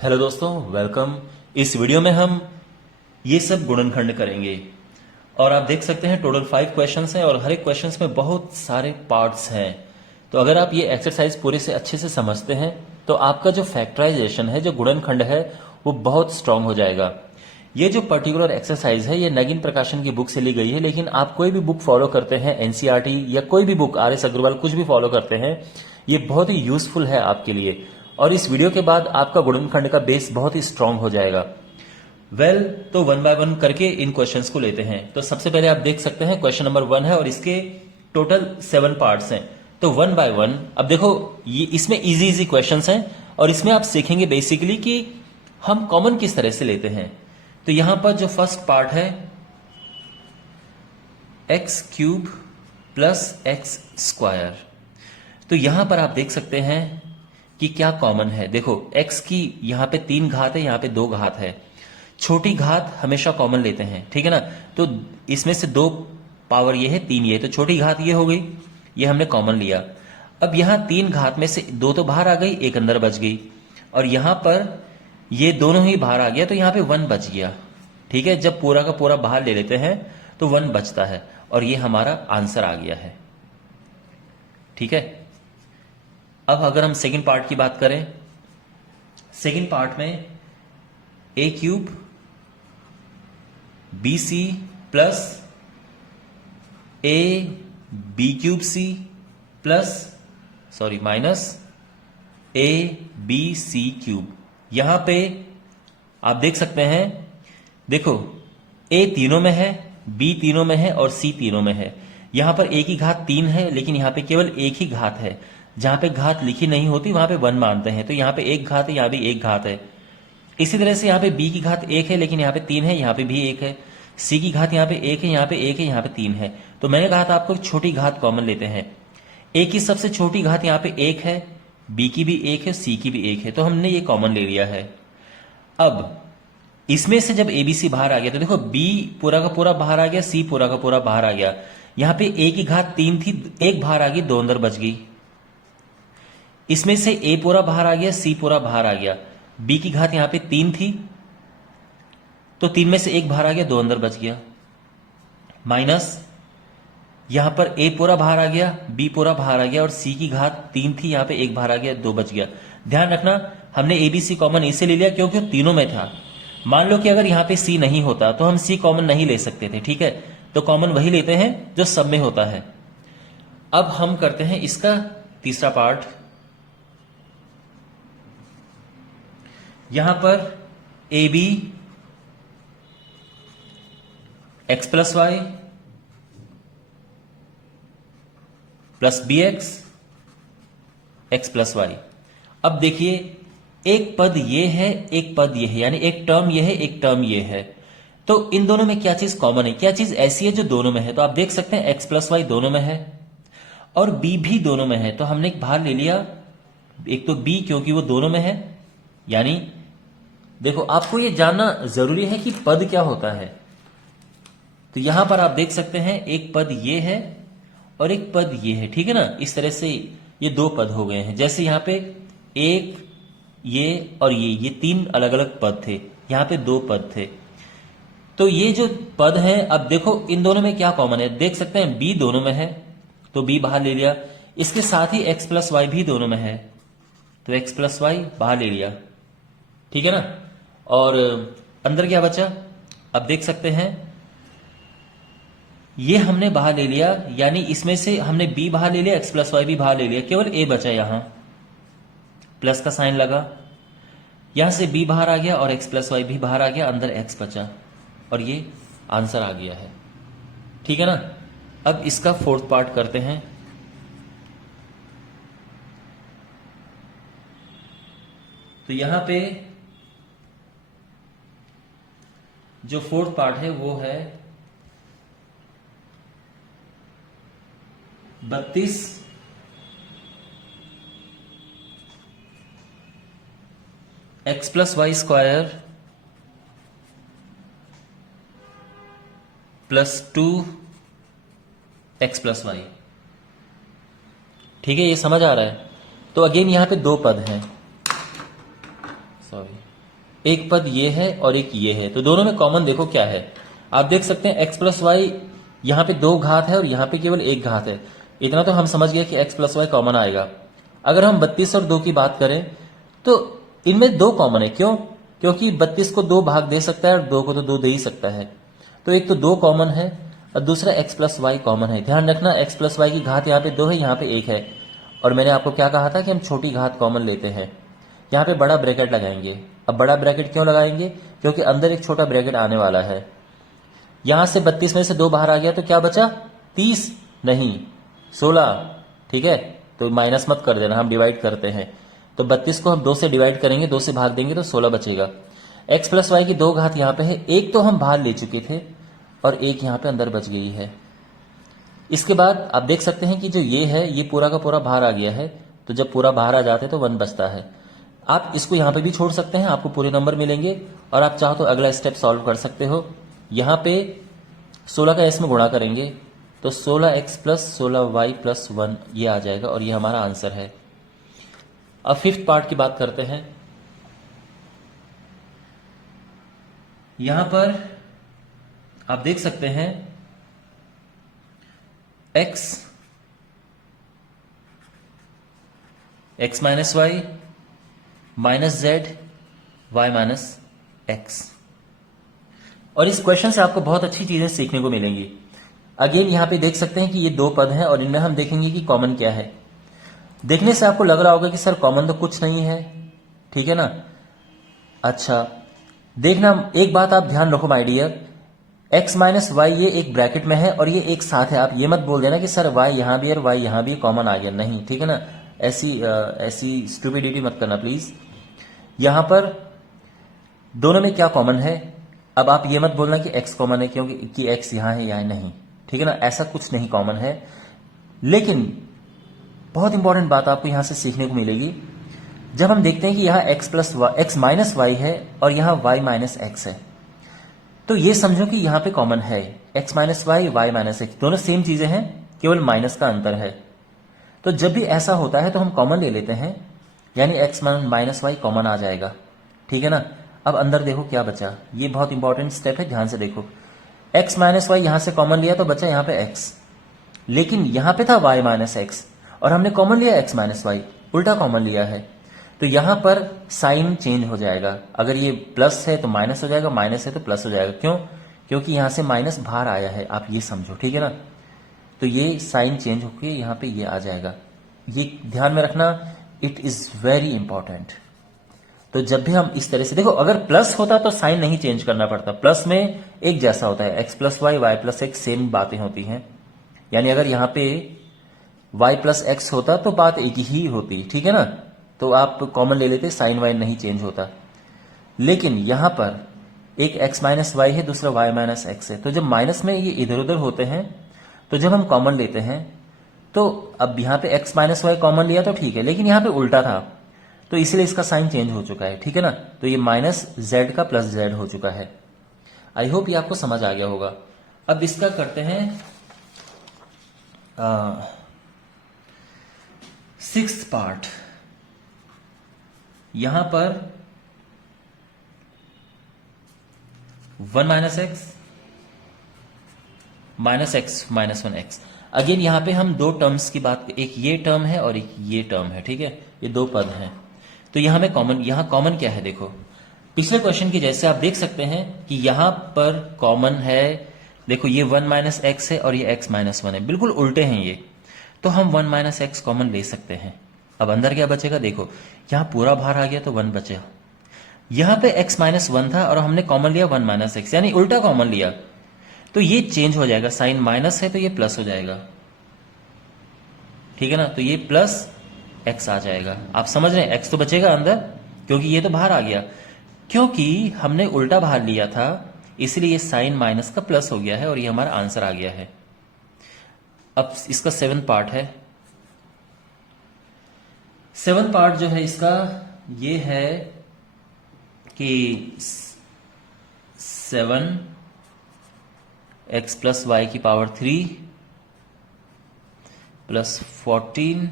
Hello दोस्तों, welcome. इस video में हम ये सब गुणनखंड करेंगे और आप देख सकते हैं टोटल 5 क्वेश्चंस हैं और हर एक क्वेश्चंस में बहुत सारे पार्ट्स हैं। तो अगर आप ये एक्सरसाइज पूरे से अच्छे से समझते हैं तो आपका जो फैक्टराइजेशन है, जो गुणनखंड है, वो बहुत स्ट्रांग हो जाएगा। ये जो पर्टिकुलर एक्सरसाइज है ये नगीन प्रकाशन की बुक से ली गई है, लेकिन आप कोई भी बुक फॉलो करते हैं, एनसीईआरटी या कोई भी बुक, आर एस अग्रवाल, कुछ भी फॉलो करते हैं, ये बहुत ही यूजफुल है आपके लिए। और इस वीडियो के बाद आपका गुणनखंड का बेस बहुत ही स्ट्रांग हो जाएगा। तो वन बाय वन करके इन क्वेश्चंस को लेते हैं। तो सबसे पहले आप देख सकते हैं क्वेश्चन नंबर 1 है और इसके टोटल 7 पार्ट्स हैं। तो वन बाय वन अब देखो, ये इसमें इजी इजी क्वेश्चंस हैं और इसमें आप सीखेंगे बेसिकली कि हम कॉमन किस तरह से लेते हैं। तो यहां पर जो फर्स्ट पार्ट है x cube plus x square, तो यहां पर आप देख सकते हैं कि क्या कॉमन है। देखो x की यहां पे 3 घात है, यहां पे 2 घात है। छोटी घात हमेशा कॉमन लेते हैं, ठीक है ना। तो इसमें से 2 पावर ये है, 3 ये, तो छोटी घात ये हो गई, ये हमने कॉमन लिया। अब यहां 3 घात में से 2 तो बाहर आ गई, 1 अंदर बच गई और यहां पर ये दोनों ही बाहर आ गया, तो यहां पे 1 बच गया। ठीक है, जब पूरा का पूरा बाहर ले लेते हैं तो 1 बचता है और ये हमारा आंसर आ गया है। ठीक है, अब अगर हम सेकंड पार्ट की बात करें, सेकंड पार्ट में a cube b c plus A b cube c plus minus a b c cube. यहां पे आप देख सकते हैं, देखो ए तीनों में है, बी तीनों में है और सी तीनों में है। यहां पर ए की घात 3 है, लेकिन यहां पे केवल एक ही घात है। जहां पे घात लिखी नहीं होती वहां पे 1 मानते हैं, तो यहां पे 1 घात है, यहां भी 1 घात है। इसी तरह से यहां पे बी की घात 1 है, लेकिन यहां पे 3 है, यहां पे भी 1 है। सी की घात यहां पे 1 है, यहां पे 1 है, यहां पे 3 है। तो मैंने कहा था आपको छोटी घात कॉमन लेते हैं। ए की सबसे छोटी घात यहां पे 1 है, बी की भी 1 है, सी की भी 1 है, तो हमने ये कॉमन ले लिया है। अब इसमें से जब एबीसी बाहर आ गया तो देखो बी पूरा का पूरा बाहर आ गया, सी पूरा का पूरा बाहर आ गया। यहां पे ए की घात 3 थी, 1 बाहर आ गई, 2 अंदर बच गई। इसमें से ए पूरा बाहर आ गया, सी पूरा बाहर आ गया। बी की घात यहां पे 3 थी, तो 3 में से 1 बाहर आ गया, 2 अंदर बच गया। माइनस यहां पर ए पूरा बाहर आ गया, बी पूरा बाहर आ गया और सी की घात 3 थी, यहां पे 1 बाहर आ गया, 2 बच गया। ध्यान रखना, हमने एबीसी कॉमन इसे ले लिया क्योंकि तीनों में था। मान लो कि अगर यहां पे सी नहीं होता तो हम सी कॉमन नहीं ले सकते थे, ठीक है। तो कॉमन वही लेते हैं जो सब में होता है। अब हम करते हैं इसका तीसरा पार्ट। यहां पर A B X plus Y plus B X plus Y. अब देखिए, एक पद ये है, एक पद ये है, यानी एक टर्म ये है, एक टर्म ये है। तो इन दोनों में क्या चीज कॉमन है, क्या चीज ऐसी है जो दोनों में है। तो आप देख सकते हैं एक्स प्लस वाई दोनों में है और बी भी दोनों में है, तो हमने एक बाहर ले लिया, एक तो बी क्योंकि वो दोनों में है। यानी देखो, आपको ये जानना जरूरी है कि पद क्या होता है। तो यहां पर आप देख सकते हैं एक पद ये है और एक पद ये है, ठीक है ना। इस तरह से ये 2 पद हो गए हैं। जैसे यहां पे एक ये और ये 3 अलग अलग पद थे, यहां पे 2 पद थे। तो ये जो पद हैं, अब देखो इन दोनों में क्या कॉमन है, देख सकते हैं बी दोनों में है, तो बी बाहर ले लिया। इसके साथ ही एक्स प्लस वाई भी दोनों में है, तो एक्स प्लस वाई बाहर ले लिया, ठीक है ना। और अंदर क्या बचा, अब देख सकते हैं ये हमने बाहर ले लिया, यानी इसमें से हमने बी बाहर ले लिया, एक्स प्लस वाई भी बाहर ले लिया, केवल ए बचा। यहां प्लस का साइन लगा, यहां से बी बाहर आ गया और एक्स प्लस वाई भी बाहर आ गया, अंदर एक्स बचा और ये आंसर आ गया है, ठीक है ना। अब इसका फोर्थ पार्ट करते हैं। तो यहां पे जो फोर्थ पार्ट है वो है 32 X plus Y square plus 2 X plus Y, ठीक है, ये समझ आ रहा है। तो अगेन यहां पे 2 पद हैं, सॉरी, एक पद ये है और एक ये है, तो दोनों में कॉमन देखो क्या है। आप देख सकते हैं x प्लस वाई, यहां पे 2 घात है और यहां पे केवल 1 घात है। इतना तो हम समझ गए कि x प्लस वाई कॉमन आएगा। अगर हम 32 और 2 की बात करें तो इनमें 2 कॉमन है। क्यों? क्योंकि 32 को 2 भाग दे सकता है और 2 को तो 2 दे ही सकता है। तो एक तो 2 कॉमन है और दूसरा x प्लस वाई कॉमन है। ध्यान रखना, x प्लस वाई की घात यहाँ पे 2 है, यहाँ पे 1 है। और मैंने आपको क्या कहा था कि हम छोटी घात कॉमन लेते हैं। यहाँ पे बड़ा ब्रैकेट लगाएंगे। अब बड़ा ब्रैकेट क्यों लगाएंगे? क्योंकि अंदर एक छोटा ब्रैकेट आने वाला है। यहां से 32 में से 2 बाहर आ गया तो क्या बचा? 30 नहीं, 16। ठीक है, तो माइनस मत कर देना, हम डिवाइड करते हैं। तो 32 को हम 2 से डिवाइड करेंगे, 2 से भाग देंगे तो 16 बचेगा। x प्लस वाई की 2 घात यहां पे है, एक तो हम बाहर ले चुके थे और एक यहां पे अंदर बच गई है। इसके बाद आप देख सकते हैं कि जो ये है ये पूरा का पूरा बाहर आ गया है। तो जब पूरा बाहर आ जाते हैं तो 1 बचता है। आप इसको यहां पे भी छोड़ सकते हैं, आपको पूरे नंबर मिलेंगे। और आप चाहो तो अगला स्टेप सॉल्व कर सकते हो। यहां पे 16 का s में गुणा करेंगे तो 16x प्लस 16y प्लस 1 ये आ जाएगा और ये हमारा आंसर है। अब फिफ्थ पार्ट की बात करते हैं। यहां पर आप देख सकते हैं x minus Y minus Z Y minus X. और इस क्वेश्चन से आपको बहुत अच्छी चीजें सीखने को मिलेंगी। अगेन यहां पे देख सकते हैं कि ये 2 पद हैं और इनमें हम देखेंगे कि कॉमन क्या है। देखने से आपको लग रहा होगा कि सर कॉमन तो कुछ नहीं है, ठीक है ना। अच्छा, देखना एक बात आप ध्यान रखो my dear, x minus Y ये एक ब्रैकेट में है और ये एक साथ है। आप ये मत बोल देना कि सर y यहां भी और y यहां भी कॉमन आ गया, नहीं, ठीक है ना। ऐसी स्टूपिडिटी मत करना प्लीज। यहां पर दोनों में क्या कॉमन है? अब आप ये मत बोलना कि x कॉमन है क्योंकि कि x यहां है, यहां नहीं, ठीक है ना। ऐसा कुछ नहीं कॉमन है। लेकिन बहुत इंपॉर्टेंट बात आपको यहां से सीखने को मिलेगी। जब हम देखते हैं कि यहां x माइनस वाई है और यहां y माइनस एक्स है, तो ये समझो कि यहां पे कॉमन है x minus Y, Y minus X, दोनों सेम चीजें हैं, केवल माइनस का अंतर है। तो जब भी ऐसा होता है तो हम कॉमन ले लेते हैं, यानी x माइनस वाई कॉमन आ जाएगा, ठीक है ना। अब अंदर देखो क्या बचा, ये बहुत इंपॉर्टेंट स्टेप है, ध्यान से देखो। x माइनस वाई यहां से कॉमन लिया तो बचा यहां पे x, लेकिन यहां पे था y माइनस एक्स और हमने कॉमन लिया x माइनस वाई, उल्टा कॉमन लिया है। तो यहां पर साइन चेंज हो जाएगा। अगर ये प्लस है तो माइनस हो जाएगा, माइनस है तो प्लस हो जाएगा। क्यों? क्योंकि यहां से माइनस बाहर आया है, आप ये समझो, ठीक है ना। तो ये साइन चेंज होकर यहां पे ये आ जाएगा। ये ध्यान में रखना, इट इज वेरी इंपॉर्टेंट। तो जब भी हम इस तरह से देखो, अगर प्लस होता तो साइन नहीं चेंज करना पड़ता। प्लस में एक जैसा होता है, x plus Y, Y plus X, same बातें होती हैं। यानी अगर यहां पे y प्लस एक्स होता तो बात एक ही होती, ठीक है ना। तो आप कॉमन ले लेते, साइन वाइन नहीं चेंज होता। लेकिन यहां पर एक x माइनस वाई है, दूसरा y माइनस एक्स है। तो जब माइनस में ये इधर उधर होते हैं तो जब हम कॉमन लेते हैं तो अब यहां पे x माइनस वाई कॉमन लिया तो ठीक है, लेकिन यहां पे उल्टा था तो इसीलिए इसका साइन चेंज हो चुका है, ठीक है ना। तो ये माइनस जेड का प्लस जेड हो चुका है। आई होप ये आपको समझ आ गया होगा। अब इसका करते हैं 6th पार्ट। यहां पर 1 minus x minus x minus 1 x. Again यहां पे हम 2 टर्म्स की बात, एक ये टर्म है और एक ये टर्म है, ठीक है। ये 2 पद हैं। तो यहां में कॉमन, यहां कॉमन क्या है देखो, पिछले क्वेश्चन की जैसे आप देख सकते हैं कि यहां पर कॉमन है, देखो ये 1 माइनस एक्स है और ये x माइनस 1 है, बिल्कुल उल्टे हैं ये। तो हम 1 माइनस एक्स कॉमन ले सकते हैं। अब अंदर क्या बचेगा देखो, यहां पूरा बाहर आ गया तो 1 बचेगा। यहां पे x माइनस 1 था और हमने कॉमन लिया 1 माइनस एक्स, यानी उल्टा कॉमन लिया। तो ये चेंज हो जाएगा, साइन माइनस है तो ये प्लस हो जाएगा, ठीक है ना। तो ये प्लस x आ जाएगा। आप समझ रहे हैं, x तो बचेगा अंदर क्योंकि ये तो बाहर आ गया। क्योंकि हमने उल्टा बाहर लिया था इसलिए साइन माइनस का प्लस हो गया है और ये हमारा आंसर आ गया है। अब इसका 7th पार्ट है। 7th पार्ट जो है इसका ये है कि 7 x प्लस वाई की power 3 plus 14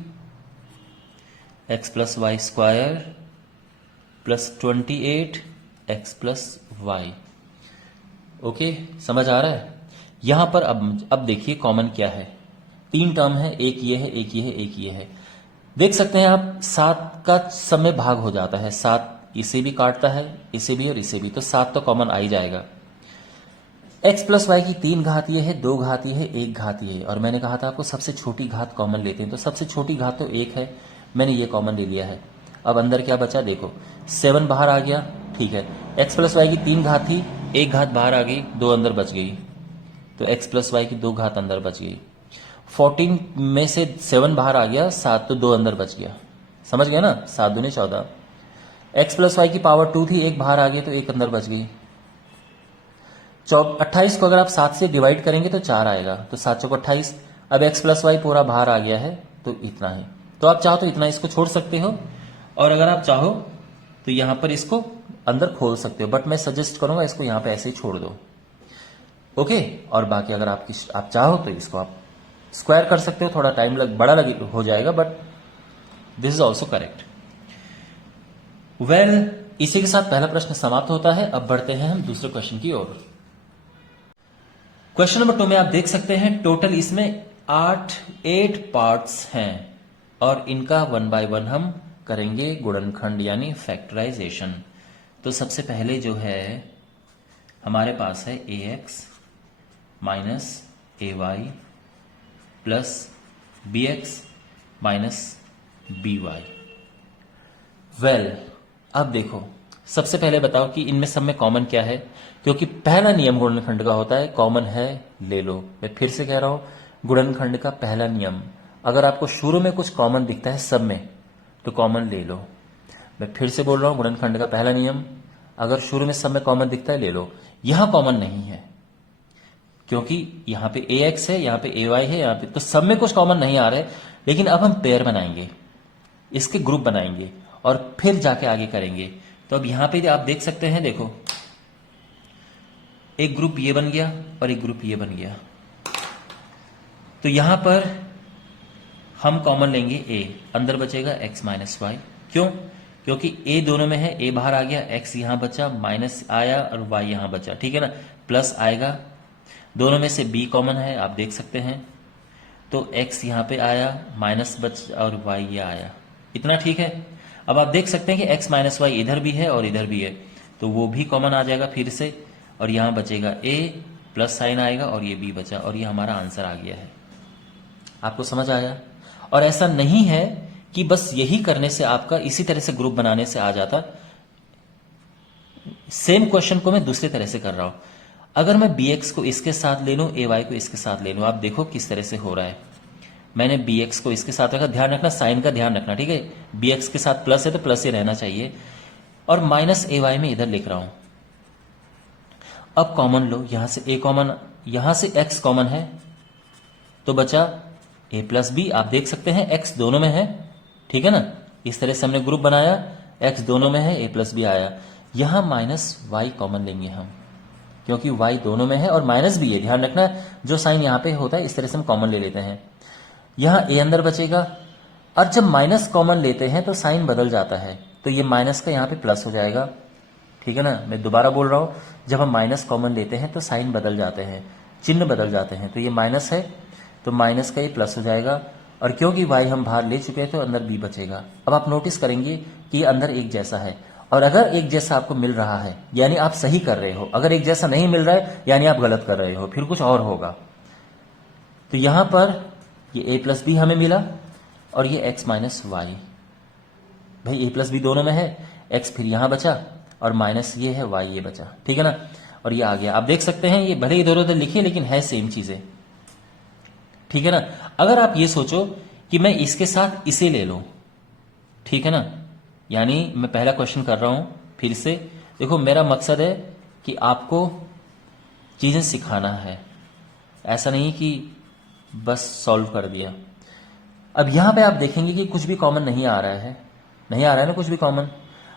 x plus Y square plus 28 X plus Y. Okay, समझ आ रहा है? यहां पर अब देखिए कॉमन क्या है। 3 टर्म है, एक ये है, एक ये है, एक ये है। देख सकते हैं आप 7 का सब में भाग हो जाता है, 7 इसे भी काटता है, इसे भी और इसे भी, तो 7 तो कॉमन आ ही जाएगा। x प्लस वाई की 3 घात ये है, 2 घात ये है, 1 घात ये है, और मैंने कहा था आपको सबसे छोटी घात कॉमन लेते हैं, तो सबसे छोटी घात तो 1 है, मैंने ये कॉमन ले लिया है। अब अंदर क्या बचा देखो, 7 बाहर आ गया, ठीक है। x प्लस वाई की 3 घात थी, 1 घात बाहर आ गई, 2 अंदर बच गई, तो x प्लस वाई की 2 घात अंदर बच गई। 14 में से 7 बाहर आ गया, 7 तो 2 अंदर बच गया, समझ गया ना, 7 दूनी 14। x प्लस वाई की पावर 2 थी, 1 बाहर आ गई तो 1 अंदर बच गई। 28 को अगर आप 7 से डिवाइड करेंगे तो 4 आएगा, तो 7 चौक 28। अब x प्लस वाई पूरा बाहर आ गया है, तो इतना है। तो आप चाहो तो इतना इसको छोड़ सकते हो, और अगर आप चाहो तो यहां पर इसको अंदर खोल सकते हो, बट मैं सजेस्ट करूंगा इसको यहां पे ऐसे ही छोड़ दो। ओके, और बाकी अगर आप चाहो तो इसको आप स्क्वायर कर सकते हो, थोड़ा टाइम बड़ा हो जाएगा, but this is also correct. Well, इसी के साथ पहला प्रश्न समाप्त होता है। अब बढ़ते हैं हम दूसरे क्वेश्चन की ओर। क्वेश्चन नंबर 2 में आप देख सकते हैं टोटल इसमें 8 पार्ट्स हैं, और इनका 1 बाय 1 हम करेंगे गुणनखंड यानी फैक्टराइजेशन। तो सबसे पहले जो है हमारे पास है ax minus ay plus bx minus by। Well, अब देखो सबसे पहले बताओ कि इनमें सब में कॉमन क्या है, क्योंकि पहला नियम गुणनखंड का होता है कॉमन है ले लो। मैं फिर से कह रहा हूं, गुणनखंड का पहला नियम, अगर आपको शुरू में कुछ कॉमन दिखता है सब में तो कॉमन ले लो। मैं फिर से बोल रहा हूं, गुणनखंड का पहला नियम, अगर शुरू में सब में कॉमन दिखता है ले लो। यहां कॉमन नहीं है, क्योंकि यहां पे ax है, यहां पे ay है, यहां पे, तो सब में कुछ कॉमन नहीं आ रहा है। लेकिन अब हम पेयर बनाएंगे, इसके ग्रुप बनाएंगे और फिर जाके आगे करेंगे। तो अब यहां पे आप देख सकते हैं, देखो एक ग्रुप ये बन गया और एक ग्रुप ये बन गया। तो यहां पर हम कॉमन लेंगे a, अंदर बचेगा x माइनस वाई। क्यों? क्योंकि a दोनों में है, a बाहर आ गया, x यहां बचा, माइनस आया और y यहां बचा, ठीक है ना। प्लस आएगा, दोनों में से b कॉमन है, आप देख सकते हैं, तो x यहां पे आया, माइनस बच और y ये आया, इतना ठीक है। अब आप देख सकते हैं कि x माइनस वाई इधर भी है और इधर भी है, तो वो भी कॉमन आ जाएगा फिर से, और यहां बचेगा a, प्लस साइन आएगा और ये b बचा, और ये हमारा आंसर आ गया है। आपको समझ आया? और ऐसा नहीं है कि बस यही करने से आपका इसी तरह से ग्रुप बनाने से आ जाता। सेम क्वेश्चन को मैं दूसरे तरह से कर रहा हूं। अगर मैं bx को इसके साथ ले लूं, ay को इसके साथ ले लूं, आप देखो किस तरह से हो रहा है। मैंने bx को इसके साथ रखा, ध्यान रखना साइन का ध्यान रखना, ठीक है। bx के साथ प्लस है तो प्लस ही रहना चाहिए, और माइनस ay में इधर लिख रहा हूं। अब कॉमन लो, यहां से a कॉमन, यहां से x कॉमन है, तो बचा a प्लस बी। आप देख सकते हैं x दोनों में है, ठीक है ना। इस तरह से हमने ग्रुप बनाया, x दोनों में है, a प्लस बी आया। यहां माइनस y कॉमन लेंगे हम, क्योंकि y दोनों में है और माइनस भी है, ध्यान रखना जो साइन यहां पे होता है इस तरह से हम कॉमन ले लेते हैं। यहां a अंदर बचेगा, और जब माइनस कॉमन लेते हैं तो साइन बदल जाता है, तो ये माइनस का यहां पे प्लस हो जाएगा, ठीक है ना। मैं दोबारा बोल रहा हूं, जब हम माइनस कॉमन लेते हैं तो साइन बदल जाते हैं, चिन्ह बदल जाते हैं, तो ये माइनस है तो माइनस का ये प्लस हो जाएगा, और क्योंकि y हम बाहर ले चुके हैं तो अंदर b बचेगा। अब आप नोटिस करेंगे कि ये अंदर एक जैसा है, और अगर एक जैसा आपको मिल रहा है यानी आप सही कर रहे हो, अगर एक जैसा नहीं मिल रहा है यानी आप गलत कर रहे हो, फिर कुछ और होगा। तो यहां पर ये a प्लस बी हमें मिला, और ये x माइनस वाई, भाई a प्लस बी दोनों में है, x फिर यहां बचा, और माइनस ये है y ये बचा, ठीक है ना। और ये आ गया, आप देख सकते हैं ये भले इधर उधर लिखे लेकिन है सेम चीजें, ठीक है ना। अगर आप ये सोचो कि मैं इसके साथ इसे ले लूं, ठीक है ना, यानी मैं पहला क्वेश्चन कर रहा हूं फिर से। देखो मेरा मकसद है कि आपको चीजें सिखाना है, ऐसा नहीं कि बस सॉल्व कर दिया। अब यहां पे आप देखेंगे कि कुछ भी कॉमन नहीं आ रहा है, नहीं आ रहा है ना कुछ भी कॉमन,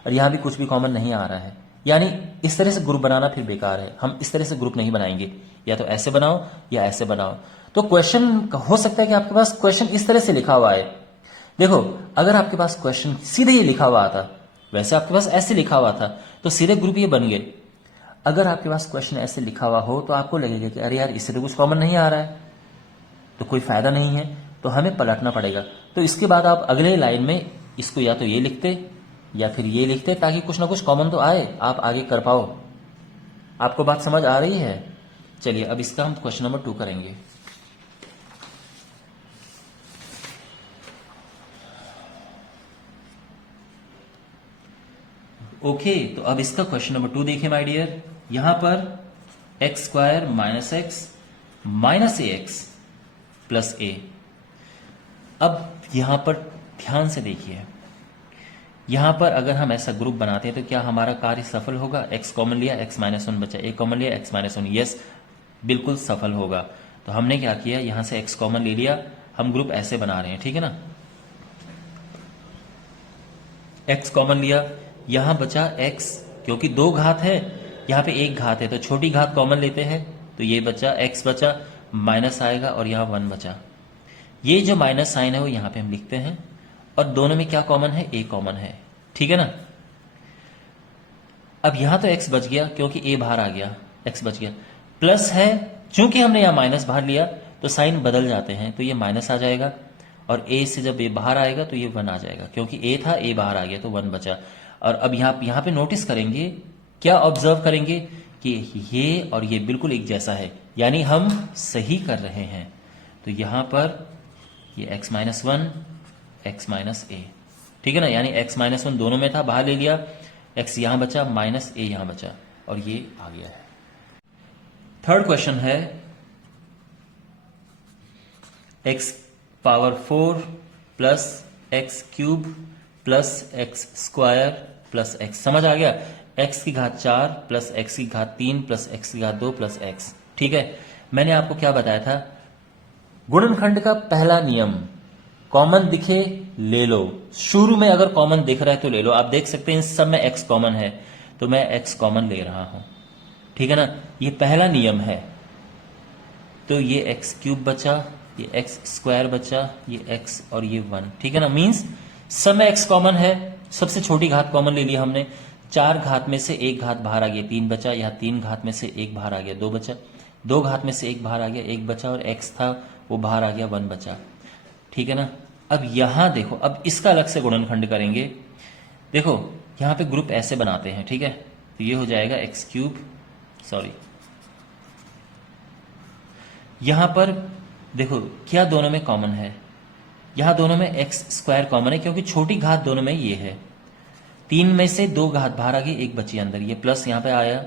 और यहां भी कुछ भी कॉमन नहीं आ रहा है, यानी इस तरह से ग्रुप बनाना फिर बेकार है। हम इस तरह से ग्रुप नहीं बनाएंगे, या तो ऐसे बनाओ या ऐसे बनाओ। तो क्वेश्चन हो सकता है कि आपके पास क्वेश्चन इस तरह से लिखा हुआ है। देखो अगर आपके पास क्वेश्चन सीधे ये लिखा हुआ आता वैसे आपके पास ऐसे लिखा हुआ था तो सीधे ग्रुप ये बन गए। अगर आपके पास क्वेश्चन ऐसे लिखा हुआ हो तो आपको लगेगा कि अरे यार इससे तो कुछ कॉमन नहीं आ रहा है, तो कोई फायदा नहीं है, तो हमें पलटना पड़ेगा। तो इसके बाद आप अगले लाइन में इसको या तो ये लिखते या फिर ये लिखते, ताकि कुछ ना कुछ कॉमन तो आए, आप आगे कर पाओ। आपको बात समझ आ रही है? चलिए अब इसका हम क्वेश्चन नंबर 2 करेंगे। ओके, तो अब इसका क्वेश्चन नंबर 2 देखिए माय डियर। यहां पर X square minus A x plus A. अब यहां पर ध्यान से देखिए, यहां पर अगर हम ऐसा ग्रुप बनाते हैं तो क्या हमारा कार्य सफल होगा? एक्स कॉमन लिया, एक्स माइनस 1 बचा, ए कॉमन लिया, एक्स माइनस 1, यस बिल्कुल सफल होगा। तो हमने क्या किया, यहां से एक्स कॉमन ले लिया, हम ग्रुप ऐसे बना रहे हैं, ठीक है ना। एक्स कॉमन लिया, यहां बचा एक्स, क्योंकि 2 घात है, यहां पे 1 घात है, तो छोटी घात कॉमन लेते हैं, तो ये बचा एक्स बचा, माइनस आएगा और यहां 1 बचा। ये जो माइनस साइन है वो यहां पे हम लिखते हैं, और दोनों में क्या कॉमन है? ए कॉमन है, ठीक है ना। अब यहां तो एक्स बच गया क्योंकि ए बाहर आ गया, एक्स बच गया। प्लस है, चूंकि हमने यहां माइनस बाहर लिया तो साइन बदल जाते हैं, तो ये माइनस आ जाएगा, और ए से जब ए बाहर आएगा तो ये 1 आ जाएगा, क्योंकि ए था, ए बाहर आ गया तो 1 बचा। और अब यहां पे नोटिस करेंगे, क्या ऑब्जर्व करेंगे कि ये और ये बिल्कुल एक जैसा है, यानी हम सही कर रहे हैं। तो यहां पर ये एक्स माइनस 1 एक्स माइनस ए, ठीक है ना, यानी एक्स माइनस 1 दोनों में था, बाहर ले लिया, एक्स यहां बचा, माइनस ए यहां बचा, और ये आ गया है। थर्ड क्वेश्चन है x power 4 plus x cube plus x square plus x. समझ आ गया? एक्स की घात 4 प्लस एक्स की घात 3 प्लस एक्स की घात 2 प्लस एक्स, ठीक है। मैंने आपको क्या बताया था, गुणनखंड का पहला नियम, कॉमन दिखे ले लो। शुरू में अगर कॉमन दिख रहा है तो ले लो। आप देख सकते हैं इन सब में एक्स कॉमन है, तो मैं एक्स कॉमन ले रहा हूं, ठीक है ना। ये पहला नियम है। तो ये एक्स क्यूब बचा, ये एक्स स्क्वायर बचा, ये एक्स और ये 1, ठीक है ना। मींस सब में एक्स कॉमन है, सबसे छोटी घात कॉमन ले लिया हमने। 4 घात में से 1 घात बाहर आ गया, 3 बचा। यहाँ 3 घात में से 1 बाहर आ गया, 2 बचा। 2 घात में से 1 बाहर आ गया, 1 बचा, और एक्स था वो बाहर आ गया, 1 बचा, ठीक है ना। अब यहां देखो, अब इसका अलग से गुणनखंड करेंगे। देखो यहां पे ग्रुप ऐसे बनाते हैं, ठीक है। तो ये हो जाएगा एक्स क्यूब, सॉरी, यहां पर देखो क्या दोनों में कॉमन है, यहां दोनों में एक्स स्क्वायर कॉमन है, क्योंकि छोटी घात दोनों में ये है। 3 में से 2 घात बाहर आ गई, 1 बची अंदर, ये प्लस यहां पे आया,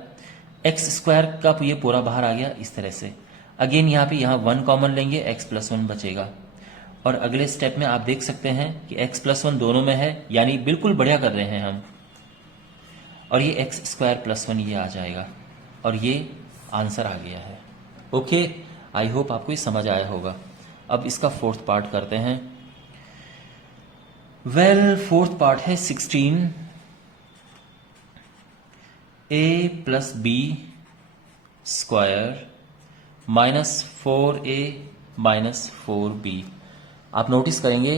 एक्स स्क्वायर का ये पूरा बाहर आ गया इस तरह से। अगेन यहां पे 1 कॉमन लेंगे, एक्स प्लस 1 बचेगा। और अगले स्टेप में आप देख सकते हैं कि x प्लस 1 दोनों में है, यानी बिल्कुल बढ़िया कर रहे हैं हम। और ये एक्स स्क्वायर प्लस 1 ये आ जाएगा, और ये आंसर आ गया है। ओके, आई होप आपको ये समझ आया होगा। अब इसका फोर्थ पार्ट करते हैं। वेल, फोर्थ पार्ट है 16 a plus B square minus 4a minus 4b। आप नोटिस करेंगे,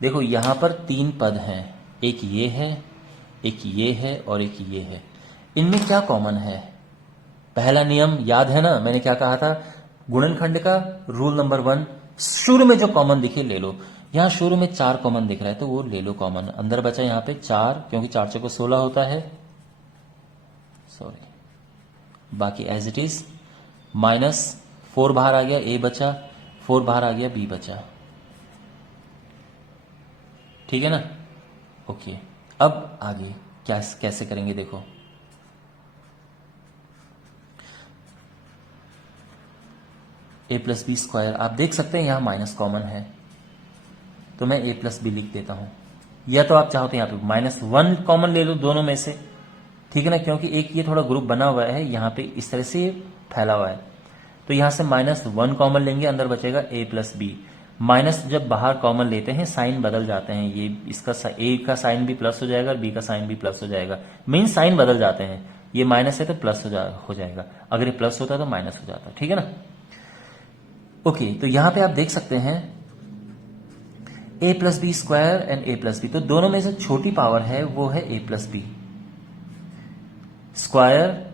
देखो यहां पर 3 पद हैं, एक ये है, एक ये है और एक ये है। इनमें क्या कॉमन है? पहला नियम याद है ना, मैंने क्या कहा था, गुणनखंड का रूल नंबर 1, शुरू में जो कॉमन दिखे ले लो। यहां शुरू में 4 कॉमन दिख रहा है तो वो ले लो कॉमन। अंदर बचा यहां पे 4, क्योंकि 4 चौको 16 होता है, सॉरी, बाकी एज इट इज। माइनस 4 बाहर आ गया, ए बचा, 4 बाहर आ गया, बी बचा, ठीक है ना। ओके, अब आगे क्या कैसे करेंगे देखो। ए प्लस बी स्क्वायर, आप देख सकते हैं यहां माइनस कॉमन है, तो मैं ए प्लस बी लिख देता हूं। या तो आप चाहो तो यहां पे -1 कॉमन ले लो दोनों में से, ठीक है ना, क्योंकि एक ये थोड़ा ग्रुप बना हुआ है यहां पे, इस तरह से फैला हुआ है। तो यहां से -1 कॉमन लेंगे, अंदर बचेगा a प्लस बी। माइनस जब बाहर कॉमन लेते हैं साइन बदल जाते हैं, ये इसका a का साइन भी प्लस हो जाएगा और b का साइन भी प्लस हो जाएगा। मीन साइन बदल जाते हैं, ये माइनस है तो प्लस हो जाएगा, अगर ये प्लस होता तो माइनस हो जाता, ठीक है ना। ओके, तो यहां पे आप देख सकते हैं a plus B square and a plus b, तो दोनों में से छोटी पावर है वो है ए प्लस बी स्क्वायर,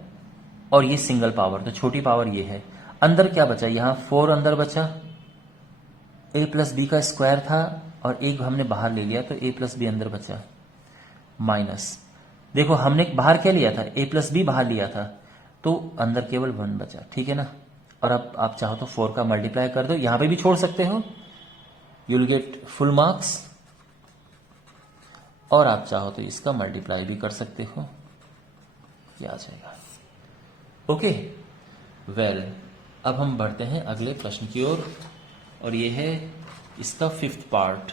और ये सिंगल पावर, तो छोटी पावर ये है। अंदर क्या बचा, यहां 4 अंदर बचा, ए प्लस बी का स्क्वायर था और एक हमने बाहर ले लिया, तो ए प्लस बी अंदर बचा, माइनस, देखो हमने बाहर क्या लिया था, ए प्लस बी बाहर लिया था, तो अंदर केवल 1 बचा, ठीक है ना। और अब आप चाहो तो 4 का मल्टीप्लाई कर दो, यहां पे भी छोड़ सकते हो, you will get full marks, और आप चाहो तो इसका मल्टीप्लाई भी कर सकते हो, ये आ जाएगा। ओके, वेल अब हम बढ़ते हैं अगले प्रश्न की ओर, और ये है इसका 5th part.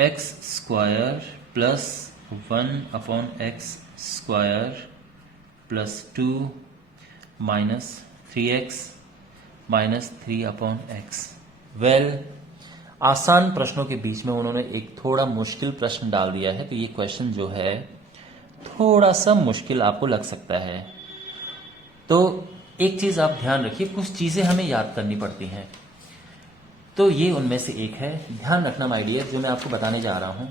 X square plus 1/x square plus 2 minus 3x minus 3/x। Well, आसान प्रश्नों के बीच में उन्होंने एक थोड़ा मुश्किल प्रश्न डाल दिया है, तो ये क्वेश्चन जो है थोड़ा सा मुश्किल आपको लग सकता है। तो एक चीज आप ध्यान रखिए, कुछ चीजें हमें याद करनी पड़ती हैं, तो ये उनमें से एक है। ध्यान रखना माय डियर, जो मैं आपको बताने जा रहा हूं,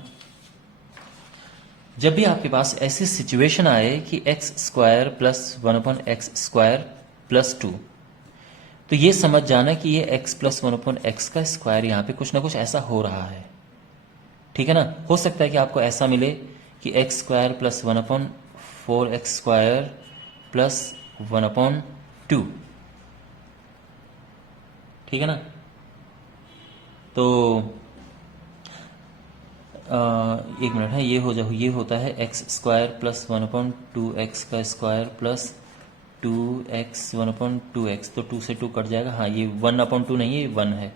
जब भी आपके पास ऐसी सिचुएशन आए कि x square plus 1/x square plus 2, तो ये समझ जाना कि ये x प्लस 1/x का स्क्वायर यहां पे कुछ ना कुछ ऐसा हो रहा है, ठीक है ना। हो सकता है कि आपको ऐसा मिले कि x square plus 1/4x square plus 1/2, ठीक है ना। तो एक मिनट है, ये होता है एक्स स्क्वायर प्लस 1/2x का स्क्वायर प्लस 2x 1/2x, तो 2 से 2 कट जाएगा, हाँ ये 1/2 नहीं है, ये 1 है।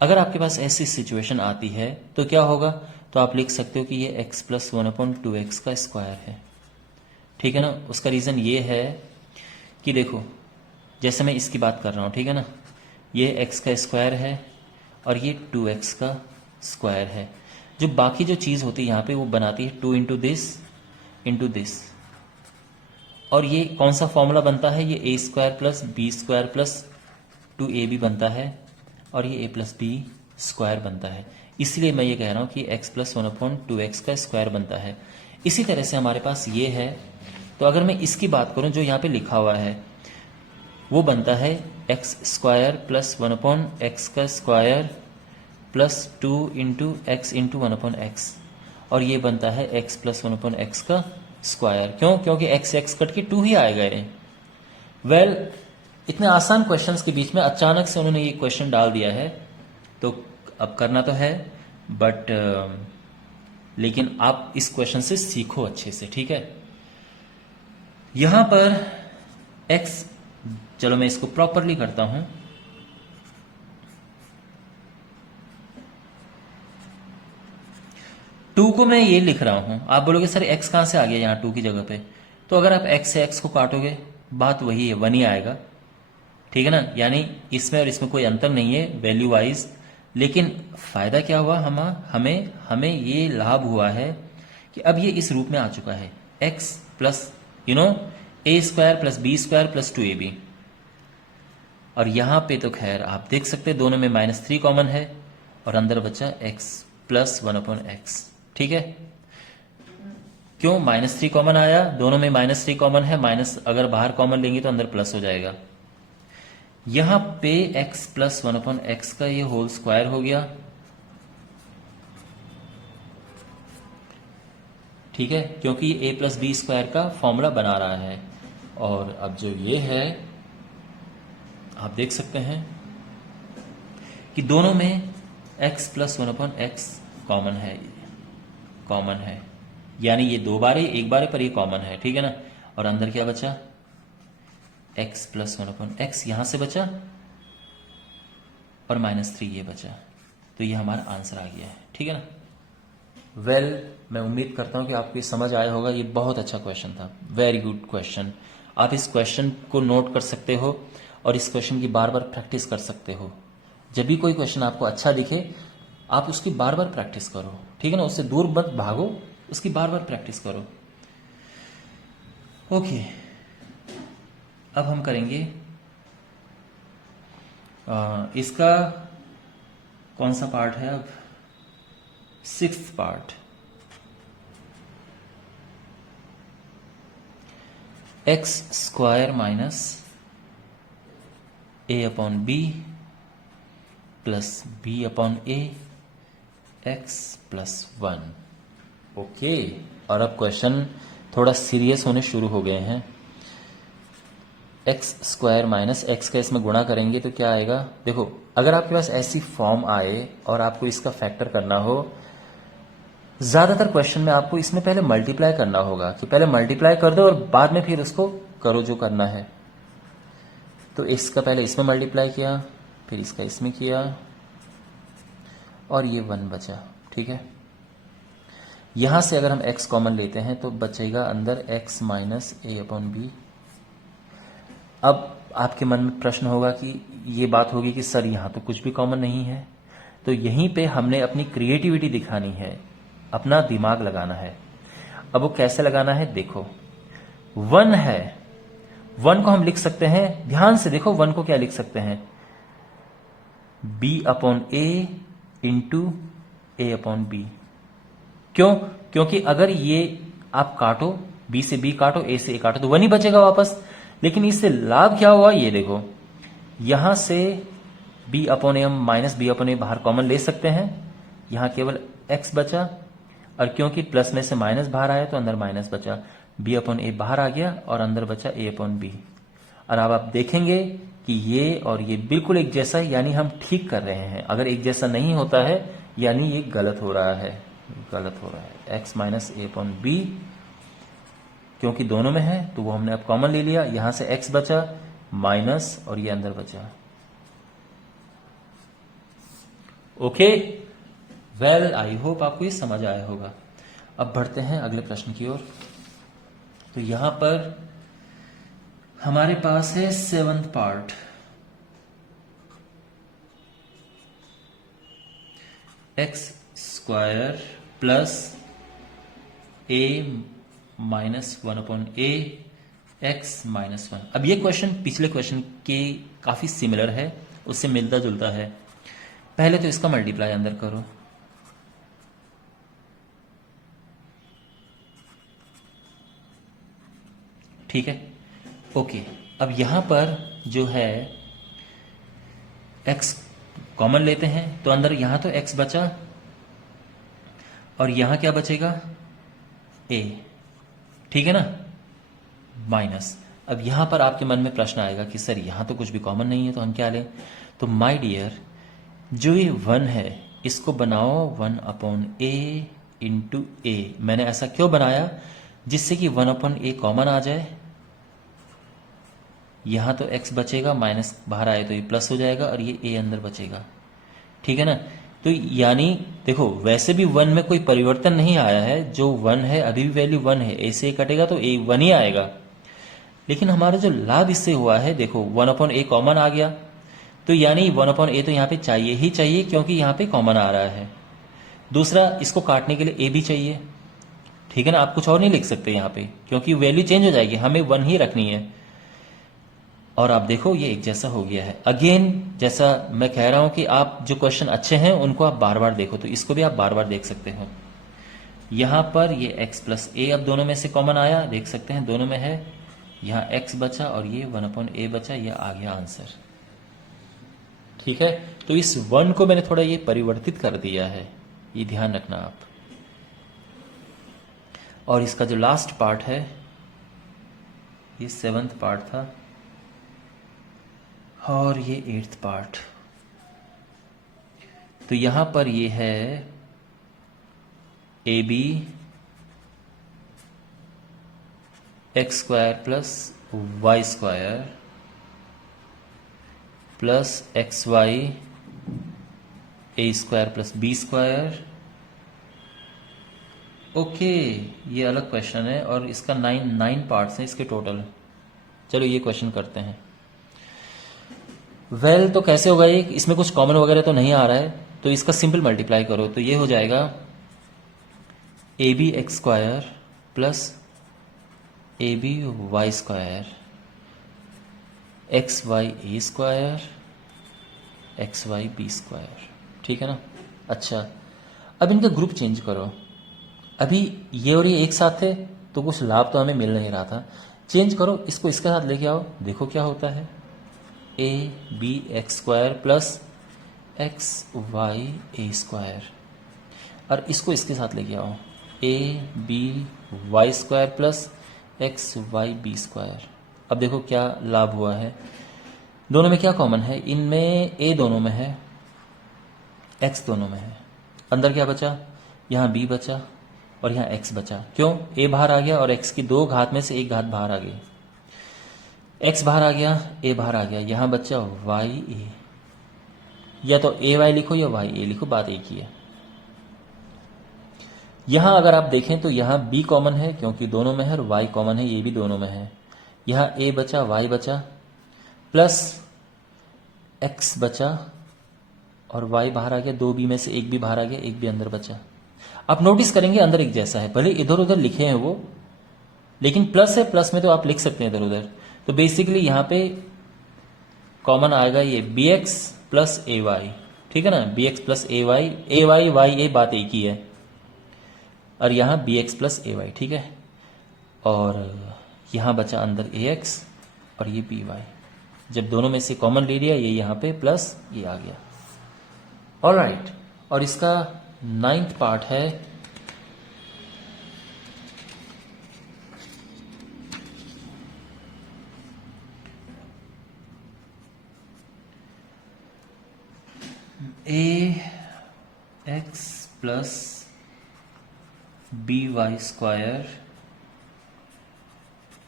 अगर आपके पास ऐसी सिचुएशन आती है तो क्या होगा, तो आप लिख सकते हो कि ये x प्लस 1/2x का स्क्वायर है, ठीक है ना। उसका रीज़न ये है कि देखो, जैसे मैं इसकी बात कर रहा हूँ, ठीक है ना, ये x का स्क्वायर है और ये 2x का स्क्वायर है। जो बाकी जो चीज़ होती है यहाँ पे वो बनाती है 2 इंटू दिस, और ये कौन सा फॉर्मूला बनता है, ये a square plus B square plus 2ab बनता है, और ये a प्लस बी स्क्वायर बनता है। इसलिए मैं ये कह रहा हूँ कि x प्लस 1/2x का स्क्वायर बनता है। इसी तरह से हमारे पास ये है, तो अगर मैं इसकी बात करूँ, जो यहाँ पे लिखा हुआ है वो बनता है एक्स स्क्वायर प्लस 1/x का square plus 2 into x into 1/x, और ये बनता है x प्लस 1/x का स्क्वायर। क्यों? क्योंकि x कट के 2 ही आएगा ये। वेल, इतने आसान क्वेश्चंस के बीच में अचानक से उन्होंने ये क्वेश्चन डाल दिया है, तो अब करना तो है, बट लेकिन आप इस क्वेश्चन से सीखो अच्छे से, ठीक है। यहां पर x, चलो मैं इसको प्रॉपरली करता हूं, टू को मैं ये लिख रहा हूं। आप बोलोगे सर x कहां से आ गया यहां 2 की जगह पे, तो अगर आप x से x को काटोगे बात वही है, 1 ही आएगा, ठीक है ना। यानी इसमें और इसमें कोई अंतर नहीं है वैल्यू वाइज, लेकिन फायदा क्या हुआ, हमें ये लाभ हुआ है कि अब ये इस रूप में आ चुका है, x plus a square plus B square plus 2ab, और यहां पे तो खैर आप देख सकते हैं दोनों में -3 कॉमन है, और अंदर बचा x प्लस 1/x, ठीक है। क्यों -3 कॉमन आया, दोनों में -3 कॉमन है, माइनस अगर बाहर कॉमन लेंगे तो अंदर प्लस हो जाएगा। यहां पे x प्लस 1/x का ये होल स्क्वायर हो गया, ठीक है, क्योंकि ये a प्लस बी स्क्वायर का फॉर्मूला बना रहा है। और अब जो ये है, आप देख सकते हैं कि दोनों में x प्लस 1/x कॉमन है, यानी ये 2 बार है, 1 बार पर ये कॉमन है, ठीक है ना। और अंदर क्या बचा, x प्लस 1/x यहां से बचा, और -3 ये बचा, तो ये हमारा आंसर आ गया है, ठीक है ना। वेल, मैं उम्मीद करता हूं कि आपको ये समझ आया होगा। ये बहुत अच्छा क्वेश्चन था, वेरी गुड क्वेश्चन। आप इस क्वेश्चन को नोट कर सकते हो और इस क्वेश्चन की बार बार प्रैक्टिस कर सकते हो। जब भी कोई क्वेश्चन आपको अच्छा दिखे, आप उसकी बार बार प्रैक्टिस करो, ठीक है ना, उससे दूर मत भागो, उसकी बार बार प्रैक्टिस करो। ओके, अब हम करेंगे इसका कौन सा पार्ट है अब? 6th part. X square minus a upon b plus b upon a x plus 1। Okay, और अब क्वेश्चन थोड़ा सीरियस होने शुरू हो गए हैं। एक्स स्क्वायर माइनस एक्स का इसमें गुणा करेंगे तो क्या आएगा? देखो, अगर आपके पास ऐसी फॉर्म आए और आपको इसका फैक्टर करना हो, ज्यादातर क्वेश्चन में आपको इसमें पहले मल्टीप्लाई करना होगा कि पहले मल्टीप्लाई कर दो और बाद में फिर उसको करो जो करना है। तो इसका पहले इसमें मल्टीप्लाई किया, फिर इसका इसमें किया और ये 1 बचा। ठीक है, यहां से अगर हम x कॉमन लेते हैं तो बचेगा अंदर x minus a upon B. अब आपके मन में प्रश्न होगा कि ये बात होगी कि सर यहां तो कुछ भी कॉमन नहीं है। तो यहीं पे हमने अपनी क्रिएटिविटी दिखानी है, अपना दिमाग लगाना है। अब वो कैसे लगाना है? देखो, 1 है, 1 को हम लिख सकते हैं, ध्यान से देखो 1 को क्या लिख सकते हैं? b अपॉन ए इंटू ए अपॉन बी। क्यों? क्योंकि अगर ये आप काटो, b से b काटो, a से a काटो तो 1 ही बचेगा वापस। लेकिन इससे लाभ क्या हुआ ये देखो, यहां से b अपॉन ए हम माइनस बी अपॉन ए बाहर कॉमन ले सकते हैं, यहां केवल x बचा, और क्योंकि प्लस में से माइनस बाहर आया तो अंदर माइनस बचा, b अपॉन ए बाहर आ गया और अंदर बचा a अपॉन बी। और अब आप देखेंगे कि ये और ये बिल्कुल एक जैसा है, यानी हम ठीक कर रहे हैं। अगर एक जैसा नहीं होता है यानी ये गलत हो रहा है, गलत हो रहा है। x minus a upon B, क्योंकि दोनों में है तो वो हमने अब कॉमन ले लिया, यहां से x बचा माइनस और ये अंदर बचा। ओके, वेल आई होप आपको ये समझ आया होगा। अब बढ़ते हैं अगले प्रश्न की ओर। तो यहां पर हमारे पास है 7th part. X square plus a minus 1 upon a x minus 1। अब ये क्वेश्चन पिछले क्वेश्चन के काफी सिमिलर है, उससे मिलता जुलता है। पहले तो इसका मल्टीप्लाई अंदर करो, ठीक है। ओके, अब यहां पर जो है x कॉमन लेते हैं तो अंदर यहां तो x बचा और यहां क्या बचेगा? a, ठीक है ना, माइनस। अब यहां पर आपके मन में प्रश्न आएगा कि सर यहां तो कुछ भी कॉमन नहीं है तो हम क्या लें? तो माय डियर, जो ये 1 है इसको बनाओ 1 अपॉन ए इंटू ए। मैंने ऐसा क्यों बनाया? जिससे कि 1 अपॉन ए कॉमन आ जाए, यहां तो x बचेगा, माइनस बाहर आए तो ये प्लस हो जाएगा और ये a अंदर बचेगा, ठीक है ना। तो यानी देखो, वैसे भी 1 में कोई परिवर्तन नहीं आया है, जो 1 है अभी भी वैल्यू 1 है, a से a कटेगा तो a 1 ही आएगा। लेकिन हमारा जो लाभ इससे हुआ है, देखो 1 अपॉन ए कॉमन आ गया, तो यानी 1 अपॉन ए तो यहाँ पे चाहिए ही चाहिए, क्योंकि यहाँ पे कॉमन आ रहा है। दूसरा, इसको काटने के लिए a भी चाहिए, ठीक है ना। आप कुछ और नहीं लिख सकते यहाँ पे, क्योंकि वैल्यू चेंज हो जाएगी, हमें 1 ही रखनी है। और आप देखो ये एक जैसा हो गया है। अगेन, जैसा मैं कह रहा हूं कि आप जो क्वेश्चन अच्छे हैं उनको आप बार बार देखो, तो इसको भी आप बार बार देख सकते हो। यहां पर ये x प्लस ए अब दोनों में से कॉमन आया, देख सकते हैं दोनों में है। यहां x बचा और ये 1 अपॉन ए बचा, ये आ गया आंसर, ठीक है। तो इस 1 को मैंने थोड़ा ये परिवर्तित कर दिया है, ये ध्यान रखना आप। और इसका जो लास्ट पार्ट है, ये 7th पार्ट था और ये 8th पार्ट। तो यहां पर ये है A B X square plus Y square plus X Y A square plus B square. Okay, ये अलग क्वेश्चन है और इसका 9 पार्ट्स हैं इसके टोटल। चलो ये क्वेश्चन करते हैं। वेल, तो कैसे होगा ये? इसमें कुछ कॉमन वगैरह तो नहीं आ रहा है, तो इसका सिंपल मल्टीप्लाई करो तो ये हो जाएगा A B X square plus A B Y square X Y A square X Y B square, ठीक है ना। अच्छा, अब इनका ग्रुप चेंज करो। अभी ये और ये एक साथ थे तो कुछ लाभ तो हमें मिल नहीं रहा था। चेंज करो, इसको इसके साथ लेके आओ, देखो क्या होता है। A B X square plus X Y A square, और इसको इसके साथ लेके आओ। A B Y square plus X Y B square. अब देखो क्या लाभ हुआ है, दोनों में क्या कॉमन है, इनमें ए दोनों में है, एक्स दोनों में है। अंदर क्या बचा, यहाँ बी बचा और यहाँ एक्स बचा। क्यों, ए बाहर आ गया और एक्स की दो घात में से एक घात बाहर आ गई। एक्स बाहर आ गया, ए बाहर आ गया, यहाँ बचा वाई ए। या तो ए वाई लिखो या वाई ए लिखो, बात एक ही है। यहां अगर आप देखें तो यहां बी कॉमन है क्योंकि दोनों में है, और वाई कॉमन है, ये भी दोनों में है। यहां ए बचा, वाई बचा, प्लस एक्स बचा और वाई बाहर आ गया, दो बी में से एक भी बाहर आ गया, एक भी अंदर बचा। आप नोटिस करेंगे अंदर एक जैसा है, भले इधर उधर लिखे हैं वो, लेकिन प्लस है, प्लस में तो आप लिख सकते हैं इधर उधर। तो बेसिकली यहां पे कॉमन आएगा ये बी एक्स प्लस ए वाई, ठीक है ना, बी एक्स प्लस ए वाई वाई ए बात एक ही है, और यहां बी एक्स प्लस ए वाई, ठीक है। और यहां बचा अंदर ए एक्स और ये बी वाई, जब दोनों में से कॉमन ले लिया, ये यहां पे प्लस ये आ गया। ऑलराइट, और इसका 9th पार्ट है a x plus b Y square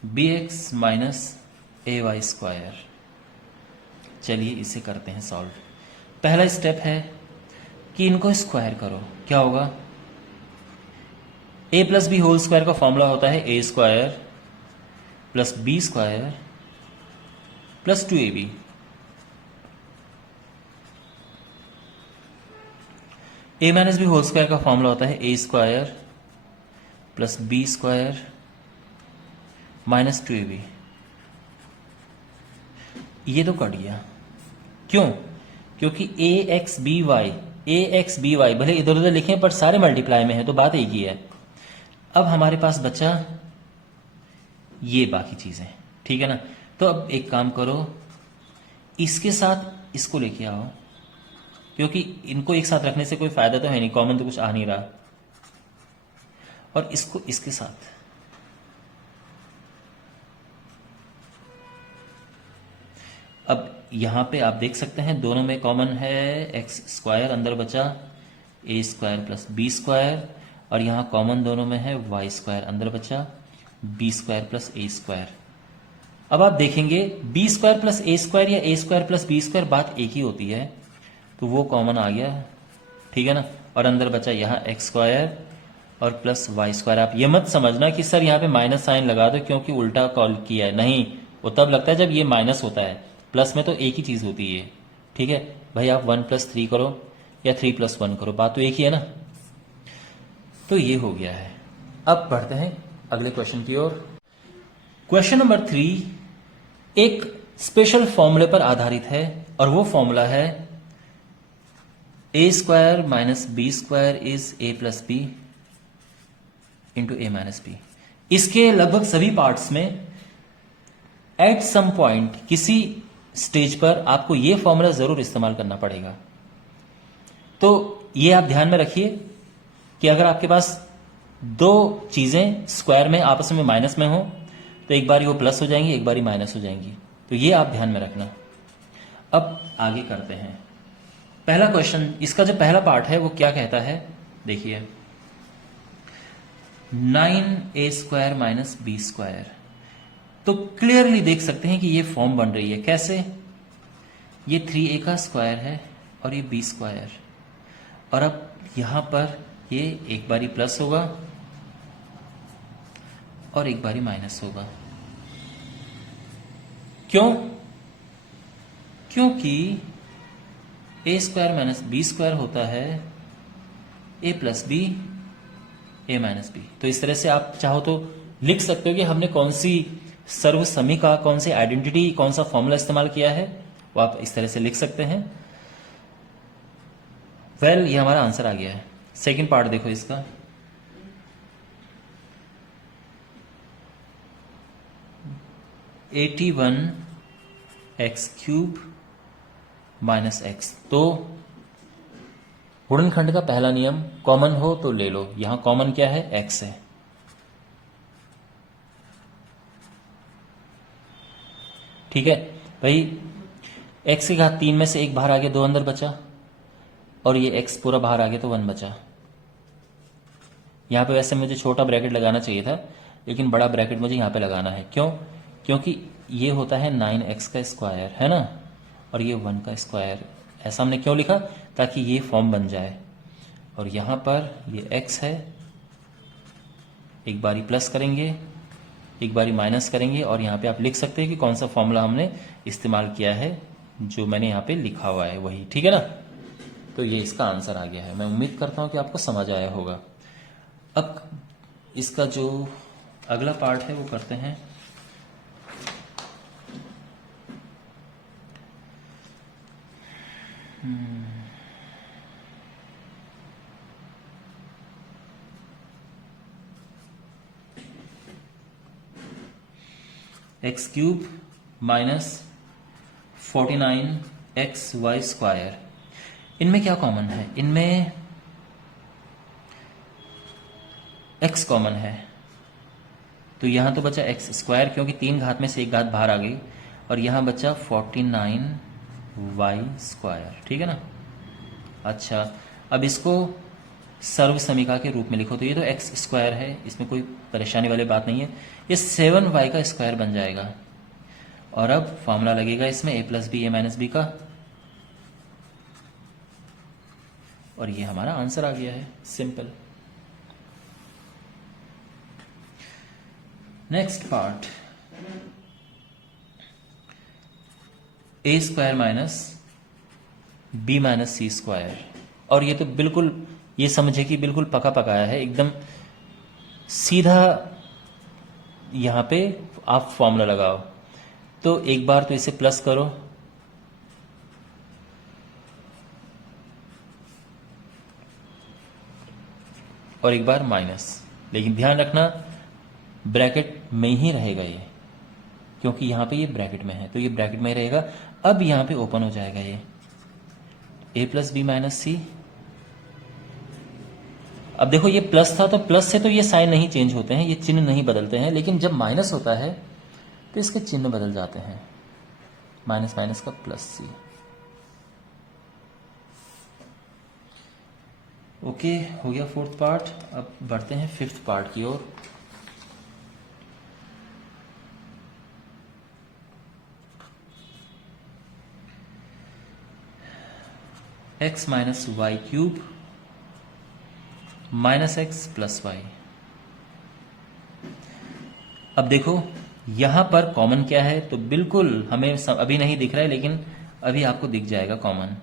b x minus a y square. चलिए इसे करते हैं सॉल्व। पहला स्टेप है कि इनको स्क्वायर करो। क्या होगा, a plus B whole square का फॉर्मूला होता है a square plus B square plus 2ab। A minus b whole square का फॉर्मूला होता है a square plus B square minus 2ab। ये तो कट गया, क्यों, क्योंकि ए एक्स बी वाई भले इधर उधर लिखें पर सारे मल्टीप्लाई में है, तो बात एक ही है। अब हमारे पास बचा ये बाकी चीजें, ठीक है ना। तो अब एक काम करो, इसके साथ इसको लेके आओ, क्योंकि इनको एक साथ रखने से कोई फायदा तो है नहीं, कॉमन तो कुछ आ नहीं रहा। और इसको इसके साथ, अब यहां पे आप देख सकते हैं दोनों में कॉमन है एक्स स्क्वायर, अंदर बचा ए स्क्वायर प्लस बी स्क्वायर, और यहां कॉमन दोनों में है वाई स्क्वायर, अंदर बचा बी स्क्वायर प्लस ए स्क्वायर। अब आप देखेंगे बी स्क्वायर प्लस ए स्क्वायर या ए स्क्वायर प्लस बी स्क्वायर बात एक ही होती है, तो वो कॉमन आ गया, ठीक है ना। और अंदर बचा यहाँ एक्स स्क्वायर और प्लस वाई स्क्वायर। आप ये मत समझना कि सर यहाँ पे माइनस साइन लगा दो क्योंकि उल्टा कॉल किया है, नहीं, वो तब लगता है जब ये माइनस होता है, प्लस में तो एक ही चीज होती है, ठीक है भाई। आप 1+3 करो या 3+1 करो, बात तो एक ही है ना। तो ये हो गया है। अब बढ़ते हैं अगले क्वेश्चन की ओर। क्वेश्चन नंबर 3 एक स्पेशल फॉर्मूले पर आधारित है, और वो फॉर्मूला है a square minus B square is a plus b into a minus b. इसके लगभग सभी पार्ट्स में एट सम पॉइंट किसी स्टेज पर आपको यह फॉर्मूला जरूर इस्तेमाल करना पड़ेगा। तो ये आप ध्यान में रखिए कि अगर आपके पास दो चीजें स्क्वायर में आपस में माइनस में हो तो एक बारी वो प्लस हो जाएंगी, एक बारी माइनस हो जाएंगी, तो ये आप ध्यान में रखना। अब आगे करते हैं पहला क्वेश्चन। इसका जो पहला पार्ट है वो क्या कहता है, देखिए 9a square minus B square. तो क्लियरली देख सकते हैं कि ये फॉर्म बन रही है। कैसे, ये 3a का स्क्वायर है और ये b स्क्वायर, और अब यहां पर ये एक बारी प्लस होगा और एक बारी माइनस होगा। क्यों, क्योंकि a square minus B square होता है a plus B a minus B. तो इस तरह से आप चाहो तो लिख सकते हो कि हमने कौन सी सर्वसमी का, कौन सी आइडेंटिटी, कौन सा फॉर्मूला इस्तेमाल किया है, वो आप इस तरह से लिख सकते हैं। वेल ये हमारा आंसर आ गया है। सेकंड पार्ट देखो इसका, (81x³ -x। तो गुणनखंड का पहला नियम, कॉमन हो तो ले लो। यहां कॉमन क्या है? x है। ठीक है भाई, x की घात 3 में से एक बाहर आ गया, 2 अंदर बचा, और ये x पूरा बाहर आ गया तो 1 बचा। यहां पे वैसे मुझे छोटा ब्रैकेट लगाना चाहिए था, लेकिन बड़ा ब्रैकेट मुझे यहां पे लगाना है। क्यों? क्योंकि ये होता है 9x का स्क्वायर, है ना, और ये 1 का स्क्वायर। ऐसा हमने क्यों लिखा? ताकि ये फॉर्म बन जाए। और यहां पर ये x है, एक बारी प्लस करेंगे, एक बारी माइनस करेंगे, और यहाँ पे आप लिख सकते हैं कि कौन सा फॉर्मूला हमने इस्तेमाल किया है, जो मैंने यहाँ पे लिखा हुआ है वही। ठीक है ना? तो ये इसका आंसर आ गया है। मैं उम्मीद करता हूँ कि आपको समझ आया होगा। अब इसका जो अगला पार्ट है वो करते हैं। (x³ -49xy²। इनमें क्या कॉमन है? इनमें x कॉमन है, तो यहां तो बचा x², क्योंकि 3 घात में से एक घात बाहर आ गई, और यहां बचा 49y²। ठीक है ना? अच्छा, अब इसको सर्व समीका के रूप में लिखो, तो ये तो x² है, इसमें कोई परेशानी वाली बात नहीं है। ये 7y² बन जाएगा, और अब फॉर्मूला लगेगा इसमें a + b a - b का, और ये हमारा आंसर आ गया है। Simple. Next part, (a² - b - c²। और ये तो बिल्कुल, ये समझे कि बिल्कुल पका पकाया है, एकदम सीधा। यहां पे आप फॉर्मूला लगाओ, तो एक बार तो इसे प्लस करो, और एक बार माइनस। लेकिन ध्यान रखना ब्रैकेट में ही रहेगा ये, क्योंकि यहां पे ये ब्रैकेट में है, तो ये ब्रैकेट में ही रहेगा। अब यहां पे ओपन हो जाएगा ये a + b - c। अब देखो ये प्लस था, तो प्लस से तो ये साइन नहीं चेंज होते हैं, ये चिन्ह नहीं बदलते हैं, लेकिन जब माइनस होता है तो इसके चिन्ह बदल जाते हैं। माइनस माइनस का +c। ओके, हो गया फोर्थ पार्ट। अब बढ़ते हैं फिफ्थ पार्ट की ओर। (x - y³ -x + y। अब देखो यहां पर कॉमन क्या है, तो बिल्कुल हमें अभी नहीं दिख रहा है, लेकिन अभी आपको दिख जाएगा कॉमन।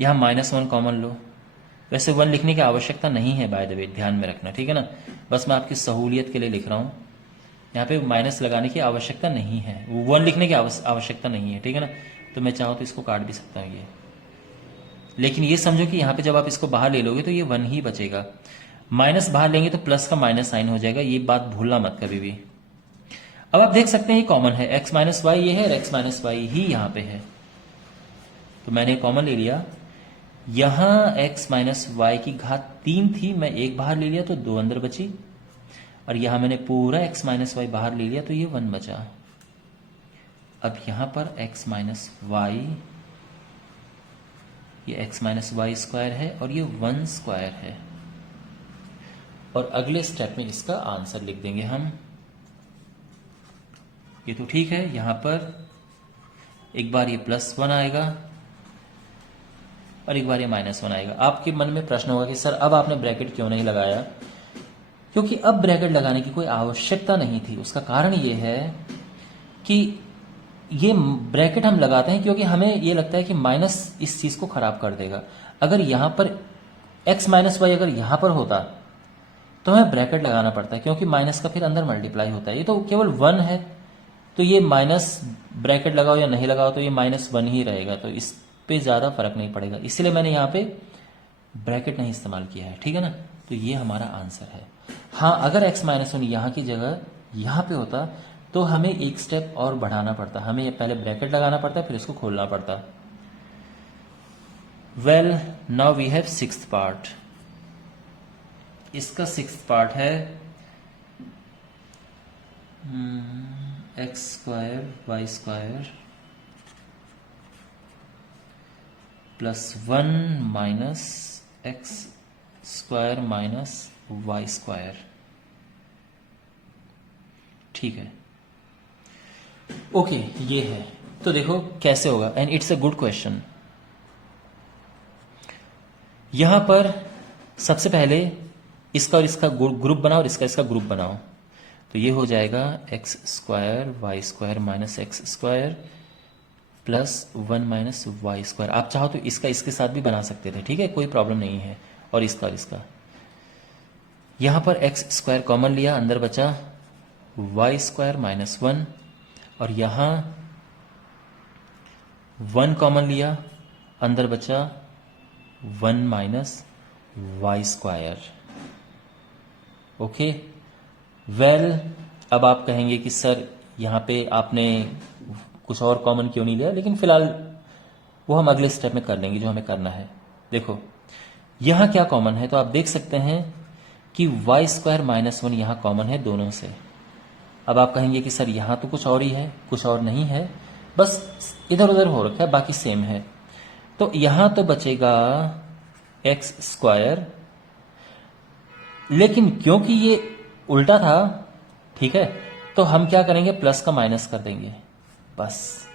यहां -1 कॉमन लो। वैसे 1 लिखने की आवश्यकता नहीं है, बाय द वे, ध्यान में रखना। ठीक है ना? बस मैं आपकी सहूलियत के लिए लिख रहा हूं। यहाँ पे माइनस लगाने की आवश्यकता नहीं है, 1 लिखने की आवश्यकता नहीं है। ठीक है ना? तो मैं चाहूँ तो इसको काट भी सकता हूँ ये, लेकिन ये समझो कि यहाँ पे जब आप इसको बाहर ले लोगे तो ये 1 ही बचेगा। माइनस बाहर लेंगे तो प्लस का माइनस साइन हो जाएगा, ये बात भूलना मत कभी भी। अब आप देख सकते हैं ये कॉमन है, x - y ये है, और x - y ही यहाँ पे है, तो मैंने कॉमन ले लिया। यहां x - y की घात 3 थी, मैं एक बाहर ले लिया तो 2 अंदर बची, और यहां मैंने पूरा x - y बाहर ले लिया तो ये 1 बचा। अब यहां पर x - y, ये x - y² है, और ये 1² है, और अगले स्टेप में इसका आंसर लिख देंगे हम। ये तो ठीक है। यहां पर एक बार ये +1 आएगा, और एक बार ये -1 आएगा। आपके मन में प्रश्न होगा कि सर अब आपने ब्रैकेट क्यों नहीं लगाया? क्योंकि अब ब्रैकेट लगाने की कोई आवश्यकता नहीं थी। उसका कारण ये है कि ये ब्रैकेट हम लगाते हैं क्योंकि हमें ये लगता है कि माइनस इस चीज को खराब कर देगा। अगर यहां पर x - y अगर यहां पर होता तो हमें ब्रैकेट लगाना पड़ता है, क्योंकि माइनस का फिर अंदर मल्टीप्लाई होता है। ये तो केवल 1 है, तो ये माइनस ब्रैकेट लगाओ या नहीं लगाओ तो ये -1 ही रहेगा। तो इस पे ज़्यादा फर्क नहीं पड़ेगा, इसीलिए मैंने यहाँ पे ब्रैकेट नहीं इस्तेमाल किया है, ठीक है ना। तो ये हमारा आंसर है। हाँ, अगर x माइनस वन यहाँ की जगह यहाँ पे होता तो हमें एक स्टेप और बढ़ाना पड़ता, हमें ये पहले ब्रैकेट लगाना पड़ता फिर इसको खोलना पड़ता। Well, now we have sixth part. इसका सिक्स्थ पार्ट है X square Y square plus 1 minus X square minus Y square. ठीक है, ओके, ये है। तो देखो कैसे होगा, and it's a good question. यहां पर सबसे पहले इसका और इसका ग्रुप बनाओ और इसका ग्रुप बनाओ। तो ये हो जाएगा X square Y square minus X square plus 1 minus Y square. आप चाहो तो इसका इसके साथ भी बना सकते थे, ठीक है, कोई प्रॉब्लम नहीं है। और इसका यहां पर एक्स स्क्वायर कॉमन लिया, अंदर बचा वाई स्क्वायर माइनस 1, और यहां 1 कॉमन लिया, अंदर बचा 1 minus Y square. Okay, well, अब आप कहेंगे कि सर यहाँ पे आपने कुछ और कॉमन क्यों नहीं लिया, लेकिन फिलहाल वो हम अगले स्टेप में कर लेंगे जो हमें करना है। देखो यहाँ क्या कॉमन है, तो आप देख सकते हैं कि वाई स्क्वायर माइनस 1 यहाँ कॉमन है दोनों से। अब आप कहेंगे कि सर यहाँ तो कुछ और ही है, कुछ और नहीं है, बस इधर उधर हो रखा है, बाकी सेम है। तो यहाँ तो बचेगा एक्स स्क्वायर, लेकिन क्योंकि ये उल्टा था, ठीक है, तो हम क्या करेंगे, प्लस का माइनस कर देंगे, बस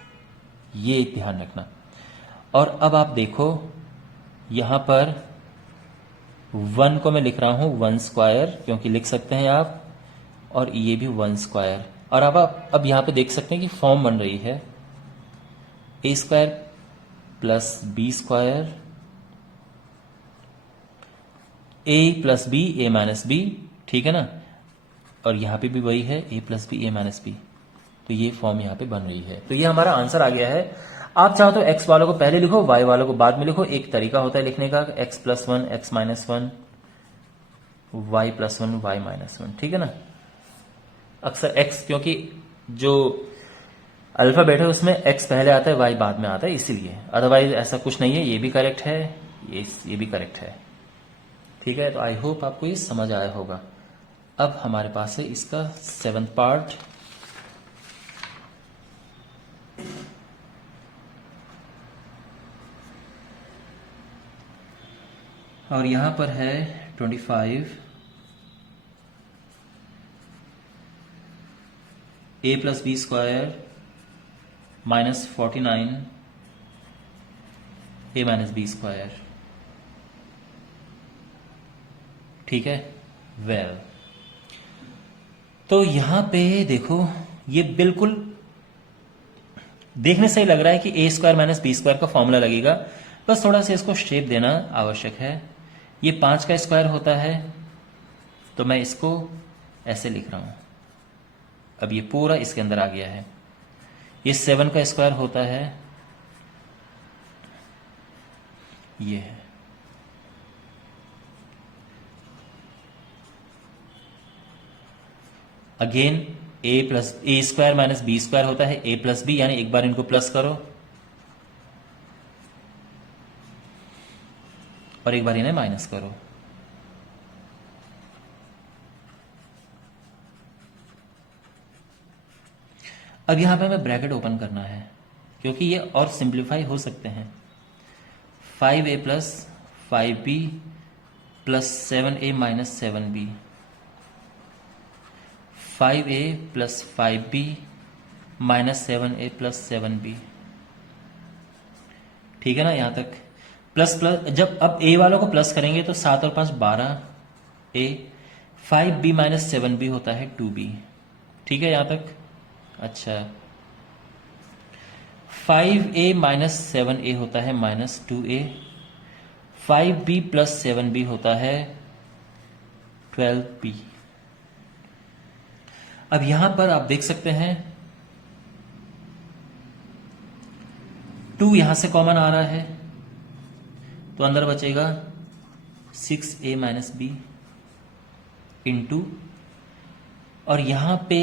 ये ध्यान रखना। और अब आप देखो यहां पर 1 को मैं लिख रहा हूं 1 स्क्वायर, क्योंकि लिख सकते हैं आप, और ये भी 1 स्क्वायर। और अब यहां पे देख सकते हैं कि फॉर्म बन रही है a square plus B square, A plus B A minus B, ठीक है ना। और यहां पे भी वही है, ए प्लस बी ए माइनस बी। तो ये फॉर्म यहां पे बन रही है। तो ये हमारा आंसर आ गया है। आप चाहो तो एक्स वालों को पहले लिखो, वाई वालों को बाद में लिखो। एक तरीका होता है लिखने का, X plus 1 X minus 1 Y plus 1 Y minus 1, ठीक है ना। अक्सर एक्स, क्योंकि जो अल्फाबेट है उसमें एक्स पहले आता है वाई बाद में आता है, इसीलिए। अदरवाइज ऐसा कुछ नहीं है। ये भी करेक्ट है, ये भी करेक्ट है, ठीक है। तो आई होप आपको ये समझ आया होगा। अब हमारे पास है इसका 7th पार्ट। और यहां पर है 25 ए प्लस बी स्क्वायर माइनस 49 ए माइनस बी स्क्वायर, ठीक है। वेल, तो यहां पे देखो ये बिल्कुल देखने से ही लग रहा है कि ए स्क्वायर माइनस बी स्क्वायर का फॉर्मूला लगेगा, बस थोड़ा सा इसको शेप देना आवश्यक है। ये 5 का स्क्वायर होता है, तो मैं इसको ऐसे लिख रहा हूं। अब ये पूरा इसके अंदर आ गया है। ये 7 का स्क्वायर होता है, ये है। अगेन ए स्क्वायर माइनस बी स्क्वायर होता है ए प्लस बी, यानी एक बार इनको प्लस करो और एक बार इन्हें माइनस करो। अब यहां पे हमें ब्रैकेट ओपन करना है, क्योंकि ये और सिंप्लीफाई हो सकते हैं। 5a plus 5b plus 7a minus 7b, 5a plus 5b minus 7a plus 7b, ठीक है ना। यहां तक प्लस प्लस, जब अब a वालों को प्लस करेंगे तो 7 और 5 12 a, 5b माइनस 7b होता है 2b, ठीक है यहां तक। अच्छा, 5a माइनस 7a होता है minus 2a, 5b plus 7b होता है 12b। अब यहां पर आप देख सकते हैं 2 यहां से कॉमन आ रहा है, तो अंदर बचेगा 6a माइनस बी इंटू, और यहां पे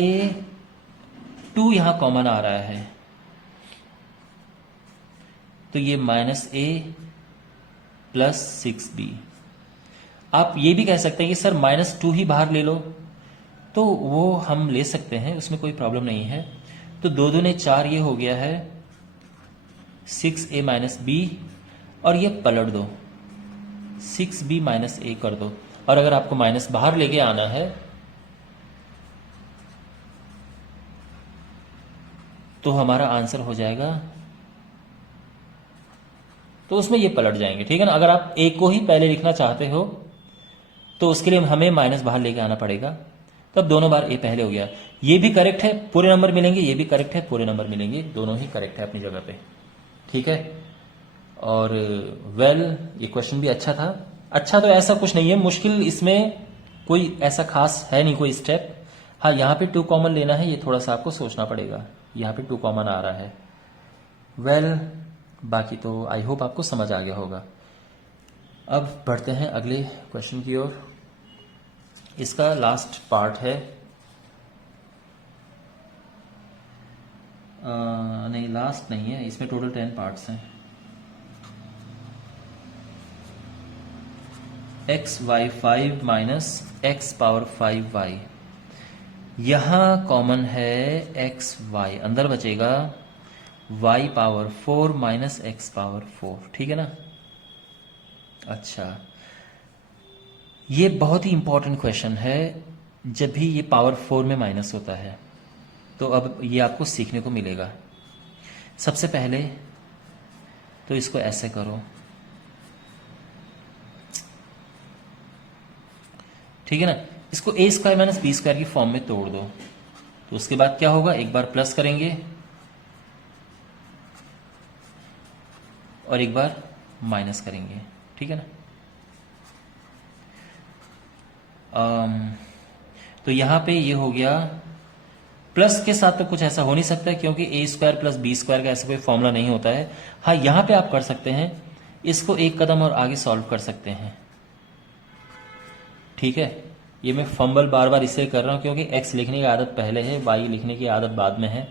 2 यहां कॉमन आ रहा है, तो ये माइनस ए प्लस 6b। आप ये भी कह सकते हैं कि सर -2 ही बाहर ले लो, तो वो हम ले सकते हैं, उसमें कोई प्रॉब्लम नहीं है। तो 2 दूने 4 ये हो गया है 6a माइनस बी, और ये पलट दो 6b माइनस ए कर दो, और अगर आपको माइनस बाहर लेके आना है तो हमारा आंसर हो जाएगा, तो उसमें ये पलट जाएंगे, ठीक है ना। अगर आप ए को ही पहले लिखना चाहते हो तो उसके लिए हमें माइनस बाहर लेके आना पड़ेगा, तब दोनों बार ए पहले हो गया। ये भी करेक्ट है, पूरे नंबर मिलेंगे, ये भी करेक्ट है, पूरे नंबर मिलेंगे, दोनों ही करेक्ट है अपनी जगह पे, ठीक है। और वेल ये क्वेश्चन भी अच्छा था। अच्छा तो ऐसा कुछ नहीं है, मुश्किल इसमें कोई ऐसा खास है नहीं कोई स्टेप। हाँ, यहाँ पे 2 कॉमन लेना है, ये थोड़ा सा आपको सोचना पड़ेगा, यहाँ पे 2 कॉमन आ रहा है। वेल बाकी तो आई होप आपको समझ आ गया होगा। अब बढ़ते हैं अगले क्वेश्चन की ओर। इसका लास्ट पार्ट है, नहीं लास्ट नहीं है, इसमें टोटल 10 पार्ट्स हैं। xy5 minus x power 5y, यहां कॉमन है xy, अंदर बचेगा y power 4 minus x power 4, ठीक है ना। अच्छा, ये बहुत ही इंपॉर्टेंट क्वेश्चन है जब भी ये पावर 4 में माइनस होता है, तो अब ये आपको सीखने को मिलेगा। सबसे पहले तो इसको ऐसे करो, ठीक है ना। इसको ए स्क्वायर माइनस बी स्क्वायर की फॉर्म में तोड़ दो, तो उसके बाद क्या होगा, एक बार प्लस करेंगे और एक बार माइनस करेंगे, ठीक है ना। तो यहां पे ये हो गया, प्लस के साथ तो कुछ ऐसा हो नहीं सकता क्योंकि ए स्क्वायर प्लस बी स्क्वायर का ऐसा कोई फॉर्मूला नहीं होता है। हाँ, यहां पे आप कर सकते हैं, इसको एक कदम और आगे सॉल्व कर सकते हैं, ठीक है। ये मैं फंबल बार बार इसलिए कर रहा हूं क्योंकि एक्स लिखने की आदत पहले है, वाई लिखने की आदत बाद में है,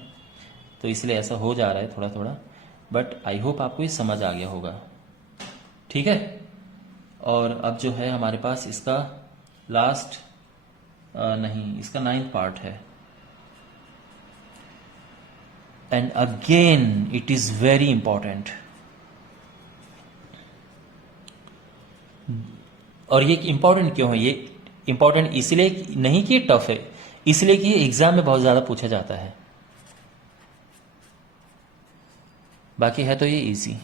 तो इसलिए ऐसा हो जा रहा है थोड़ा थोड़ा, बट आई होप आपको ये समझ आ गया होगा, ठीक है। और अब जो है हमारे पास इसका लास्ट नहीं, इसका 9th पार्ट है, and again it is very important. और ये इंपॉर्टेंट क्यों है, ये इंपॉर्टेंट इसलिए नहीं कि टफ है, इसलिए कि एग्जाम में बहुत ज्यादा पूछा जाता है, बाकी है तो ये इजी।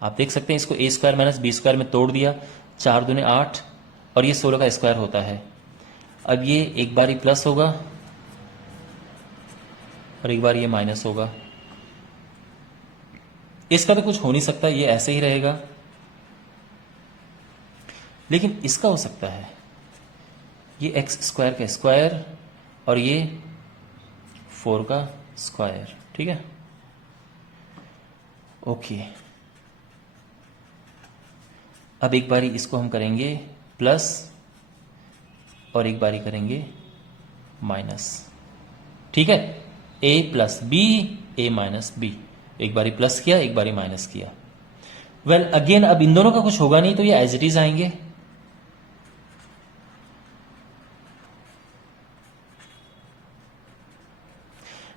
आप देख सकते हैं, इसको ए स्क्वायर माइनस बी स्क्वायर में तोड़ दिया, 4 दूने 8 और ये 16 का स्क्वायर होता है। अब ये एक बार ही प्लस होगा और एक बार ये माइनस होगा, इसका तो कुछ हो नहीं सकता, ये ऐसे ही रहेगा। लेकिन इसका हो सकता है, ये एक्स स्क्वायर का स्क्वायर और ये 4 का स्क्वायर, ठीक है। ओके, अब एक बारी इसको हम करेंगे प्लस और एक बारी करेंगे माइनस, ठीक है। ए प्लस बी, ए माइनस बी, एक बारी प्लस किया एक बारी माइनस किया। वेल अगेन अब इन दोनों का कुछ होगा नहीं, तो ये एज इट इज आएंगे।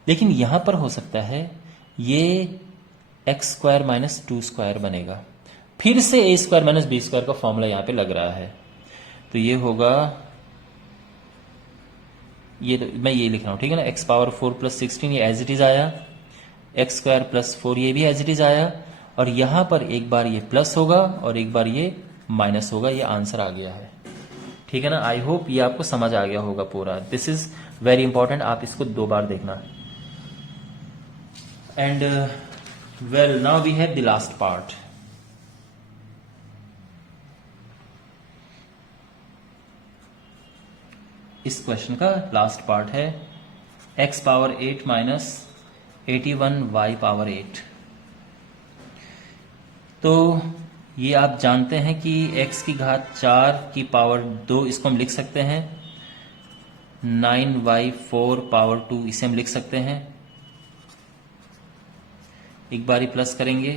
लेकिन यहां पर हो सकता है ये एक्स स्क्वायर माइनस 2 स्क्वायर बनेगा, फिर से ए स्क्वायर माइनस बी स्क्वायर का फॉर्मूला यहां पे लग रहा है, तो ये होगा, ये तो मैं ये लिख रहा हूं, ठीक है ना। एक्स पावर 4 प्लस 16 ये एज इट इज आया, एक्स स्क्वायर प्लस 4 ये भी एज इट इज आया, और यहां पर एक बार ये प्लस होगा और एक बार ये माइनस होगा, ये आंसर आ गया है, ठीक है ना। आई होप ये आपको समझ आ गया होगा पूरा। दिस इज वेरी इंपॉर्टेंट, आप इसको 2 बार देखना। And well now we have the last part. इस क्वेश्चन का लास्ट पार्ट है x power 8 minus 81 y power 8। तो ये आप जानते हैं कि x की घात 4 की पावर 2 इसको हम लिख सकते हैं, 9y4 पावर 2 इसे हम लिख सकते हैं। एक बारी प्लस करेंगे,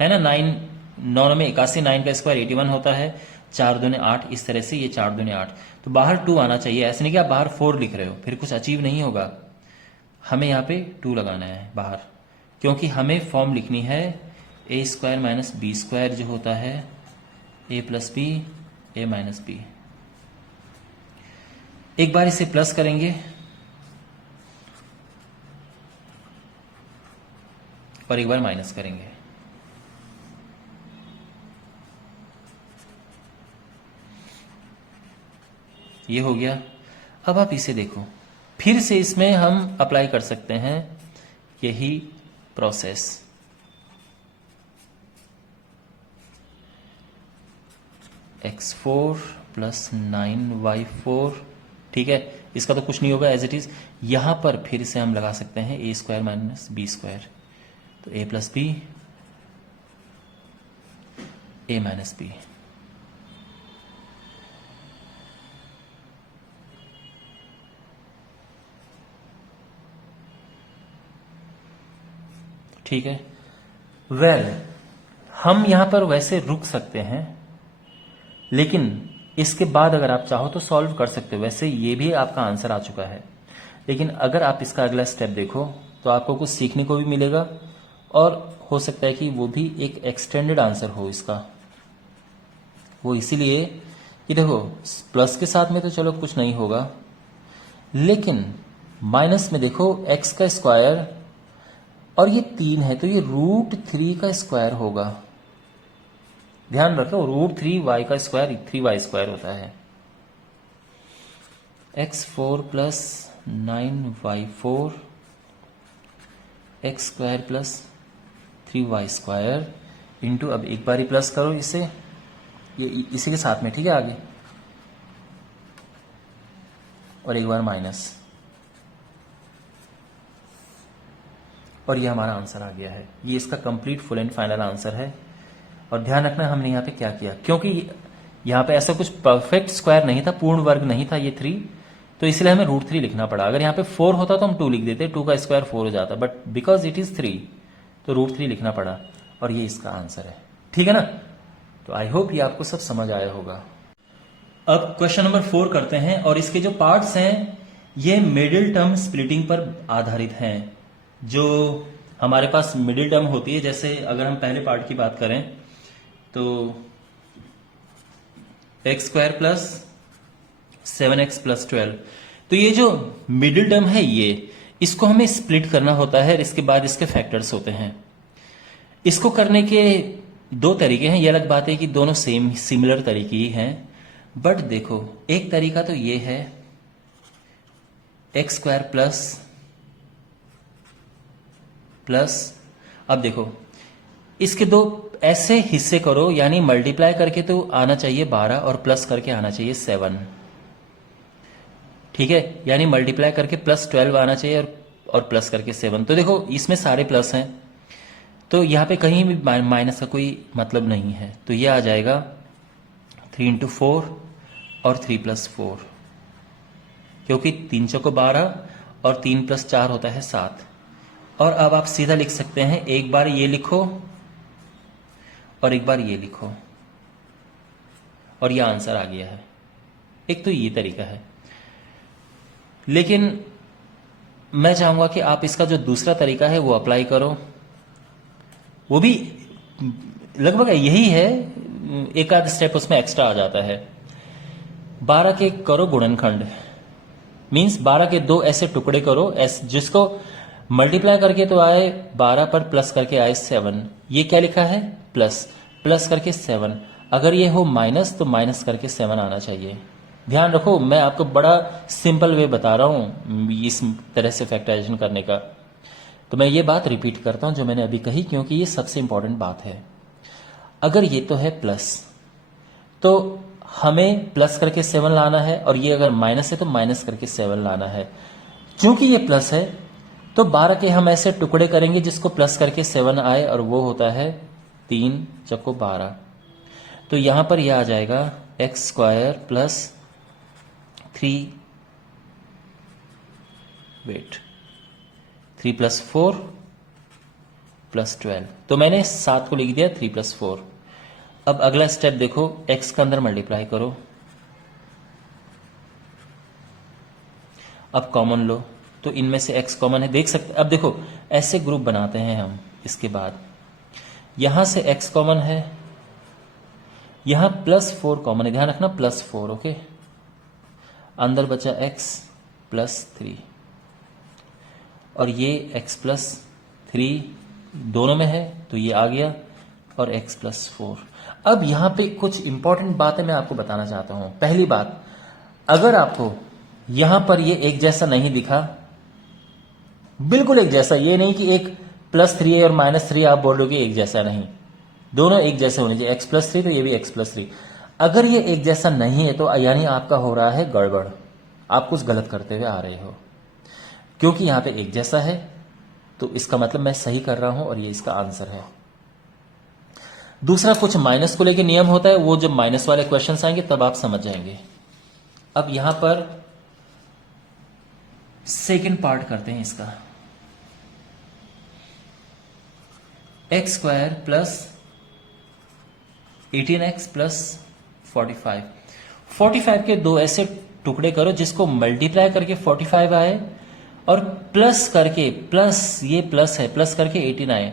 है ना, 9 में 81, 9 का स्क्वायर 81 होता है, 4 दूने 8, इस तरह से ये 4 दूने 8। तो बाहर 2 आना चाहिए, ऐसे नहीं कि आप बाहर 4 लिख रहे हो, फिर कुछ अचीव नहीं होगा। हमें यहाँ पे 2 लगाना है बाहर, क्योंकि हमें फॉर्म लिखनी है a square minus B square, जो होता है ए प्लस बी ए माइनस बी। एक बार इसे प्लस करेंगे और एक बार माइनस करेंगे। ये हो गया। अब आप इसे देखो, फिर से इसमें हम अप्लाई कर सकते हैं यही प्रोसेस। x4 प्लस 9y4, ठीक है, इसका तो कुछ नहीं होगा एज इट इज। यहां पर फिर से हम लगा सकते हैं ए स्क्वायर माइनस बी स्क्वायर, तो ए प्लस बी ए माइनस बी। ठीक है, हम यहां पर वैसे रुक सकते हैं, लेकिन इसके बाद अगर आप चाहो तो सॉल्व कर सकते हो। वैसे ये भी आपका आंसर आ चुका है, लेकिन अगर आप इसका अगला स्टेप देखो तो आपको कुछ सीखने को भी मिलेगा, और हो सकता है कि वो भी एक एक्सटेंडेड आंसर हो इसका। वो इसीलिए कि देखो, प्लस के साथ में तो चलो कुछ नहीं होगा, लेकिन माइनस में देखो x का स्क्वायर और ये 3 है, तो ये √3 का स्क्वायर होगा। ध्यान रखो, √3y का स्क्वायर 3y स्क्वायर होता है। x4 plus 9y4 x square plus 3y square into, अब एक बार ही प्लस करो इसे, ये इसी के साथ में, ठीक है, आगे, और एक बार माइनस, और ये हमारा आंसर आ गया है। ये इसका complete full and final answer है। और ध्यान रखना हमने यहाँ पे क्या किया, क्योंकि यहाँ पे ऐसा कुछ परफेक्ट स्क्वायर नहीं था, पूर्ण वर्ग नहीं था ये 3, तो इसलिए हमें √3 लिखना पड़ा। अगर यहाँ पे 4 होता तो हम 2 लिख देते, 2 का स्क्वायर 4 हो जाता, बट बिकॉज इट इज 3 तो √3 लिखना पड़ा, और ये इसका आंसर है। ठीक है ना, तो आई होप ये आपको सब समझ आया होगा। अब क्वेश्चन नंबर 4 करते हैं, और इसके जो पार्ट्स हैं ये मिडिल टर्म स्प्लिटिंग पर आधारित हैं। जो हमारे पास मिडिल टर्म होती है, जैसे अगर हम पहले पार्ट की बात करें तो x square plus 7x plus 12, तो ये जो मिडिल टर्म है इसको हमें स्प्लिट करना होता है, और इसके बाद इसके फैक्टर्स होते हैं। इसको करने के 2 तरीके हैं। ये अलग बात है कि दोनों सिमिलर तरीके ही हैं, बट देखो एक तरीका तो ये है x स्क्वायर प्लस, अब देखो इसके 2 ऐसे हिस्से करो, यानी मल्टीप्लाई करके तो आना चाहिए 12 और प्लस करके आना चाहिए 7, ठीक है, यानी मल्टीप्लाई करके प्लस 12 आना चाहिए और प्लस करके 7। तो देखो इसमें सारे प्लस हैं, तो यहाँ पे कहीं भी माइनस का कोई मतलब नहीं है, तो ये आ जाएगा 3 × 4 और 3 + 4, क्योंकि 3 चौको 12 और 3 + 4 होता है 7। और अब आप सीधा लिख सकते हैं, एक बार ये लिखो और एक बार ये लिखो, और ये आंसर आ गया है। एक तो ये तरीका है, लेकिन मैं चाहूंगा कि आप इसका जो दूसरा तरीका है वो अप्लाई करो, वो भी लगभग यही है, एक आध स्टेप उसमें एक्स्ट्रा आ जाता है। 12 के करो गुणनखंड, मींस 12 के 2 ऐसे टुकड़े करो जिसको मल्टीप्लाई करके तो आए 12 पर प्लस करके आए 7। ये क्या लिखा है, प्लस करके 7। अगर ये हो माइनस तो माइनस करके 7 आना चाहिए। ध्यान रखो, मैं आपको बड़ा सिंपल वे बता रहा हूं इस तरह से फैक्टराइजेशन करने का। तो मैं ये बात रिपीट करता हूं जो मैंने अभी कही, क्योंकि ये सबसे इंपॉर्टेंट बात है। अगर ये तो है प्लस, तो हमें प्लस करके 7 लाना है, और ये अगर माइनस है तो माइनस करके 7 लाना है। क्योंकि ये प्लस है तो 12 के हम ऐसे टुकड़े करेंगे जिसको प्लस करके 7 आए, और वो होता है 3 चौको 12, तो यहां पर यह आ जाएगा X square plus 3 plus 4 plus 12, तो मैंने 7 को लिख दिया 3 प्लस 4। अब अगला स्टेप देखो, x के अंदर मल्टीप्लाई करो, अब कॉमन लो, तो इनमें से x कॉमन है, देख सकते। अब देखो ऐसे ग्रुप बनाते हैं हम। इसके बाद यहां से x कॉमन है, यहां प्लस 4 कॉमन है, ध्यान रखना प्लस 4, ओके। अंदर बचा x प्लस 3, और ये x प्लस 3 दोनों में है, तो ये आ गया, और x प्लस 4। अब यहां पे कुछ इंपॉर्टेंट बातें मैं आपको बताना चाहता हूं। पहली बात, अगर आपको यहां पर ये एक जैसा नहीं दिखा, बिल्कुल एक जैसा, ये नहीं कि एक प्लस 3 है और माइनस 3 आप बोल रहे हो एक जैसा, नहीं, दोनों एक जैसे होने चाहिए। x प्लस 3 तो ये भी x प्लस 3। अगर ये एक जैसा नहीं है तो यानी आपका हो रहा है गड़बड़, आप कुछ गलत करते हुए आ रहे हो, क्योंकि यहां पे एक जैसा है, तो इसका मतलब मैं सही कर रहा हूं और ये इसका आंसर है। दूसरा, कुछ माइनस को लेके नियम होता है, वो जब माइनस वाले क्वेश्चंस आएंगे तब आप समझ जाएंगे। अब यहां पर सेकंड पार्ट करते हैं इसका, x square plus 18x plus 45 के दो ऐसे टुकड़े करो जिसको मल्टीप्लाई करके 45 आए और प्लस करके, प्लस ये प्लस है, प्लस करके 18 आए,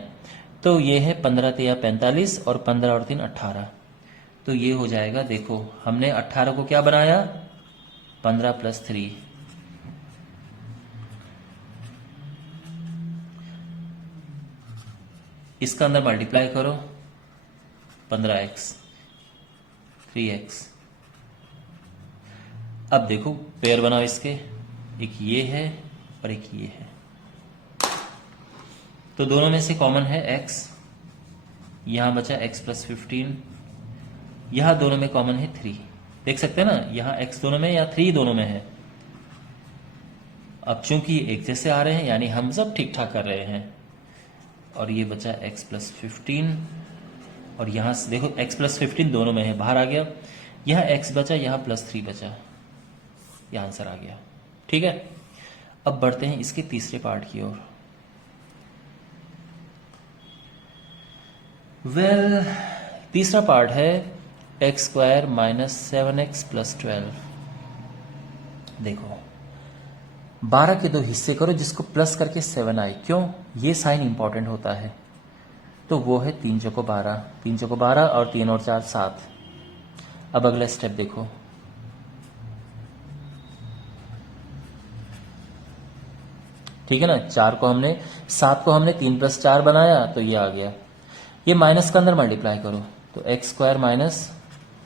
तो ये है 15 3 45 और 15 और 3 18, तो ये हो जाएगा। देखो हमने 18 को क्या बनाया, 15 प्लस 3, इसका अंदर मल्टीप्लाई करो, 15x 3x। अब देखो पेयर बनाओ इसके, एक ये है और एक ये है, तो दोनों में से कॉमन है x, यहां बचा x प्लस 15, यहां दोनों में कॉमन है 3, देख सकते हैं ना, यहां x दोनों में या 3 दोनों में है। अब चूंकि ये एक जैसे आ रहे हैं यानी हम सब ठीक ठाक कर रहे हैं, और ये बचा x प्लस 15, और यहां से देखो x प्लस 15 दोनों में है, बाहर आ गया, यहां x बचा, यहां प्लस 3 बचा, यह आंसर आ गया। ठीक है, अब बढ़ते हैं इसके तीसरे पार्ट की ओर। वेल, तीसरा पार्ट है X square minus 7x plus 12। देखो 12 के दो हिस्से करो जिसको प्लस करके 7 आए, क्यों, ये साइन इंपॉर्टेंट होता है, तो वो है 3 चौको 12, 3 चौको 12 और 3 और 4 7। अब अगला स्टेप देखो, ठीक है ना, 7 को हमने 3 प्लस 4 बनाया, तो ये आ गया। ये माइनस के अंदर मल्टीप्लाई करो, तो x square minus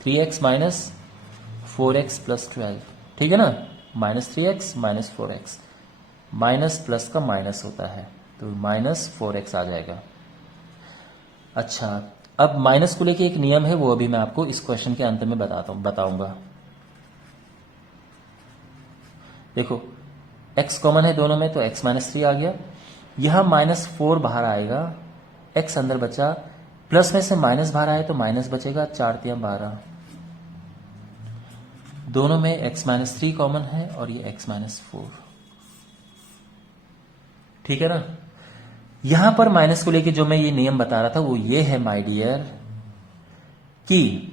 3x minus 4x plus 12, ठीक है ना, minus 3x minus 4x, minus plus का माइनस होता है, तो माइनस 4x आ जाएगा। अच्छा, अब माइनस को लेके एक नियम है, वो अभी मैं आपको इस क्वेश्चन के अंत में बताऊंगा। देखो x कॉमन है दोनों में, तो x माइनस 3 आ गया, यहां माइनस 4 बाहर आएगा, x अंदर बचा, प्लस में से माइनस बाहर आए तो माइनस बचेगा, 4 3 12, दोनों में x माइनस 3 कॉमन है और ये x माइनस 4, ठीक है ना। यहां पर माइनस को लेके जो मैं ये नियम बता रहा था वो ये है माय डियर, कि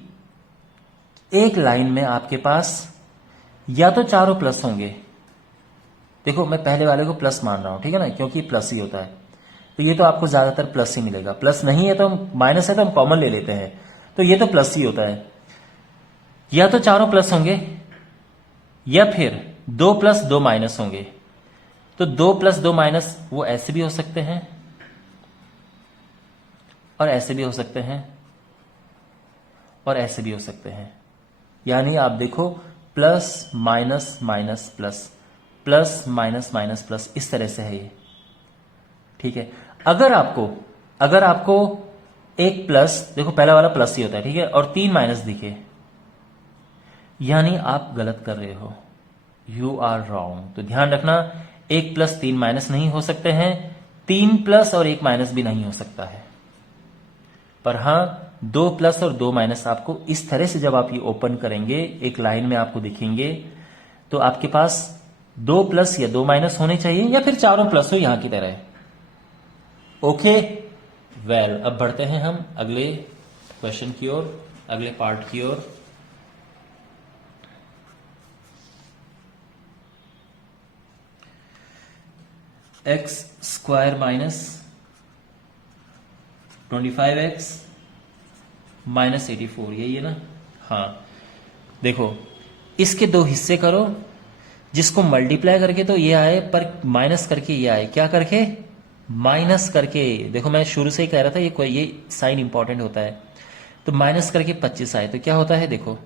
एक लाइन में आपके पास या तो चारों प्लस होंगे, देखो मैं पहले वाले को प्लस मान रहा हूं, ठीक है ना, क्योंकि प्लस ही होता है, तो ये तो आपको ज्यादातर प्लस ही मिलेगा, प्लस नहीं है तो हम, माइनस है तो हम कॉमन ले लेते हैं, तो ये तो प्लस ही होता है। या तो चारों प्लस होंगे या फिर 2 प्लस 2 माइनस होंगे, तो 2 प्लस 2 माइनस वो ऐसे भी हो सकते हैं और ऐसे भी हो सकते हैं और ऐसे भी हो सकते हैं, यानी आप देखो plus minus minus plus, plus minus minus plus, इस तरह से है ये, ठीक है। अगर आपको एक प्लस, देखो पहला वाला प्लस ही होता है, ठीक है, और 3 माइनस दिखे, यानी आप गलत कर रहे हो, यू आर रॉन्ग। तो ध्यान रखना, 1 प्लस 3 माइनस नहीं हो सकते हैं, 3 प्लस और 1 माइनस भी नहीं हो सकता है, पर हाँ 2 प्लस और 2 माइनस आपको इस तरह से जब आप ये ओपन करेंगे एक लाइन में आपको दिखेंगे तो आपके पास 2 प्लस या 2 माइनस होने चाहिए या फिर चारों प्लस हो यहां की तरह। ओके वेल, अब बढ़ते हैं हम अगले क्वेश्चन की ओर, अगले पार्ट की ओर। X square minus 25x minus 84, यही है ना? हाँ देखो, इसके दो हिस्से करो, जिसको मल्टीप्लाई करके तो ये आए पर माइनस करके ये आए। क्या करके? माइनस करके। देखो मैं शुरू से ही कह रहा था ये साइन इंपॉर्टेंट होता है। तो माइनस करके 25 आए तो क्या होता है? देखो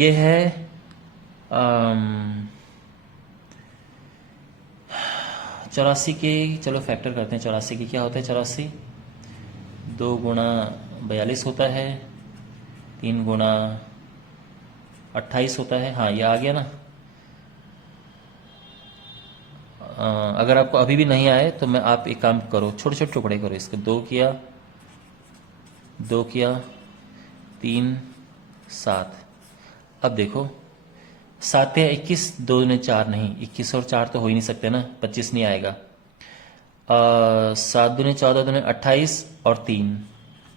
ये है 84 के, चलो फैक्टर करते हैं। 84 की क्या होता है? 84 2 गुणा 42 होता है, 3 गुणा 28 होता है। हाँ ये आ गया ना। अगर आपको अभी भी नहीं आए तो मैं आप एक काम करो, छोटे छोटे टुकड़े करो इसके। 2 किया, 3 7। अब देखो 7 या 21, 2 ने 4 नहीं, 21 और 4 तो हो ही नहीं सकते ना, 25 नहीं आएगा। 7 दूने 14, 2 ने 28 और 3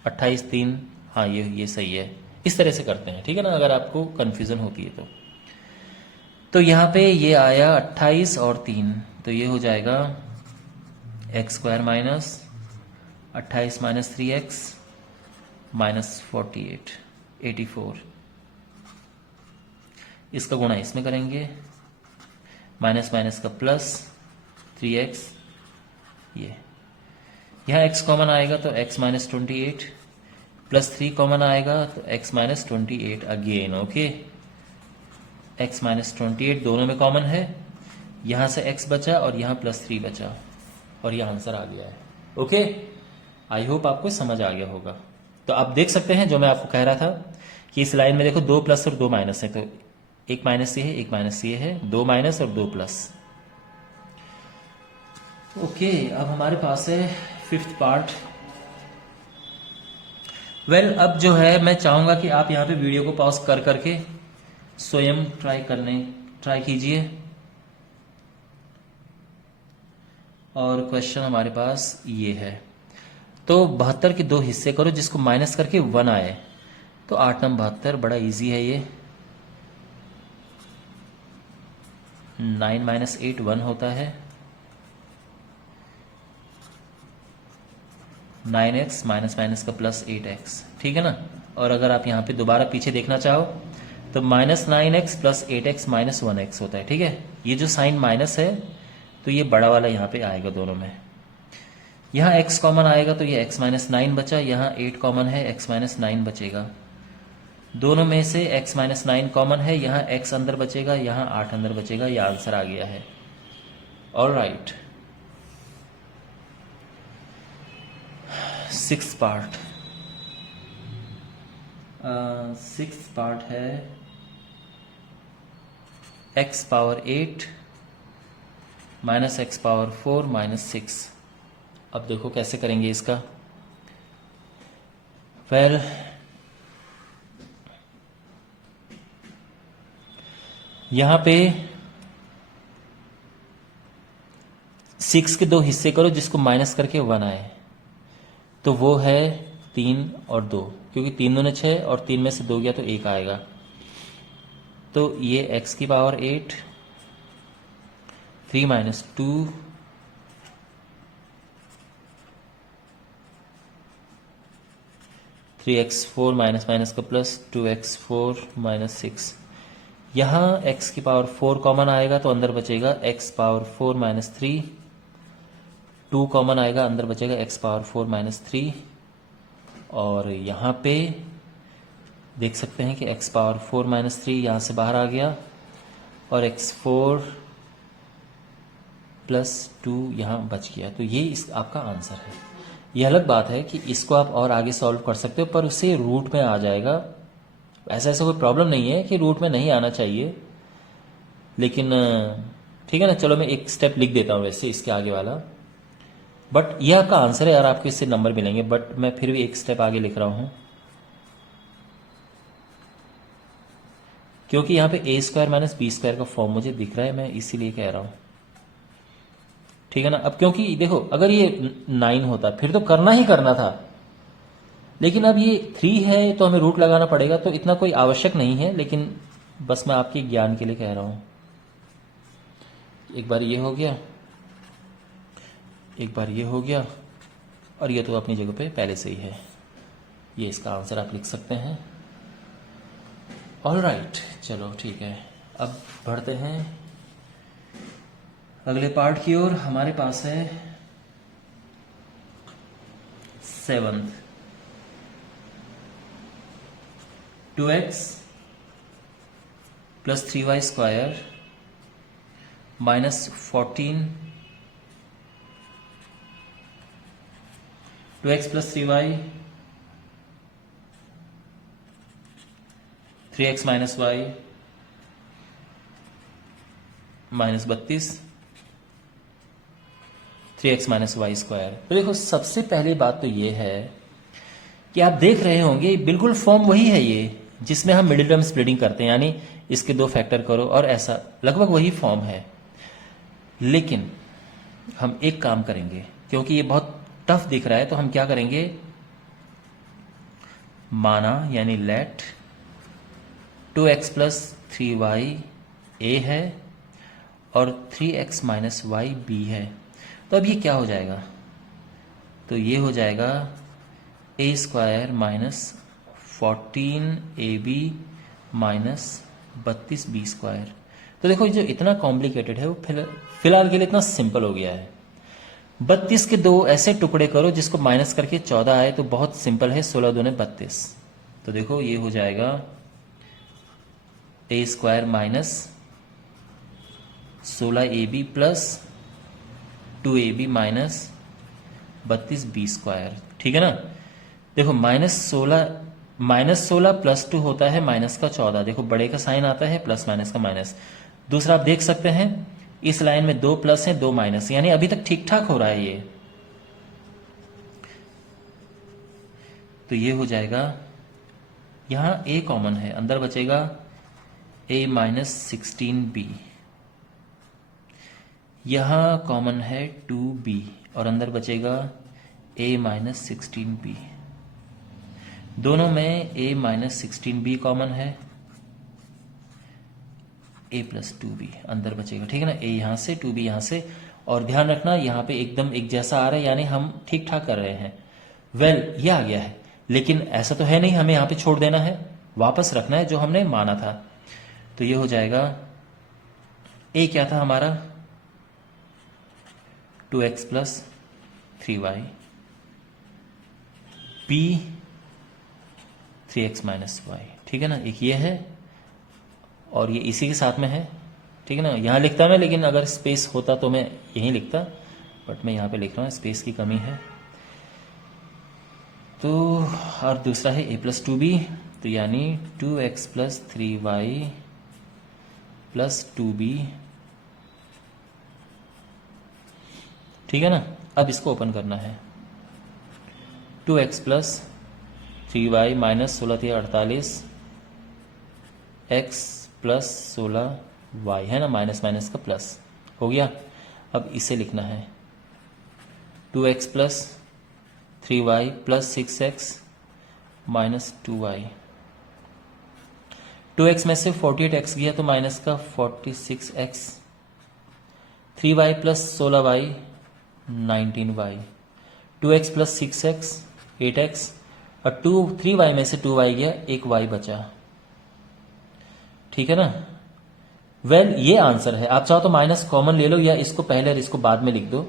28 3। हाँ ये सही है। इस तरह से करते हैं, ठीक है ना, अगर आपको कन्फ्यूजन होती है तो यहाँ पे ये आया 28 और 3, तो ये हो जाएगा X square minus 28 minus 3x minus 48 84। इसका गुणा इसमें करेंगे, माइनस माइनस का प्लस 3x। ये यहाँ x कॉमन आएगा तो x माइनस 28 प्लस 3 कॉमन आएगा तो x minus 28 again. Okay, x minus 28 दोनों में कॉमन है, यहां से x बचा और यहां प्लस 3 बचा और यह आंसर आ गया है। ओके, आई होप आपको समझ आ गया होगा। तो आप देख सकते हैं जो मैं आपको कह रहा था कि इस लाइन में देखो 2 प्लस और 2 माइनस है, तो एक माइनस ये है, एक माइनस ये है, 2 माइनस और 2 प्लस। ओके, अब हमारे पास है 5th पार्ट। वेल, अब जो है मैं चाहूंगा कि आप यहां पे वीडियो को पॉज कर करके स्वयं ट्राई कीजिए। और क्वेश्चन हमारे पास ये है, तो 72 के 2 हिस्से करो जिसको माइनस करके 1 आए। तो 8 नंबर 72, बड़ा इजी है ये। 9 माइनस 8 1 होता है, 9x माइनस माइनस का प्लस 8x, ठीक है ना। और अगर आप यहाँ पे दोबारा पीछे देखना चाहो तो minus 9x plus 8x minus 1x होता है, ठीक है। ये जो साइन माइनस है तो ये बड़ा वाला यहाँ पे आएगा दोनों में। यहाँ x कॉमन आएगा तो ये x माइनस 9 बचा, यहाँ 8 कॉमन है, x माइनस 9 बचेगा। दोनों में से x माइनस 9 कॉमन है, यहाँ x अंदर बचेगा, यहाँ 8 अंदर बचेगा। ये आंसर आ गया है। Alright, 6th part. 6th part है x power 8 minus x power 4 minus 6। अब देखो कैसे करेंगे इसका। वेल, यहां पे 6 के 2 हिस्से करो जिसको माइनस करके 1 आए, तो वो है 3 और 2, क्योंकि 3 दूने 6 और 3 में से 2 गया तो 1 आएगा। तो ये x की power 8 3 minus 2 3x4 minus minus का प्लस 2x4 माइनस 6। यहाँ x की पावर 4 कॉमन आएगा तो अंदर बचेगा x पावर 4 माइनस 3, 2 कॉमन आएगा, अंदर बचेगा x पावर 4 माइनस 3। और यहाँ पे देख सकते हैं कि x पावर 4 माइनस 3 यहाँ से बाहर आ गया और x4 प्लस 2 यहाँ बच गया। तो ये इस आपका आंसर है। ये अलग बात है कि इसको आप और आगे सॉल्व कर सकते हो, पर उससे रूट में आ जाएगा। ऐसा कोई प्रॉब्लम नहीं है कि रूट में नहीं आना चाहिए, लेकिन ठीक है ना। चलो मैं एक स्टेप लिख देता हूँ वैसे इसके आगे वाला। बट ये आपका आंसर है यार, आपको इससे नंबर मिलेंगे, बट मैं फिर भी एक स्टेप आगे लिख रहा हूं क्योंकि यहाँ पे ए स्क्वायर माइनस बी स्क्वायर का फॉर्म मुझे दिख रहा है, मैं इसीलिए कह रहा हूं। ठीक है ना। अब क्योंकि देखो अगर ये 9 होता फिर तो करना ही करना था, लेकिन अब ये 3 है तो हमें रूट लगाना पड़ेगा, तो इतना कोई आवश्यक नहीं है, लेकिन बस मैं आपके ज्ञान के लिए कह रहा हूं। एक बार ये हो गया, एक बार ये हो गया, और ये तो अपनी जगह पे पहले से ही है। ये इसका आंसर आप लिख सकते हैं। ऑल राइट, चलो ठीक है। अब बढ़ते हैं अगले पार्ट की ओर। हमारे पास है 7th 2x plus 3y square minus 14 2x plus 3y 3x minus y minus 32 3x minus Y square. तो देखो सबसे पहली बात तो ये है कि आप देख रहे होंगे बिल्कुल फॉर्म वही है ये जिसमें हम मिडिल टर्म स्प्लिटिंग करते हैं, यानी इसके 2 फैक्टर करो और ऐसा, लगभग वही फॉर्म है। लेकिन हम एक काम करेंगे, क्योंकि ये बहुत टफ दिख रहा है, तो हम क्या करेंगे, माना यानी late 2x plus 3y a है और 3x माइनस वाई b है। तो अब ये क्या हो जाएगा, तो ये हो जाएगा a square minus 14ab minus 32b square. तो देखो जो इतना कॉम्प्लिकेटेड है वो फिलहाल के लिए इतना सिंपल हो गया है। 32 के 2 ऐसे टुकड़े करो जिसको माइनस करके 14 आए, तो बहुत सिंपल है, 16 दूने 32। तो देखो ये हो जाएगा a square minus 16ab plus 2ab minus 32b square. ठीक है ना। देखो -16 प्लस 2 होता है माइनस का 14। देखो बड़े का साइन आता है, प्लस माइनस का माइनस। दूसरा आप देख सकते हैं इस लाइन में 2 प्लस है 2 माइनस, यानी अभी तक ठीक ठाक हो रहा है ये। तो ये हो जाएगा, यहां a कॉमन है, अंदर बचेगा a माइनस 16b, यहां कॉमन है 2b और अंदर बचेगा a माइनस 16b। दोनों में a माइनस 16b कॉमन है, a प्लस 2b अंदर बचेगा। ठीक है ना। a यहां से 2b यहां से, और ध्यान रखना यहां पे एकदम एक जैसा आ रहा है, यानी हम ठीक ठाक कर रहे हैं। ये आ गया है, लेकिन ऐसा तो है नहीं हमें यहां पे छोड़ देना है, वापस रखना है जो हमने माना था। तो ये हो जाएगा, a क्या था हमारा 2x plus 3y, b 3x minus Y. ठीक है ना। एक ये है और ये इसी के साथ में है। ठीक है ना। यहां लिखता मैं, लेकिन अगर स्पेस होता तो मैं यहीं लिखता, बट मैं यहां पे लिख रहा हूं, स्पेस की कमी है। तो और दूसरा है a प्लस 2b, तो यानी 2x plus 3y plus 2b। ठीक है ना। अब इसको ओपन करना है, 2x plus 3y minus 16 × 48 x plus 16y है ना, माइनस माइनस का प्लस हो गया। अब इसे लिखना है 2x plus 3y plus 6x minus 2y। 2x में से 48x गया तो माइनस का 46x, 3y plus 16y 19y, 2x plus 6x 8x, और 3y में से 2y गया, एक y बचा। ठीक है ना। ये आंसर है। आप चाहो तो माइनस कॉमन ले लो, या इसको पहले और इसको बाद में लिख दो,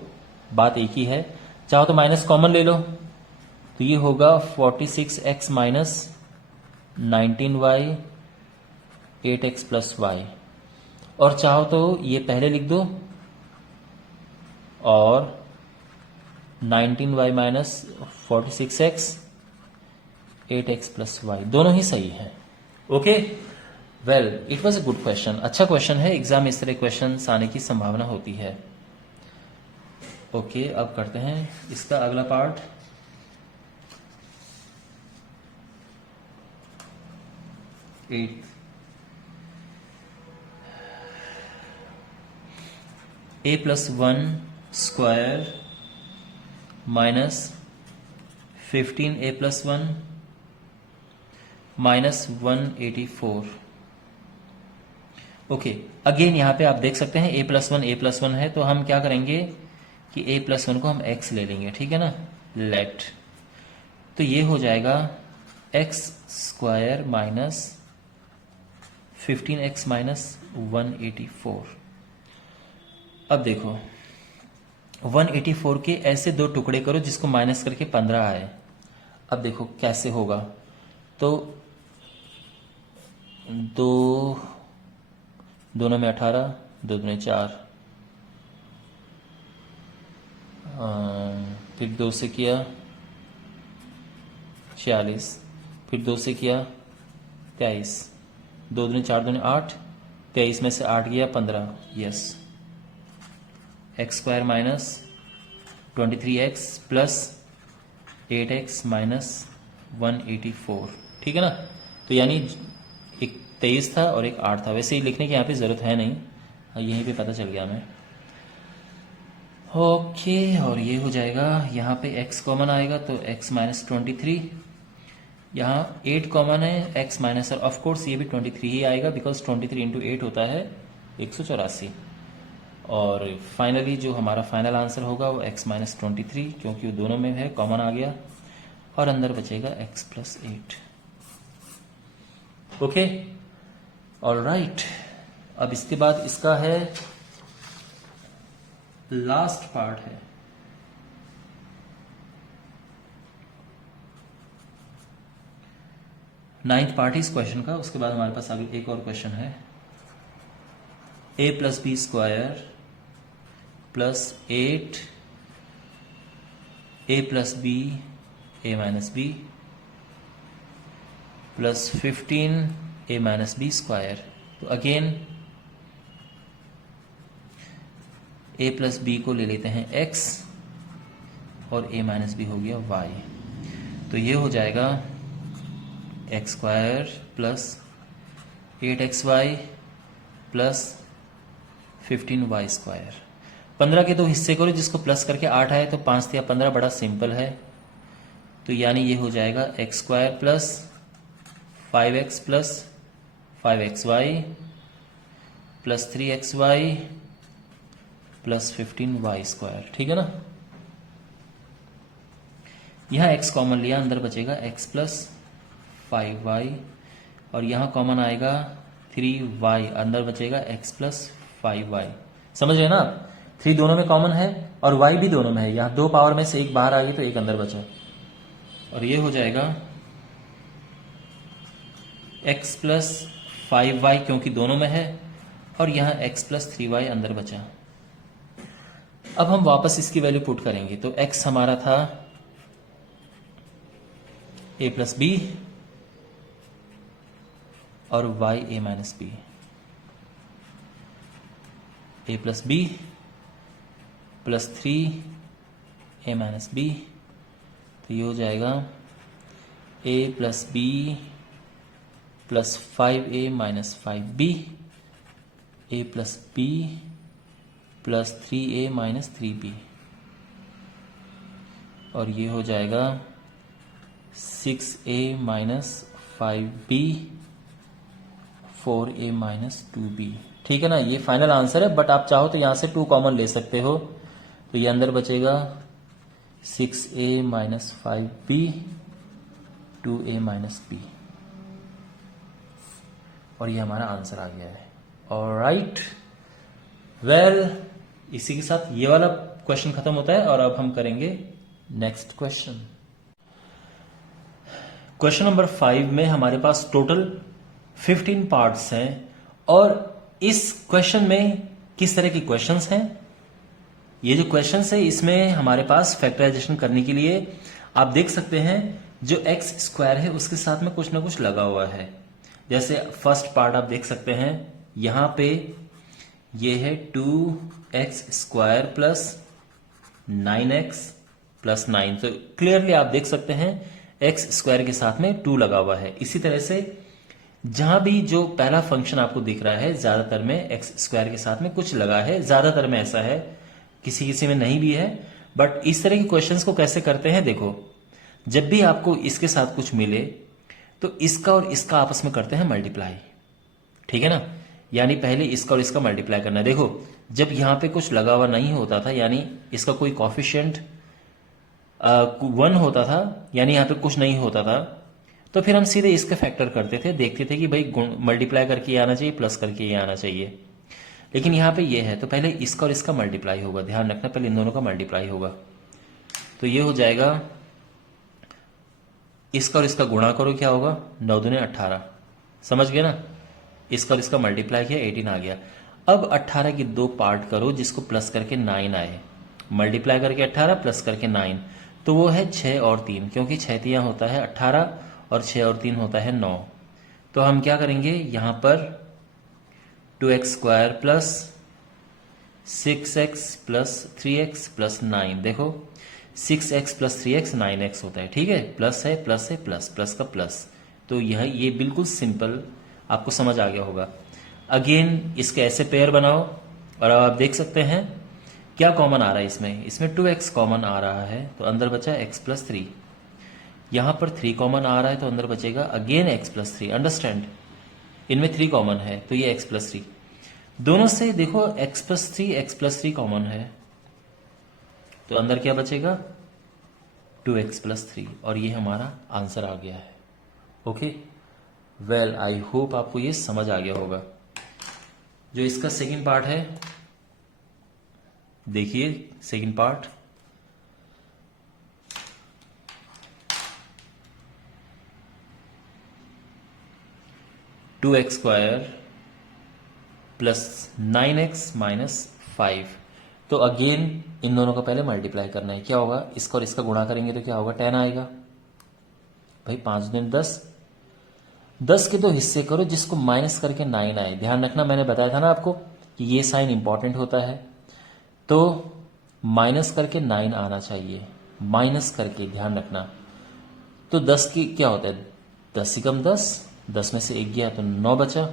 बात एक ही है। चाहो तो माइनस कॉमन ले लो, तो ये होगा 46x minus 19y 8x plus y, और चाहो तो ये पहले लिख दो, और 19y minus 46x 8x plus y, दोनों ही सही है। Okay, it was a good question, अच्छा क्वेश्चन है। एग्जाम इस तरह क्वेश्चन आने की संभावना होती है। ओके, अब करते हैं इसका अगला पार्ट। एट ए प्लस 1 स्क्वायर माइनस 15 ए प्लस 1 माइनस 184। ओके, अगेन यहाँ पे आप देख सकते हैं ए प्लस वन है, तो हम क्या करेंगे कि ए प्लस वन को हम एक्स ले लेंगे, ठीक है ना। लेट, तो ये हो जाएगा X square minus 15x minus 184। अब देखो 184 के ऐसे दो टुकड़े करो जिसको माइनस करके 15 आए। अब देखो कैसे होगा, तो दोनों में 18, दो दूने 4, फिर 2 से किया 46, फिर 2 से किया 23, 2 दूने 4 दूने 8, 23 में से 8 गया 15। Yes, x square minus 23x plus 8x minus 184, ठीक है ना। तो यानी एक 23 था और एक 8 था। वैसे ही लिखने की यहाँ पे ज़रूरत है नहीं, यहीं पे पता चल गया हमें। ओके, और ये हो जाएगा, यहाँ पे x कॉमन आएगा तो x माइनस 23, यहाँ 8 कॉमन है, x माइनस, और ऑफ कोर्स ये भी 23 ही आएगा बिकॉज 23 इंटू 8 होता है 184। और फाइनली जो हमारा फाइनल आंसर होगा वो x माइनस 23, क्योंकि वो दोनों में है, कॉमन आ गया, और अंदर बचेगा x प्लस 8। Okay, alright. अब इसके बाद इसका है लास्ट पार्ट है, नाइन्थ पार्ट इस क्वेश्चन का। उसके बाद हमारे पास आगे एक और क्वेश्चन है, a plus B square plus 8 a plus B a minus B plus 15 a minus B square. तो अगेन a प्लस बी को ले लेते हैं x और a माइनस बी हो गया y। तो ये हो जाएगा X square plus 8xy plus 15y square. 15 के दो हिस्से करो, जिसको प्लस करके 8 आए तो 5 या 15, बड़ा सिंपल है। तो यानी ये हो जाएगा X square plus 5x plus 5xy plus 3xy plus 15y square, ठीक है ना। यहां x कॉमन लिया, अंदर बचेगा x प्लस 5y, और यहां कॉमन आएगा 3y, अंदर बचेगा x प्लस 5y। समझ रहे ना आप, 3 दोनों में कॉमन है और y भी दोनों में है। यहां 2 पावर में से एक बाहर आ गई तो एक अंदर बचा, और ये हो जाएगा x प्लस 5y क्योंकि दोनों में है, और यहां x प्लस 3y अंदर बचा। अब हम वापस इसकी वैल्यू पुट करेंगे, तो x हमारा था a प्लस बी और y a minus B, a plus B plus 3 a minus B. तो ये हो जाएगा a plus B plus 5a minus 5b, a plus B plus 3a minus 3b, और ये हो जाएगा 6a minus 5b 4a minus 2b, ठीक है ना। ये फाइनल आंसर है, बट आप चाहो तो यहां से 2 कॉमन ले सकते हो, तो ये अंदर बचेगा 6a minus 5b 2a minus b, और ये हमारा आंसर आ गया है। ऑलराइट, वेल, इसी के साथ ये वाला क्वेश्चन खत्म होता है, और अब हम करेंगे नेक्स्ट क्वेश्चन। क्वेश्चन नंबर 5 में हमारे पास टोटल 15 पार्ट्स हैं, और इस क्वेश्चन में किस तरह के क्वेश्चंस हैं। ये जो क्वेश्चंस है इसमें हमारे पास फैक्टराइजेशन करने के लिए आप देख सकते हैं जो एक्स स्क्वायर है उसके साथ में कुछ ना कुछ लगा हुआ है। जैसे फर्स्ट पार्ट आप देख सकते हैं, यहां पे ये है 2x square plus 9x plus 9। तो क्लियरली आप देख सकते हैं एक्स स्क्वायर के साथ में 2 लगा हुआ है। इसी तरह से जहां भी जो पहला फंक्शन आपको दिख रहा है ज्यादातर में एक्स स्क्वायर के साथ में कुछ लगा है, ज्यादातर में ऐसा है, किसी किसी में नहीं भी है। बट इस तरह के क्वेश्चंस को कैसे करते हैं, देखो जब भी आपको इसके साथ कुछ मिले तो इसका और इसका आपस में करते हैं मल्टीप्लाई, ठीक है ना। यानी पहले इसका और इसका मल्टीप्लाई करना है। देखो जब यहां पे कुछ लगा हुआ नहीं होता था, यानी इसका कोई कॉफिशिएंट 1 होता था, यानी यहां पे कुछ नहीं होता था, तो फिर हम सीधे इसके फैक्टर करते थे, देखते थे कि भाई मल्टीप्लाई करके ये आना चाहिए, प्लस करके ये आना चाहिए। लेकिन यहां पे ये है तो पहले इसका और इसका मल्टीप्लाई होगा, ध्यान रखना पहले इन दोनों का मल्टीप्लाई होगा। तो ये हो जाएगा, इसका और इसका गुणा करो, क्या होगा 9 दूने 18, समझ गए ना। इसका और इसका मल्टीप्लाई किया 18 आ गया। अब 18 की 2 पार्ट करो जिसको प्लस करके 9 आए, मल्टीप्लाई करके 18 प्लस करके 9, तो वो है 6 और 3, क्योंकि 6 तियां होता है 18 और 6 और 3 होता है 9। तो हम क्या करेंगे यहां पर 2x square plus 6x plus 3x plus 9, देखो 6x प्लस 3x 9x होता है, ठीक है, प्लस है प्लस है प्लस, प्लस का प्लस। तो ये बिल्कुल सिंपल, आपको समझ आ गया होगा। अगेन इसके ऐसे पेयर बनाओ और अब आप देख सकते हैं क्या कॉमन आ रहा है इसमें 2x कॉमन आ रहा है, तो अंदर बचा x प्लस 3। यहां पर 3 कॉमन आ रहा है तो अंदर बचेगा अगेन x प्लस 3। अंडरस्टैंड, इनमें 3 कॉमन है तो ये x प्लस 3। दोनों से देखो x प्लस 3 कॉमन है, तो अंदर क्या बचेगा 2x प्लस 3, और ये हमारा आंसर आ गया है। ओके, वेल आई होप आपको ये समझ आ गया होगा। जो इसका सेकंड पार्ट है, देखिए second part, two X square plus 9x minus 5। तो अगेन इन दोनों का पहले मल्टीप्लाई करना है, क्या होगा इसका और इसका गुणा करेंगे तो क्या होगा 10 आएगा। भाई 5 दिन 10, 10 के 2 हिस्से करो जिसको माइनस करके 9 आए। ध्यान रखना मैंने बताया था ना आपको कि ये साइन इंपॉर्टेंट होता है, तो माइनस करके 9 आना चाहिए, माइनस करके, ध्यान रखना। तो 10 की क्या होता है 10 से कम 10, 10 में से 1 गया तो 9 बचा।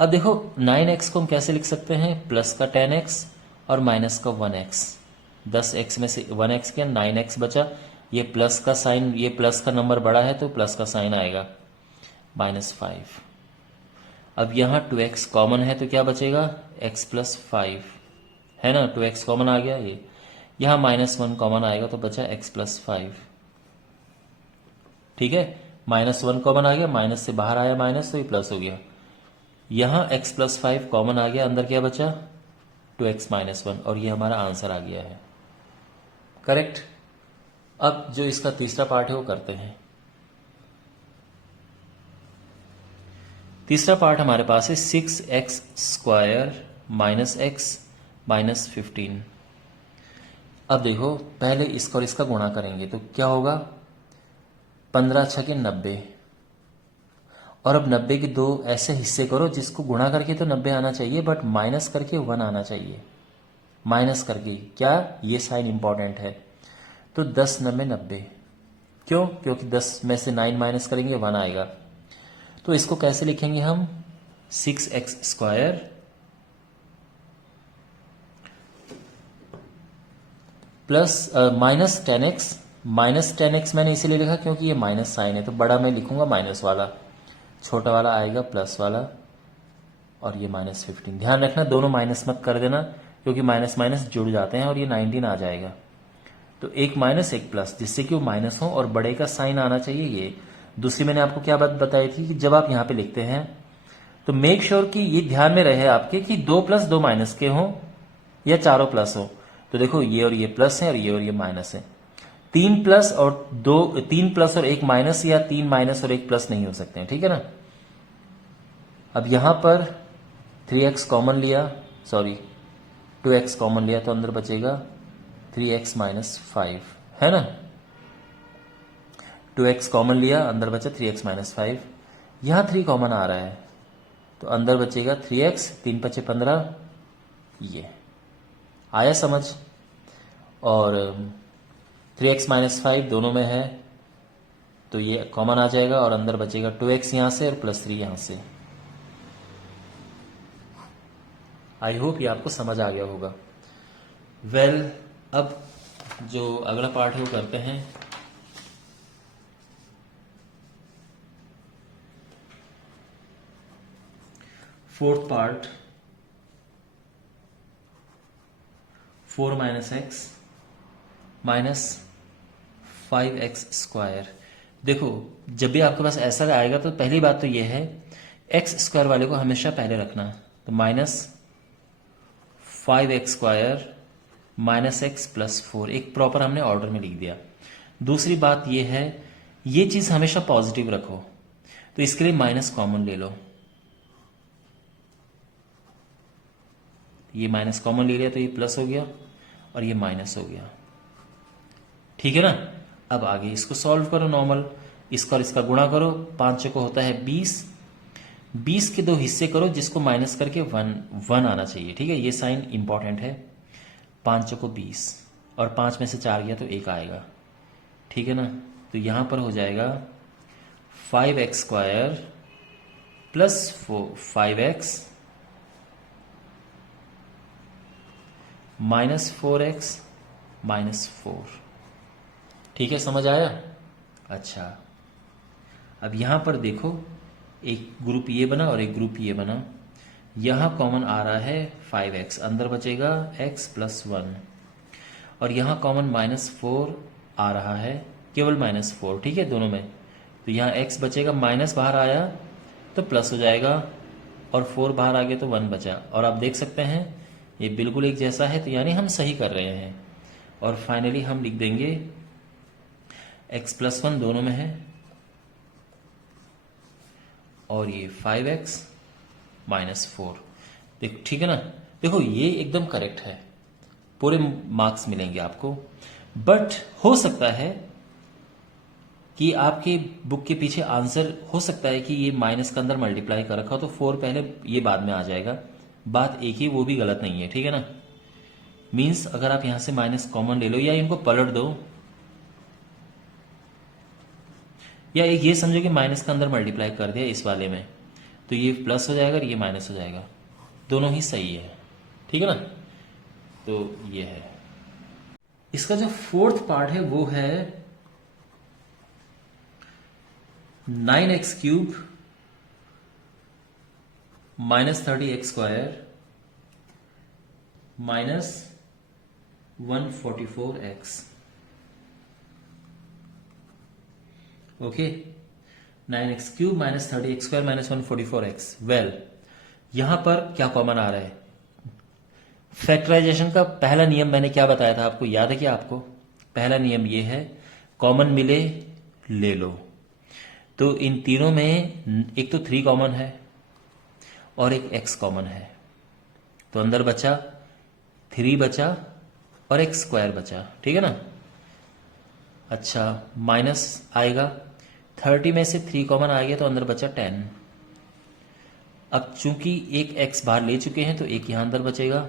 अब देखो 9x को हम कैसे लिख सकते हैं, प्लस का 10x और माइनस का 1x। 10x में से 1x किया 9x बचा, ये प्लस का साइन, ये प्लस का नंबर बड़ा है तो प्लस का साइन आएगा, -5। अब यहां 2x कॉमन है तो क्या बचेगा x प्लस 5, है ना, 2x कॉमन आ गया, ये यहां -1 कॉमन आएगा तो बचा x प्लस 5, ठीक है। -1 कॉमन आ गया, माइनस से बाहर आया माइनस तो ये प्लस हो गया। यहां x प्लस 5 कॉमन आ गया, अंदर क्या बचा 2x माइनस 1, और ये हमारा आंसर आ गया है, करेक्ट। अब जो इसका तीसरा पार्ट है वो करते हैं। तीसरा पार्ट हमारे पास है 6x square minus x minus 15। अब देखो पहले इसका और इसका गुणा करेंगे तो क्या होगा 15 छके 90, और अब 90 के 2 ऐसे हिस्से करो जिसको गुणा करके तो 90 आना चाहिए, बट माइनस करके 1 आना चाहिए। माइनस करके क्या, ये साइन इंपॉर्टेंट है। तो 10 9 90, क्यों, क्योंकि 10 में से 9 माइनस करेंगे 1 आएगा। तो इसको कैसे लिखेंगे हम 6x square plus minus 10x। Minus 10x मैंने इसीलिए लिखा क्योंकि ये माइनस साइन है, तो बड़ा मैं लिखूंगा माइनस वाला, छोटा वाला आएगा प्लस वाला, और ये -15। ध्यान रखना दोनों माइनस मत कर देना, क्योंकि माइनस माइनस जुड़ जाते हैं और ये 19 आ जाएगा। तो एक माइनस एक प्लस, जिससे कि वो माइनस हो और बड़े का साइन आना चाहिए ये। दूसरी मैंने आपको क्या बात बताई थी कि जब आप यहां पे लिखते हैं तो मेक श्योर कि ये ध्यान में रहे आपके कि 2 प्लस 2 माइनस के हो या चारों प्लस हो। तो देखो ये और ये प्लस है और ये माइनस है। 3 प्लस और 1 माइनस या 3 माइनस और 1 प्लस नहीं हो सकते हैं, ठीक है ना। अब यहां पर 3x कॉमन लिया, सॉरी 2x कॉमन लिया, तो अंदर बचेगा 3x माइनस 5, है ना। 2x कॉमन लिया, अंदर बचा 3x माइनस 5। यहां 3 कॉमन आ रहा है तो अंदर बचेगा 3x, 3 × 5 = 15, ये आया समझ? और 3x माइनस 5 दोनों में है तो ये कॉमन आ जाएगा और अंदर बचेगा 2x यहाँ से और प्लस 3 यहाँ से। आई होप ये आपको समझ आ गया होगा। वेल, अब जो अगला पार्ट है वो करते हैं। Fourth part, 4 minus x minus 5x square. देखो, जब भी आपके पास ऐसा आएगा तो पहली बात तो ये है, एक्स स्क्वायर वाले को हमेशा पहले रखना। तो minus 5x square minus x plus 4, एक प्रॉपर हमने ऑर्डर में लिख दिया। दूसरी बात ये है, ये चीज हमेशा पॉजिटिव रखो, तो इसके लिए माइनस कॉमन ले लो। ये माइनस कॉमन ले लिया तो ये प्लस हो गया और ये माइनस हो गया। ठीक है ना? अब आगे इसको सॉल्व करो नॉर्मल, इसका और इसका गुणा करो। 5 को होता है 20, 20 के 2 हिस्से करो जिसको माइनस करके 1 आना चाहिए। ठीक है, ये साइन इंपॉर्टेंट है। 5 को 20 और 5 में से 4 गया तो 1 आएगा। ठीक है ना? तो यहां पर हो जाएगा 5x square plus 5x minus 4x minus 4। ठीक है, समझ आया? अच्छा, अब यहां पर देखो, एक ग्रुप ये बना और एक ग्रुप ये बना। यहां कॉमन आ रहा है 5x, अंदर बचेगा x प्लस 1 और यहां कॉमन माइनस 4 आ रहा है, केवल माइनस 4। ठीक है, दोनों में। तो यहां x बचेगा, माइनस बाहर आया तो प्लस हो जाएगा और 4 बाहर आ गया तो 1 बचा। और आप देख सकते हैं ये बिल्कुल एक जैसा है, तो यानी हम सही कर रहे हैं। और फाइनली हम लिख देंगे x प्लस 1 दोनों में है और ये 5x माइनस 4। देख, ठीक है ना? देखो, ये एकदम करेक्ट है, पूरे मार्क्स मिलेंगे आपको। बट हो सकता है कि आपके बुक के पीछे आंसर हो सकता है कि ये माइनस के अंदर मल्टीप्लाई कर रखा हो, तो 4 पहले ये बाद में आ जाएगा। बात एक ही, वो भी गलत नहीं है। ठीक है ना? मीन्स अगर आप यहां से माइनस कॉमन ले लो या इनको पलट दो, या एक ये समझो कि माइनस का अंदर मल्टीप्लाई कर दिया इस वाले में, तो ये प्लस हो जाएगा और ये माइनस हो जाएगा। दोनों ही सही है। ठीक है ना? तो ये है। इसका जो फोर्थ पार्ट है वो है 9x cube minus 30x square minus 144x। Okay, 9x cube minus 30x square minus 144x। Well, यहां पर क्या कॉमन आ रहा है? फैक्टराइजेशन का पहला नियम मैंने क्या बताया था आपको, याद है क्या आपको? पहला नियम ये है, कॉमन मिले ले लो। तो इन तीनों में एक तो 3 कॉमन है और एक x कॉमन है, तो अंदर बचा 3 बचा और x स्क्वायर बचा। ठीक है ना? अच्छा, माइनस आएगा, 30 में से 3 कॉमन आ गया तो अंदर बचा 10। अब चूंकि एक x बाहर ले चुके हैं तो एक यहां अंदर बचेगा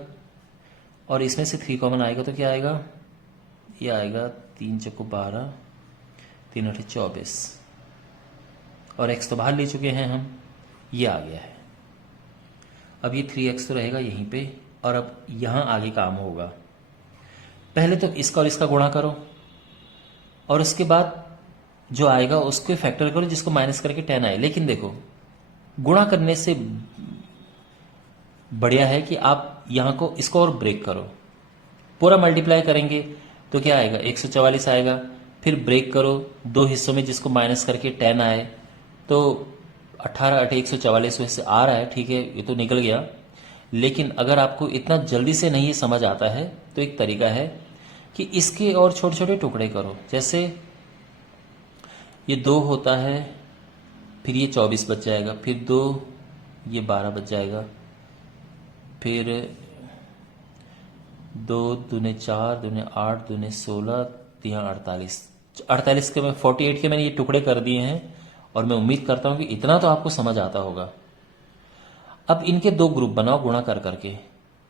और इसमें से 3 कॉमन आएगा तो क्या आएगा? ये आएगा 3 चौको 12, 3 8 24 और x तो बाहर ले चुके हैं हम, ये आ गया है। अब ये 3x तो रहेगा यहीं पे और अब यहां आगे काम होगा। पहले तो इसका और इसका गुणा करो और उसके बाद जो आएगा उसको फैक्टर करो जिसको माइनस करके 10 आए। लेकिन देखो, गुणा करने से बढ़िया है कि आप यहां को इसको और ब्रेक करो। पूरा मल्टीप्लाई करेंगे तो क्या आएगा? 144 आएगा। फिर ब्रेक करो 2 हिस्सों में जिसको माइनस करके 10 आए, तो 18 8 144 वैसे आ रहा है। ठीक है, ये तो निकल गया। लेकिन अगर आपको इतना जल्दी से नहीं समझ आता है तो एक तरीका है कि इसके और छोटे छोटे टुकड़े करो। जैसे ये 2 होता है, फिर ये 24 बच जाएगा, फिर 2 ये 12 बच जाएगा, फिर 2 दूने 4 दूने 8 दूने 16 यहाँ 48 के मैं 48 के मैंने ये टुकड़े कर दिए हैं और मैं उम्मीद करता हूं कि इतना तो आपको समझ आता होगा। अब इनके 2 ग्रुप बनाओ गुणा कर करके।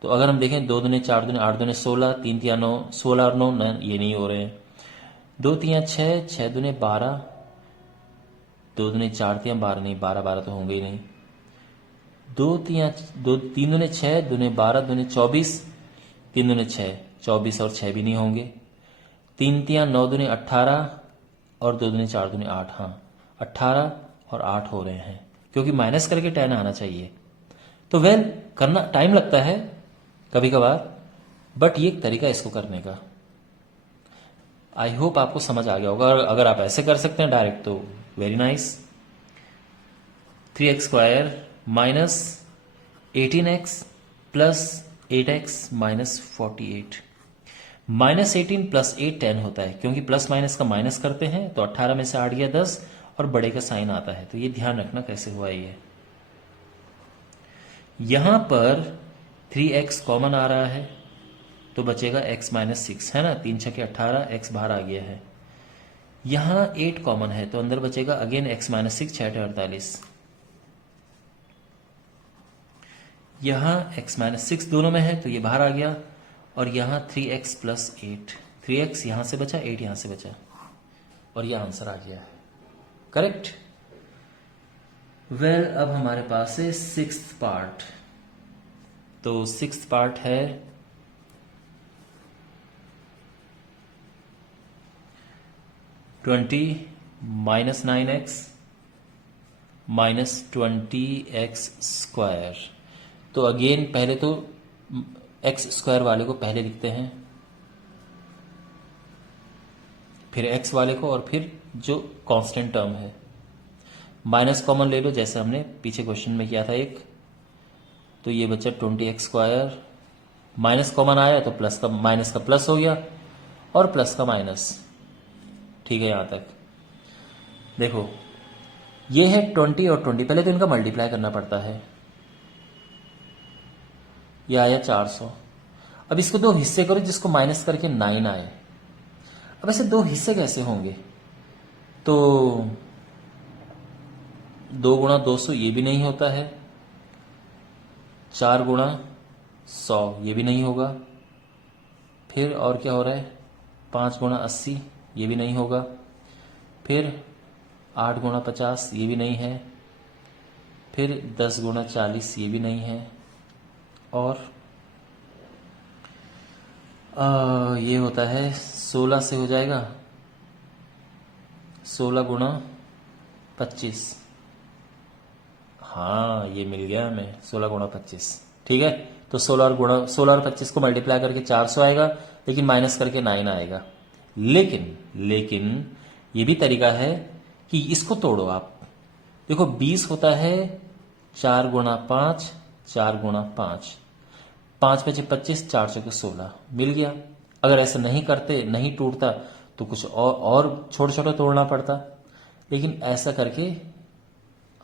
तो अगर हम देखें 2 दूने 4 दूने 8 दूने 16, 3 तिया 9, 16 और 9 ये नहीं हो रहे हैं। 2 तिया 6, 6 दूने 12, 2 दूने 4 तिया 12 नहीं, 12 12 तो होंगे ही नहीं। 3 दूने 6, दूने 12, दूने 24, 3 दूने 6, 24 और 6 भी नहीं होंगे। 3 तिया 9 दूने 18 और 2 दूने 4 दूने 8, हाँ 18 और 8 हो रहे हैं, क्योंकि माइनस करके 10 आना चाहिए। तो वेल करना टाइम लगता है कभी कभार, बट ये एक तरीका इसको करने का। आई होप आपको समझ आ गया होगा, और अगर आप ऐसे कर सकते हैं डायरेक्ट तो very nice. 3x square minus 18x plus 8x minus 48। Minus 18 plus 8 10 होता है, क्योंकि प्लस माइनस का माइनस करते हैं तो 18 में से 8 गया 10 और बड़े का साइन आता है। तो ये ध्यान रखना कैसे हुआ ये। यहां पर 3x कॉमन आ रहा है तो बचेगा x माइनस 6, है ना, 3 छके 18, x बाहर आ गया है। यहां 8 कॉमन है तो अंदर बचेगा अगेन x माइनस 6, 6 48। यहां x माइनस 6 दोनों में है तो ये बाहर आ गया, और यहां 3x प्लस 8, 3x यहां से बचा, 8 यहां से बचा, और यह आंसर आ गया है करेक्ट। वेल अब हमारे पास है 6th पार्ट। तो 6th पार्ट है 20 minus 9x minus 20x square. तो अगेन पहले तो x स्क्वायर वाले को पहले लिखते हैं, फिर x वाले को, और फिर जो कांस्टेंट टर्म है माइनस कॉमन ले लो, जैसे हमने पीछे क्वेश्चन में किया था एक। तो ये बच्चा 20x स्क्वायर, माइनस कॉमन आया तो प्लस का माइनस का प्लस हो गया और प्लस का माइनस। ठीक है, यहां तक देखो ये है 20 और 20, पहले तो इनका मल्टीप्लाई करना पड़ता है। ये आया 400। अब इसको दो हिस्से करो जिसको माइनस करके 9 आए। अब ऐसे दो हिस्से कैसे होंगे? तो 2 गुणा 200 ये भी नहीं होता है, 4 गुणा 100 ये भी नहीं होगा, फिर और क्या हो रहा है 5 गुणा 80 ये भी नहीं होगा, फिर 8 गुणा 50 ये भी नहीं है, फिर 10 गुणा 40 ये भी नहीं है, और ये होता है 16 से हो जाएगा 16 गुणा 25। हाँ ये मिल गया हमें 16 गुणा 25। ठीक है, तो 16 और 25 को मल्टीप्लाई करके 400 आएगा, लेकिन माइनस करके 9 आएगा। लेकिन ये भी तरीका है कि इसको तोड़ो आप। देखो 20 होता है 4 गुणा 5, 4 गुणा 5, 5 बचे 25, 4 चौके 16 मिल गया। अगर ऐसा नहीं करते, नहीं टूटता, तो कुछ और छोटा छोटा तोड़ना पड़ता, लेकिन ऐसा करके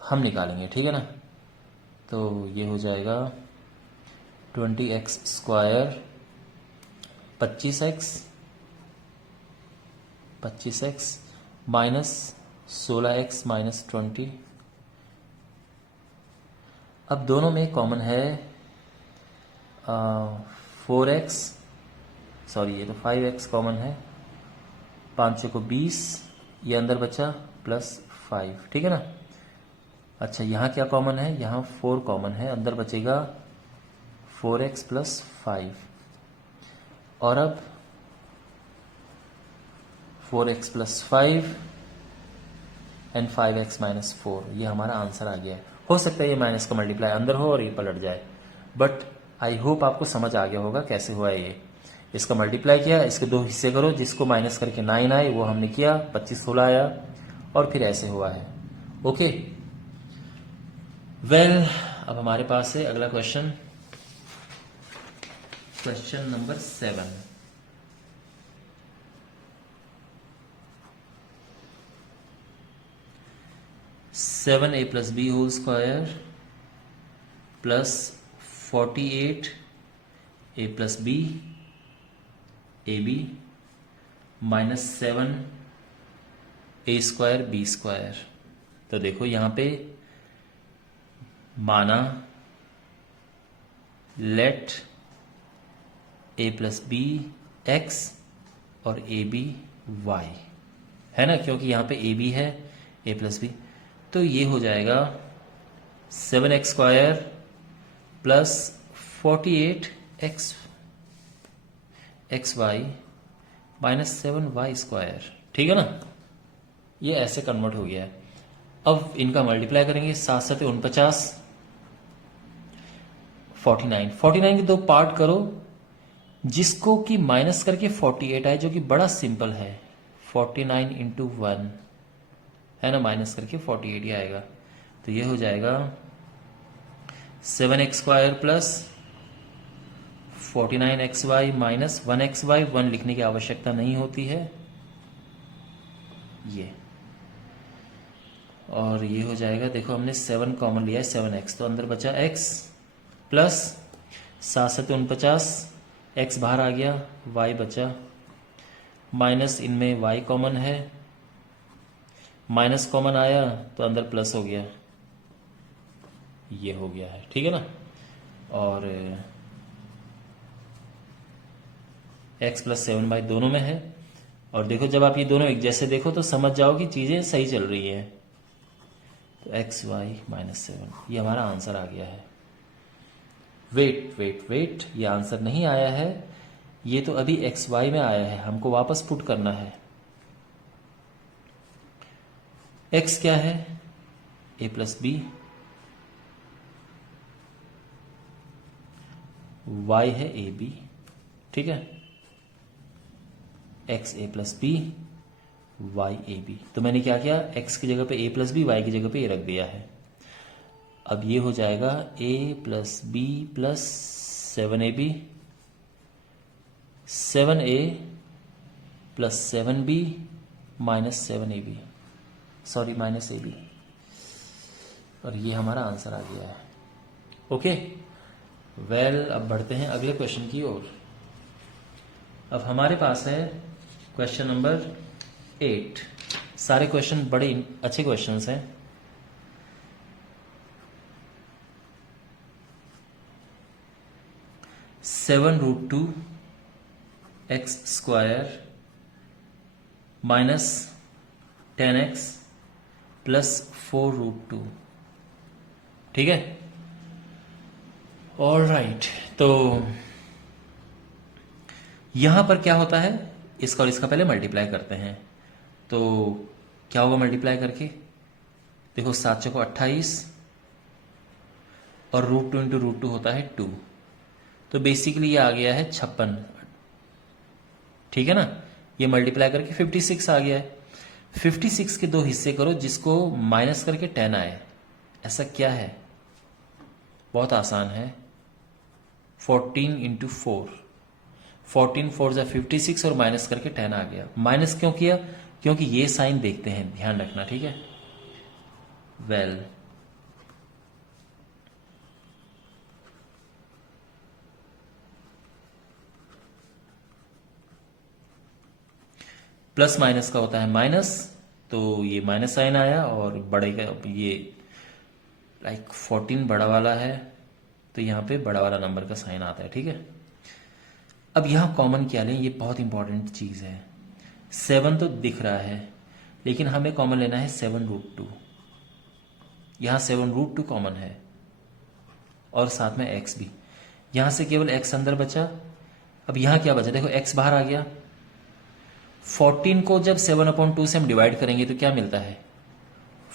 हम निकालेंगे। ठीक है ना, तो ये हो जाएगा 20x square 25x minus 16x minus 20। अब दोनों में कॉमन है 4x, सॉरी ये तो 5x कॉमन है, 5 को 20, ये अंदर बचा प्लस 5। ठीक है ना। अच्छा यहाँ क्या कॉमन है, यहाँ 4 कॉमन है, अंदर बचेगा 4x प्लस 5, और अब 4x plus 5 and 5x minus 4, ये हमारा आंसर आ गया है। हो सकता है ये माइनस का मल्टीप्लाई अंदर हो और ये पलट जाए, बट आई होप आपको समझ आ गया होगा कैसे हुआ ये। इसका मल्टीप्लाई किया, इसके दो हिस्से करो, जिसको माइनस करके 9 आए वो हमने किया, 25 16 आया, और फिर ऐसे हुआ है। ओके वेल अब हमारे पास है अगला question, question number 7। Seven A plus B whole square plus 48 A plus B A B minus 7 A square B square. तो देखो यहां पे माना let A plus B X और ए बी वाई, है ना, क्योंकि यहाँ पे ए बी है, ए प्लस बी, तो ये हो जाएगा 7x² plus 48x XY minus 7y², ठीक है ना। ये ऐसे कन्वर्ट हो गया है। अब इनका मल्टीप्लाई करेंगे, 7 7 49, 49 के दो पार्ट करो, जिसको कि माइनस करके 48 आए, जो कि बड़ा सिंपल है। 49 इंटू 1 है ना, माइनस करके 48 ही आएगा। तो ये हो जाएगा 7x² plus 49xy minus 1xy, 1 लिखने की आवश्यकता नहीं होती है ये। और ये हो जाएगा, देखो हमने 7 कॉमन लिया है, 7x, तो अंदर बचा x प्लस 7 7 49, x बाहर आ गया, y बचा, माइनस इनमें y कॉमन है, माइनस कॉमन आया तो अंदर प्लस हो गया, ये हो गया है, ठीक है ना। और x प्लस 7y दोनों में है। और देखो जब आप ये दोनों एक जैसे देखो तो समझ जाओ कि चीजें सही चल रही है। तो xy माइनस 7, ये हमारा आंसर आ गया है। वेट, ये आंसर नहीं आया है, ये तो अभी xy में आया है, हमको वापस पुट करना है। x क्या है, a प्लस बी, y है ए बी, ठीक है, x a plus B, y A B. तो मैंने क्या किया, x की जगह पे a प्लस बी, y की जगह पे a रख दिया है। अब ये हो जाएगा a plus B plus 7ab, 7a plus 7b minus 7ab, sorry minus ab, और ये हमारा आंसर आ गया है। ओके वेल, अब बढ़ते हैं अगले क्वेश्चन की ओर। अब हमारे पास है क्वेश्चन नंबर 8। सारे क्वेश्चन बड़े अच्छे क्वेश्चंस हैं। (7√2) x² माइनस 10x प्लस 4√2, ठीक है। ऑल राइट, तो यहां पर क्या होता है, इसका और इसका पहले मल्टीप्लाई करते हैं। तो क्या होगा मल्टीप्लाई करके, देखो 7 चौको 28 और √2 इंटू √2 होता है 2, तो बेसिकली ये आ गया है 56, ठीक है ना। ये मल्टीप्लाई करके 56 आ गया है। 56 के दो हिस्से करो, जिसको माइनस करके 10 आए। ऐसा क्या है, बहुत आसान है, 14 इंटू 4, 14 4 जा 56 और माइनस करके 10 आ गया। माइनस क्यों किया, क्योंकि ये साइन देखते हैं, ध्यान रखना, ठीक है। वेल प्लस माइनस का होता है माइनस, तो ये माइनस साइन आया, और बड़े का ये लाइक 14 बड़ा वाला है, तो यहाँ पे बड़ा वाला नंबर का साइन आता है, ठीक है। अब यहाँ कॉमन क्या लें, ये बहुत इंपॉर्टेंट चीज है। 7 तो दिख रहा है, लेकिन हमें कॉमन लेना है 7√2। यहाँ 7√2 कॉमन है, और साथ में x भी, यहाँ से केवल x अंदर बचा। अब यहाँ क्या बचा, देखो x बाहर आ गया। 14 को जब 7/2 से हम डिवाइड करेंगे तो क्या मिलता है,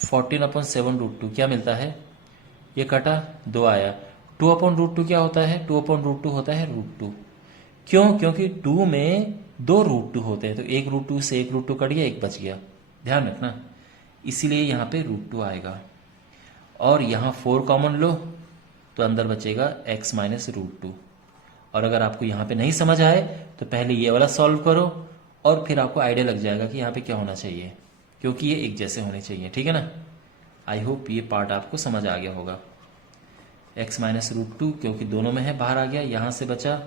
14/7√2 क्या मिलता है, ये कटा 2 आया। 2/√2 क्या होता है, 2/√2 होता है √2। क्यों, क्योंकि 2 में 2 √2 होते हैं, तो एक √2 से एक √2 कट गया, एक बच गया, ध्यान रखना। इसीलिए यहाँ पे √2 आएगा। और यहाँ 4 कॉमन लो, तो अंदर बचेगा x माइनस √2। और अगर आपको यहाँ पे नहीं समझ आए तो पहले ये वाला सॉल्व करो, और फिर आपको आइडिया लग जाएगा कि यहाँ पे क्या होना चाहिए, क्योंकि ये एक जैसे होने चाहिए, ठीक है ना। आई होप ये पार्ट आपको समझ आ गया होगा। x माइनस √2 क्योंकि दोनों में है, बाहर आ गया। यहाँ से बचा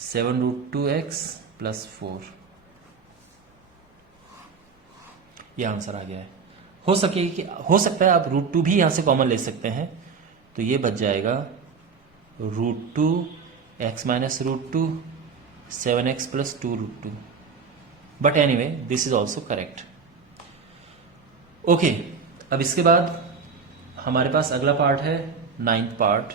7√2x प्लस 4, ये आंसर आ गया है। हो सकता है आप √2 भी यहाँ से कॉमन ले सकते हैं, तो ये बच जाएगा √2 x minus root two 7x plus 2 root two. But anyway this is also correct. Okay, अब इसके बाद हमारे पास अगला पार्ट है 9th part.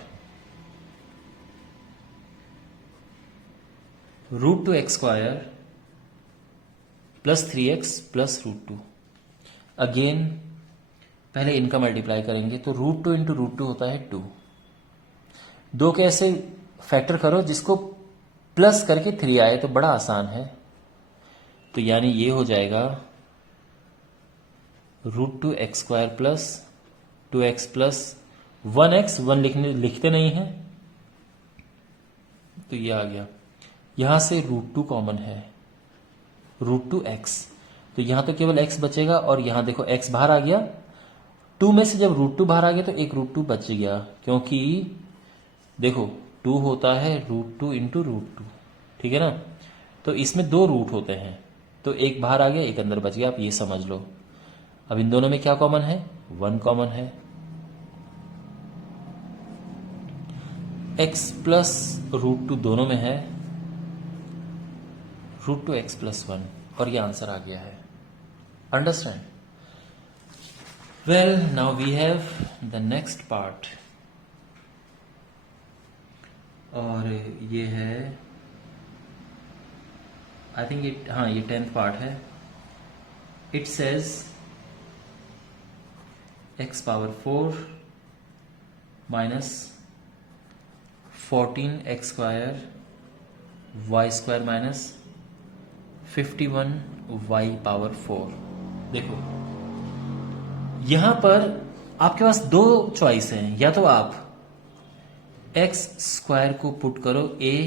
Root two X square plus 3x plus root two. Again पहले इनका मल्टीप्लाई करेंगे तो root two into root two होता है 2. दो के ऐसे फैक्टर करो जिसको प्लस करके 3 आए तो बड़ा आसान है. तो यानी ये हो जाएगा root two X square plus 2x plus 1x. 1 लिखते नहीं है तो ये आ गया. यहां से रूट टू कॉमन है, रूट टू एक्स. तो यहां तो केवल x बचेगा और यहां देखो x बाहर आ गया. 2 में से जब रूट टू बाहर आ गया तो एक रूट टू बच गया, क्योंकि देखो 2 होता है root two into root two. ठीक है ना. तो इसमें 2 रूट होते हैं, तो एक बाहर आ गया एक अंदर बच गया. आप ये समझ लो. अब इन दोनों में क्या कॉमन है? 1 कॉमन है. x प्लस रूट टू दोनों में है, रूट टू एक्स प्लस 1, और ये आंसर आ गया है. Understand? Well, now we have the next part, और ये है आई थिंक इट, हाँ ये 10th पार्ट है. It says x power 4 minus 14x square y square minus 51y power 4. देखो यहां पर आपके पास 2 चॉइस हैं. या तो आप x स्क्वायर को पुट करो a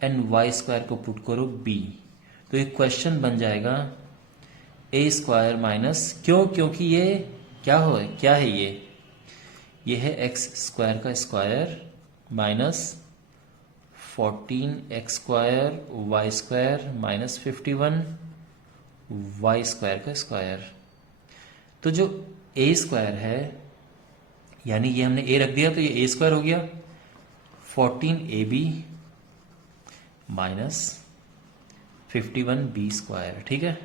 एंड y स्क्वायर को पुट करो b. तो एक क्वेश्चन बन जाएगा a स्क्वायर माइनस, क्यों? क्योंकि ये क्या है ये है x स्क्वायर का square minus 14x square y square minus 51 y square का स्क्वायर. तो जो a स्क्वायर है, यानी ये हमने a रख दिया तो ये a स्क्वायर हो गया 14ab माइनस 51b स्क्वायर. ठीक है.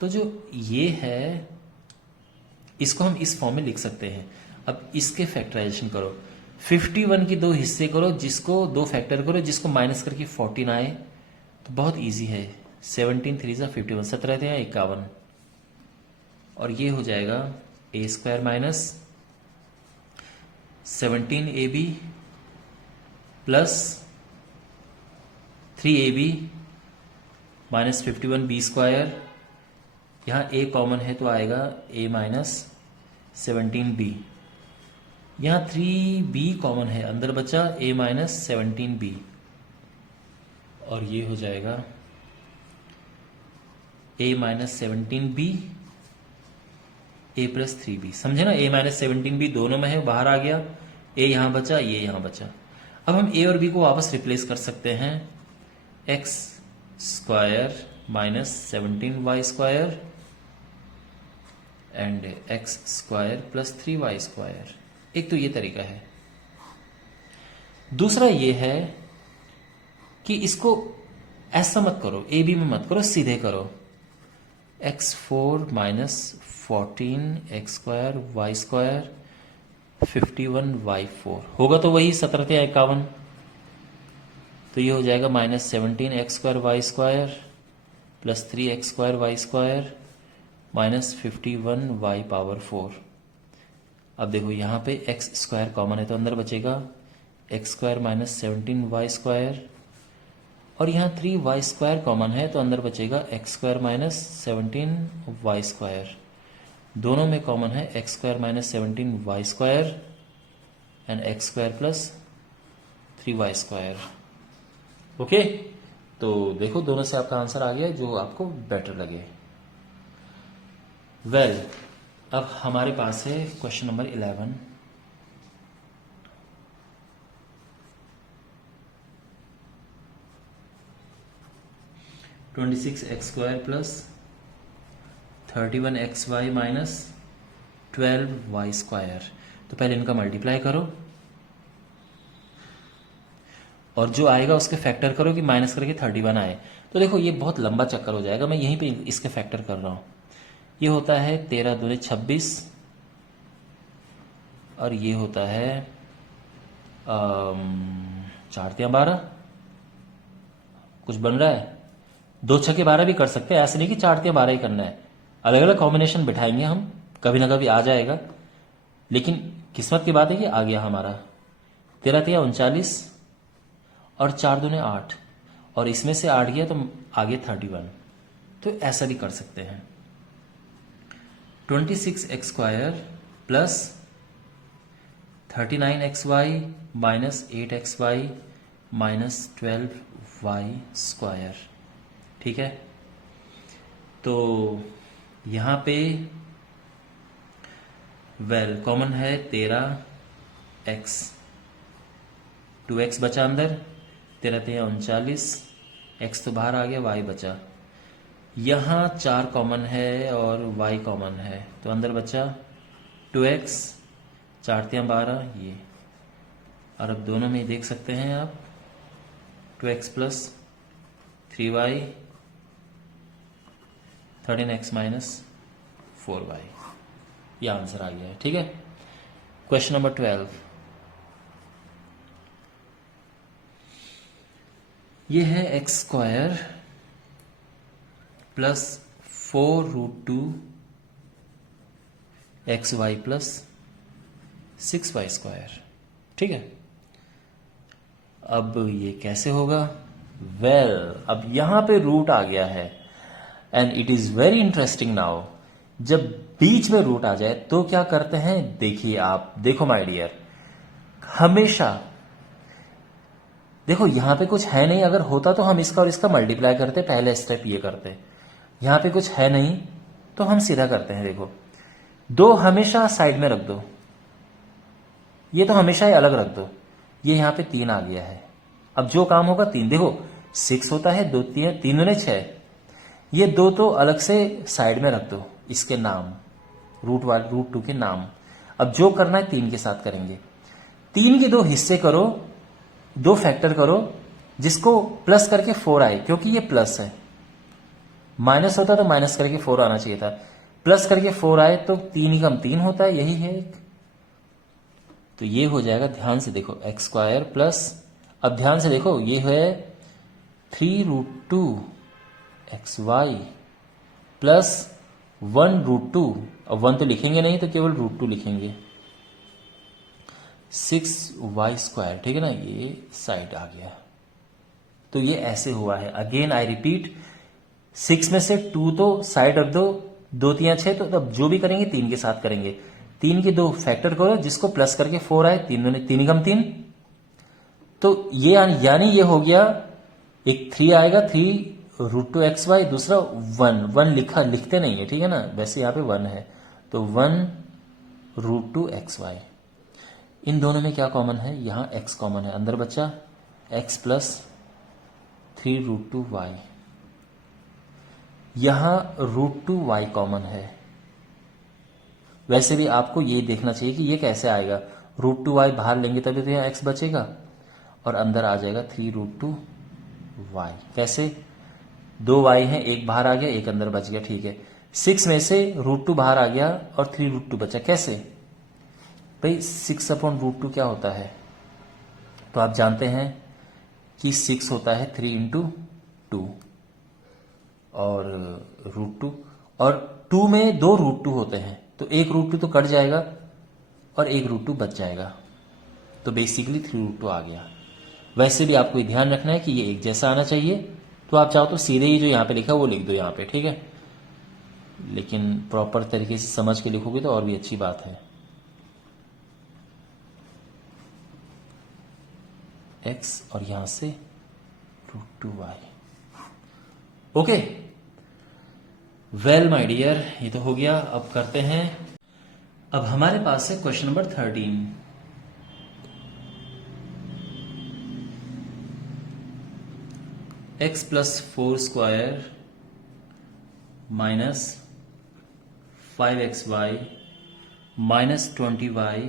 तो जो ये है इसको हम इस फॉर्म में लिख सकते हैं. अब इसके फैक्टराइजेशन करो. 51 के 2 हिस्से करो, जिसको 2 फैक्टर करो, जिसको माइनस करके 14 आए तो बहुत इजी है. 17 3 जा 51, 17 थे 51, और ये हो जाएगा a square minus 17ab plus 3ab minus 51b square. यहाँ a कॉमन है तो आएगा a माइनस 17b. यहाँ 3b कॉमन है, अंदर बचा a माइनस 17b, और ये हो जाएगा a minus 17b a plus 3b. समझे ना. a माइनस 17b दोनों में है, बाहर आ गया. a यहां बचा, ये यहां बचा. अब हम a और b को वापस रिप्लेस कर सकते हैं. x square minus 17y square and x square plus 3y square. एक तो ये तरीका है. दूसरा ये है कि इसको ऐसा मत करो, ए बी में मत करो, सीधे करो. x4 minus 14 X square Y square 51y4 होगा तो वही 17 × 51. तो ये हो जाएगा minus 17 X square Y square plus 3 X square Y square minus 51y power 4. अब देखो यहाँ पे एक्स स्क्वायर कॉमन है तो अंदर बचेगा x square minus 17y square, और यहाँ 3y स्क्वायर कॉमन है तो अंदर बचेगा x square minus 17y square. दोनों में कॉमन है X square minus 17y square and x square plus 3y square. Okay. तो देखो दोनों से आपका आंसर आ गया जो आपको बेटर लगे. वेल, अब हमारे पास है question number 11. (26x square plus 31xy minus 12y square. तो पहले इनका मल्टीप्लाई करो. और जो आएगा उसके फैक्टर करो कि माइनस करके 31 आए। तो देखो ये बहुत लंबा चक्कर हो जाएगा, मैं यहीं पे इसके फैक्टर कर रहा हूँ। ये होता है 13 दूनी 26 और ये होता है 4 तिया 12। कुछ बन रहा है, 2 छक्के 12 भी कर सकते हैं, ऐसे नहीं कि 4 तिया 12 ही करना है। अलग अलग कॉम्बिनेशन बिठाएंगे हम, कभी ना कभी आ जाएगा। लेकिन किस्मत की बात है कि आ गया हमारा 13 तिया 39 और 4 दूने 8 और इसमें से 8 गया तो आगे 31। तो ऐसा भी कर सकते हैं। 26x² plus 39xy minus 8xy minus 12y²। ठीक है, तो यहां पे कॉमन है 13x, 2x बचा अंदर, 13 तिया 39, x तो बाहर आ गया, y बचा। यहाँ 4 कॉमन है और y कॉमन है, तो अंदर बचा 2x, 4 तिया 12 ये। और अब दोनों में देख सकते हैं आप 2x plus 3y 13x minus 4y, ये आंसर आ गया है। ठीक है, क्वेश्चन नंबर 12। ये है x² plus 4√2 xy plus 6y²। ठीक है, अब ये कैसे होगा? अब यहां पे रूट आ गया है and it is very interesting now. जब बीच में रूट आ जाए तो क्या करते हैं, देखिए आप, देखो माय डियर, हमेशा देखो यहां पे कुछ है नहीं, अगर होता तो हम इसका और इसका मल्टीप्लाई करते, पहले स्टेप ये करते। यहां पे कुछ है नहीं तो हम सीधा करते हैं। देखो 2 हमेशा साइड में रख दो, ये तो हमेशा ही अलग रख दो। ये यहां पे 3 आ गया है, अब जो काम होगा 3, देखो 6 होता है, 2 3 दूने 6, ये 2 तो अलग से साइड में रख दो, इसके नाम √2 के नाम। अब जो करना है 3 के साथ करेंगे। 3 के 2 हिस्से करो, 2 फैक्टर करो, जिसको प्लस करके 4 आए, क्योंकि ये प्लस है। माइनस होता तो माइनस करके 4 आना चाहिए था, प्लस करके 4 आए तो 3 ही कम 3 होता है, यही है एक। तो ये हो जाएगा, ध्यान से देखो, x² प्लस, अब ध्यान से देखो, ये है 3√2 xy प्लस 1√2, अब 1 तो लिखेंगे नहीं तो केवल √2 लिखेंगे, 6y²। ठीक है ना, ये साइड आ गया। तो ये ऐसे हुआ है। अगेन आई रिपीट, 6 में से 2 तो साइड रख दो, 2 तिया 6, तो अब जो भी करेंगे 3 के साथ करेंगे। 3 के 2 फैक्टर करो, जिसको प्लस करके 4 आए, 3 कम 3, तो ये यानी ये हो गया, एक 3 आएगा, 3√2 xy, दूसरा 1 लिखते नहीं है, ठीक है ना, वैसे यहां पे 1 है, तो 1√2 xy। इन दोनों में क्या कॉमन है, यहां x कॉमन है, अंदर बचा x प्लस 3√2 y, यहां √2 y कॉमन है। वैसे भी आपको ये देखना चाहिए कि ये कैसे आएगा, √2 y बाहर लेंगे तभी तो यहाँ x बचेगा और अंदर आ जाएगा 3√2 y। कैसे, 2 y हैं, एक बाहर आ गया, एक अंदर बच गया। ठीक है, 6 में से √2 बाहर आ गया और 3√2 बचा। कैसे भाई, 6/√2 क्या होता है, तो आप जानते हैं कि 6 होता है 3 × 2 और √2, और 2 में 2 √2 होते हैं, तो एक √2 तो कट जाएगा और एक √2 बच जाएगा, तो बेसिकली 3√2 आ गया। वैसे भी आपको ध्यान रखना है कि ये एक जैसा आना चाहिए, तो आप चाहो तो सीधे ही जो यहां पे लिखा है वो लिख दो यहां पे, ठीक है, लेकिन प्रॉपर तरीके से समझ के लिखोगे तो और भी अच्छी बात है। x और यहां से √2y। Okay, well my dear, ये तो हो गया। अब करते हैं, अब हमारे पास है question number 13। x plus 4² minus 5xy minus 20y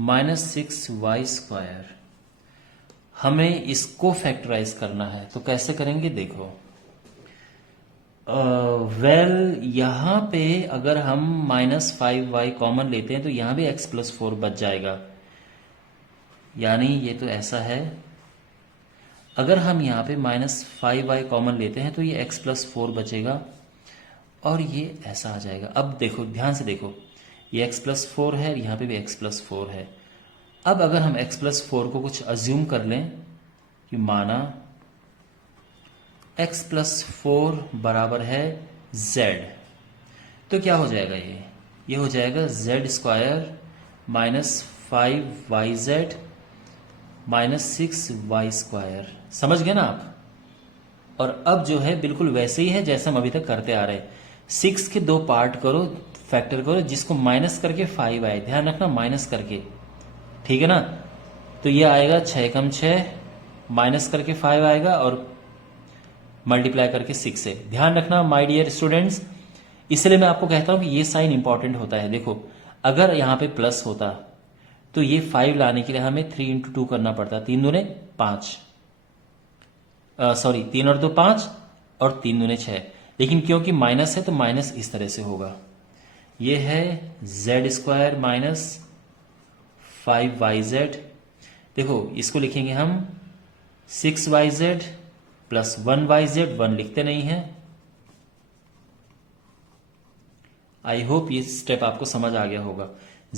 minus 6y²। हमें इसको फैक्टराइज करना है, तो कैसे करेंगे देखो। यहां पे अगर हम -5y कॉमन लेते हैं तो यहां भी x+4 बच जाएगा, यानी ये तो ऐसा है। अगर हम यहाँ पे -5y कॉमन लेते हैं तो ये x+4 बचेगा और ये ऐसा आ जाएगा। अब देखो ध्यान से देखो, ये x+4 है, यहाँ पे भी x+4 है। अब अगर हम x+4 को कुछ अज्यूम कर लें कि माना x+4 बराबर है z, तो क्या हो जाएगा, ये हो जाएगा z² -5yz -6y²। समझ गए ना आप। और अब जो है बिल्कुल वैसे ही है जैसे हम अभी तक करते आ रहे हैं। 6 के 2 पार्ट करो, फैक्टर करो, जिसको माइनस करके 5 आए, ध्यान रखना माइनस करके, ठीक है ना। तो ये आएगा 6 कम 6, माइनस करके 5 आएगा और मल्टीप्लाई करके 6 से। ध्यान रखना माय डियर स्टूडेंट्स, इसलिए मैं आपको कहता हूं कि ये साइन इंपॉर्टेंट होता है। देखो अगर यहां पे प्लस होता तो ये 5 लाने के लिए हमें 3 × 2 करना पड़ता, 3 दूने 5, सॉरी 3 और 2 5 और 3 दूने 6, लेकिन क्योंकि माइनस है तो माइनस इस तरह से होगा। ये है z² -5yz। देखो इसको लिखेंगे हम 6yz प्लस 1yz, 1 लिखते नहीं है। आई होप ये स्टेप आपको समझ आ गया होगा।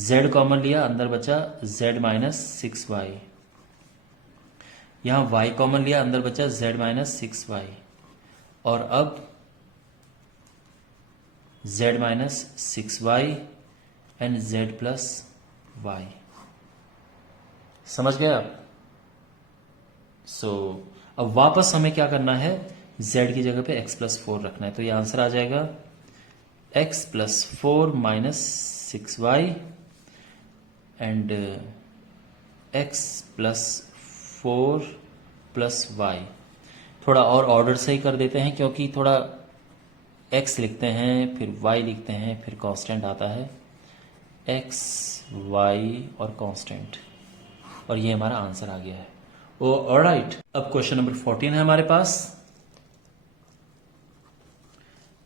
z कॉमन लिया, अंदर बचा z -6y। यहां y कॉमन लिया, अंदर बचा z -6y। और अब z -6y and z +y। समझ गए आप। अब वापस हमें क्या करना है, z की जगह पे x+4 रखना है, तो ये आंसर आ जाएगा x+4 -6y and x+4 +y। थोड़ा और ऑर्डर से ही कर देते हैं, क्योंकि थोड़ा x लिखते हैं फिर y लिखते हैं फिर कांस्टेंट आता है, x y और कांस्टेंट, और ये हमारा आंसर आ गया है। ऑलराइट, अब क्वेश्चन नंबर 14 है हमारे पास।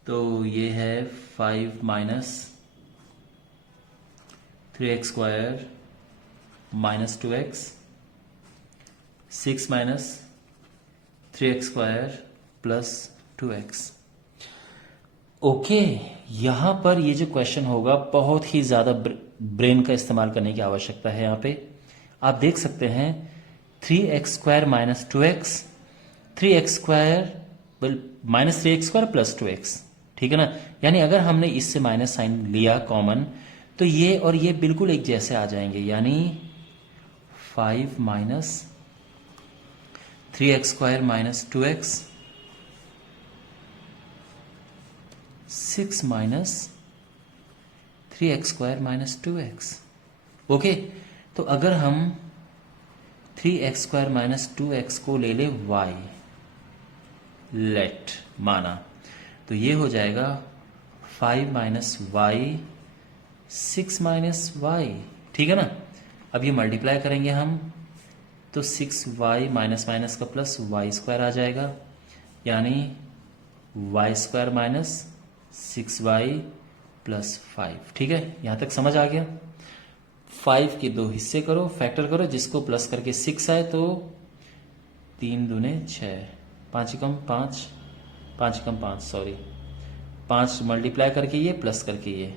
तो ये है 5 - 3x² -2x, 6 - 3x² +2x। Okay, यहां पर ये जो क्वेश्चन होगा बहुत ही ज्यादा ब्रेन का इस्तेमाल करने की आवश्यकता है। यहां पे आप देख सकते हैं 3x² -2x, 3x² -3x² +2x, ठीक है ना। यानी अगर हमने इससे माइनस साइन लिया कॉमन तो ये और ये बिल्कुल एक जैसे आ जाएंगे, यानी 5 - 3x² -2x, 6 - 3x² -2x। Okay, तो अगर हम 3x² -2x को ले ले y, लेट माना, तो ये हो जाएगा 5 - y 6 - y, ठीक है ना। अब ये मल्टीप्लाई करेंगे हम तो 6y माइनस माइनस का प्लस y² आ जाएगा, यानी y² -6y +5, ठीक है। यहां तक समझ आ गया। 5 के 2 हिस्से करो, फैक्टर करो, जिसको प्लस करके 6 आए तो 3 दूने 6, 5 कम 5, 5 कम 5, सॉरी 5 मल्टीप्लाई करके ये प्लस करके ये,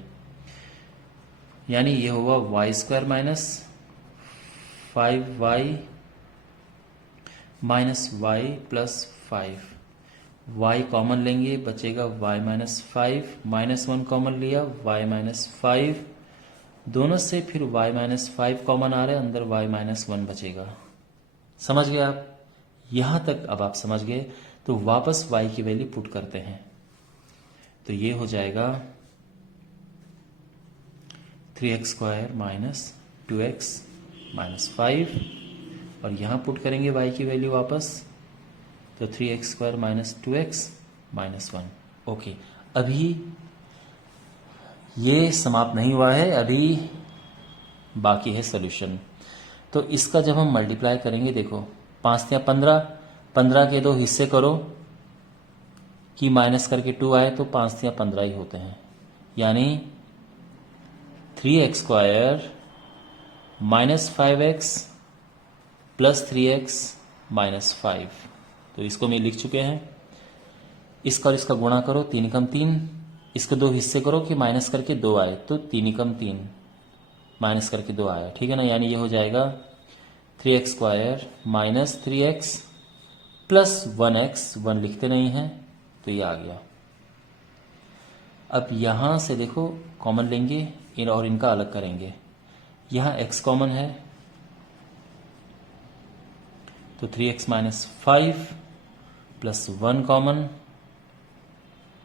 यानी ये होगा y² -5y -y +5। y common लेंगे, बचेगा y -5, -1 कॉमन लिया y -5, दोनों से फिर y -5 कॉमन आ रहे हैं, अंदर y -1 बचेगा। समझ गए आप। यहां तक अब आप समझ गए, तो वापस y की वैल्यू पुट करते हैं, तो ये हो जाएगा 3x² -2x -5, और यहां पुट करेंगे y की वैल्यू वापस, तो 3x² -2x -1। ओके, अभी ये समाप्त नहीं हुआ है, अभी बाकी है सॉल्यूशन। तो इसका जब हम मल्टीप्लाई करेंगे, देखो 5 या 15, 15 के 2 हिस्से करो कि माइनस करके 2 आए तो 5 या 15 ही होते हैं, यानी 3x square minus 5x plus 3x minus 5। तो इसको मैं लिख चुके हैं। इसका और इसका गुणा करो, 3 एकम 3, इसके 2 हिस्से करो कि माइनस करके 2 आए तो 3 एकम 3 माइनस करके 2 आया, ठीक है ना। यानी ये हो जाएगा 3x square minus 3x plus 1x, 1 लिखते नहीं हैं तो ये आ गया। अब यहां से देखो कॉमन लेंगे इन और इनका अलग करेंगे। यहां x कॉमन है तो 3x minus 5 plus 1 common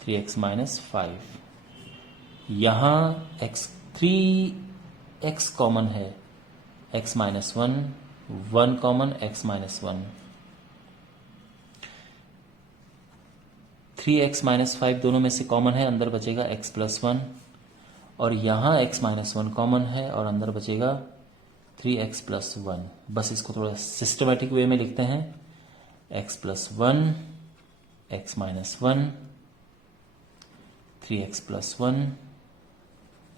3x minus 5। यहां 3x कॉमन है, x minus 1, 1 common x minus 1, 3x minus 5 दोनों में से कॉमन है, अंदर बचेगा x प्लस 1, और यहां x माइनस 1 कॉमन है और अंदर बचेगा 3x प्लस 1। बस इसको थोड़ा सिस्टमेटिक वे में लिखते हैं, x plus 1, x minus 1, 3x plus 1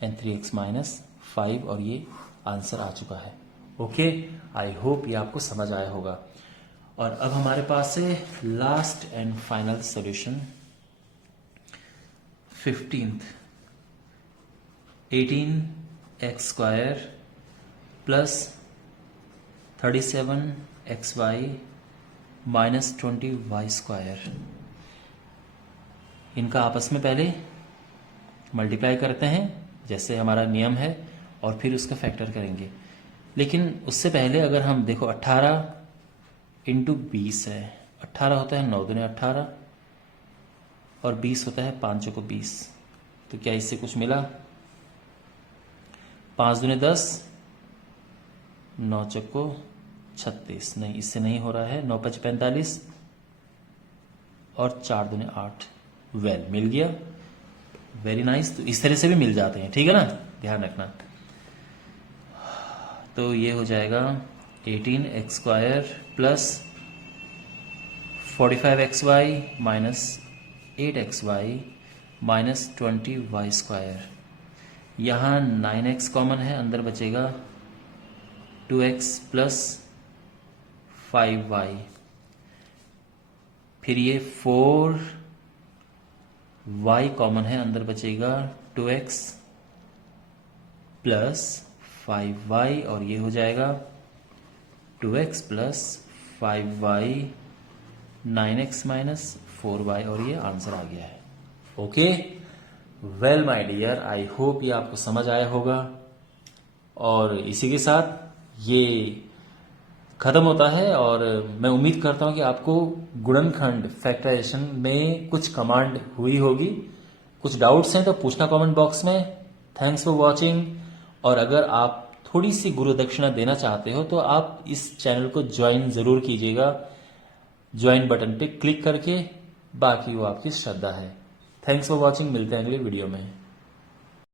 and 3x minus 5, और ये आंसर आ चुका है। ओके, आई होप ये आपको समझ आया होगा। और अब हमारे पास है last and final solution, 15th 18x square plus 37xy minus 20y square. इनका आपस में पहले मल्टीप्लाई करते हैं जैसे हमारा नियम है, और फिर उसका फैक्टर करेंगे। लेकिन उससे पहले अगर हम देखो 18 इंटू 20 है, 18 होता है 9 दूने 18 और 20 होता है 5 चौको 20। तो क्या इससे कुछ मिला? 5 दूने 10, 9 चौको 36। नहीं, इससे नहीं हो रहा है। 9 5 45 और 4 दूने 8। वेल, मिल गया, वेरी नाइस। तो इस तरह से भी मिल जाते हैं, ठीक है ना, ध्यान रखना। तो ये हो जाएगा 18x square plus 45xy minus 8xy minus 20y square. यहाँ 9x कॉमन है, अंदर बचेगा 2x प्लस 5y। फिर ये 4y कॉमन है, अंदर बचेगा 2x प्लस 5y, और ये हो जाएगा 2x plus 5y 9x minus 4y, और ये आंसर आ गया है। Okay, well my dear, I hope ये आपको समझ आया होगा। और इसी के साथ ये खत्म होता है, और मैं उम्मीद करता हूं कि आपको गुणनखंड फैक्टराइजेशन में कुछ कमांड हुई होगी। कुछ डाउट्स हैं तो पूछना कमेंट बॉक्स में। Thanks for watching. और अगर आप थोड़ी सी गुरु दक्षिणा देना चाहते हो तो आप इस चैनल को ज्वाइन जरूर कीजिएगा, ज्वाइन बटन पे क्लिक करके। बाकी वो आपकी श्रद्धा है। थैंक्स फॉर वॉचिंग, मिलते हैं अगले वीडियो में।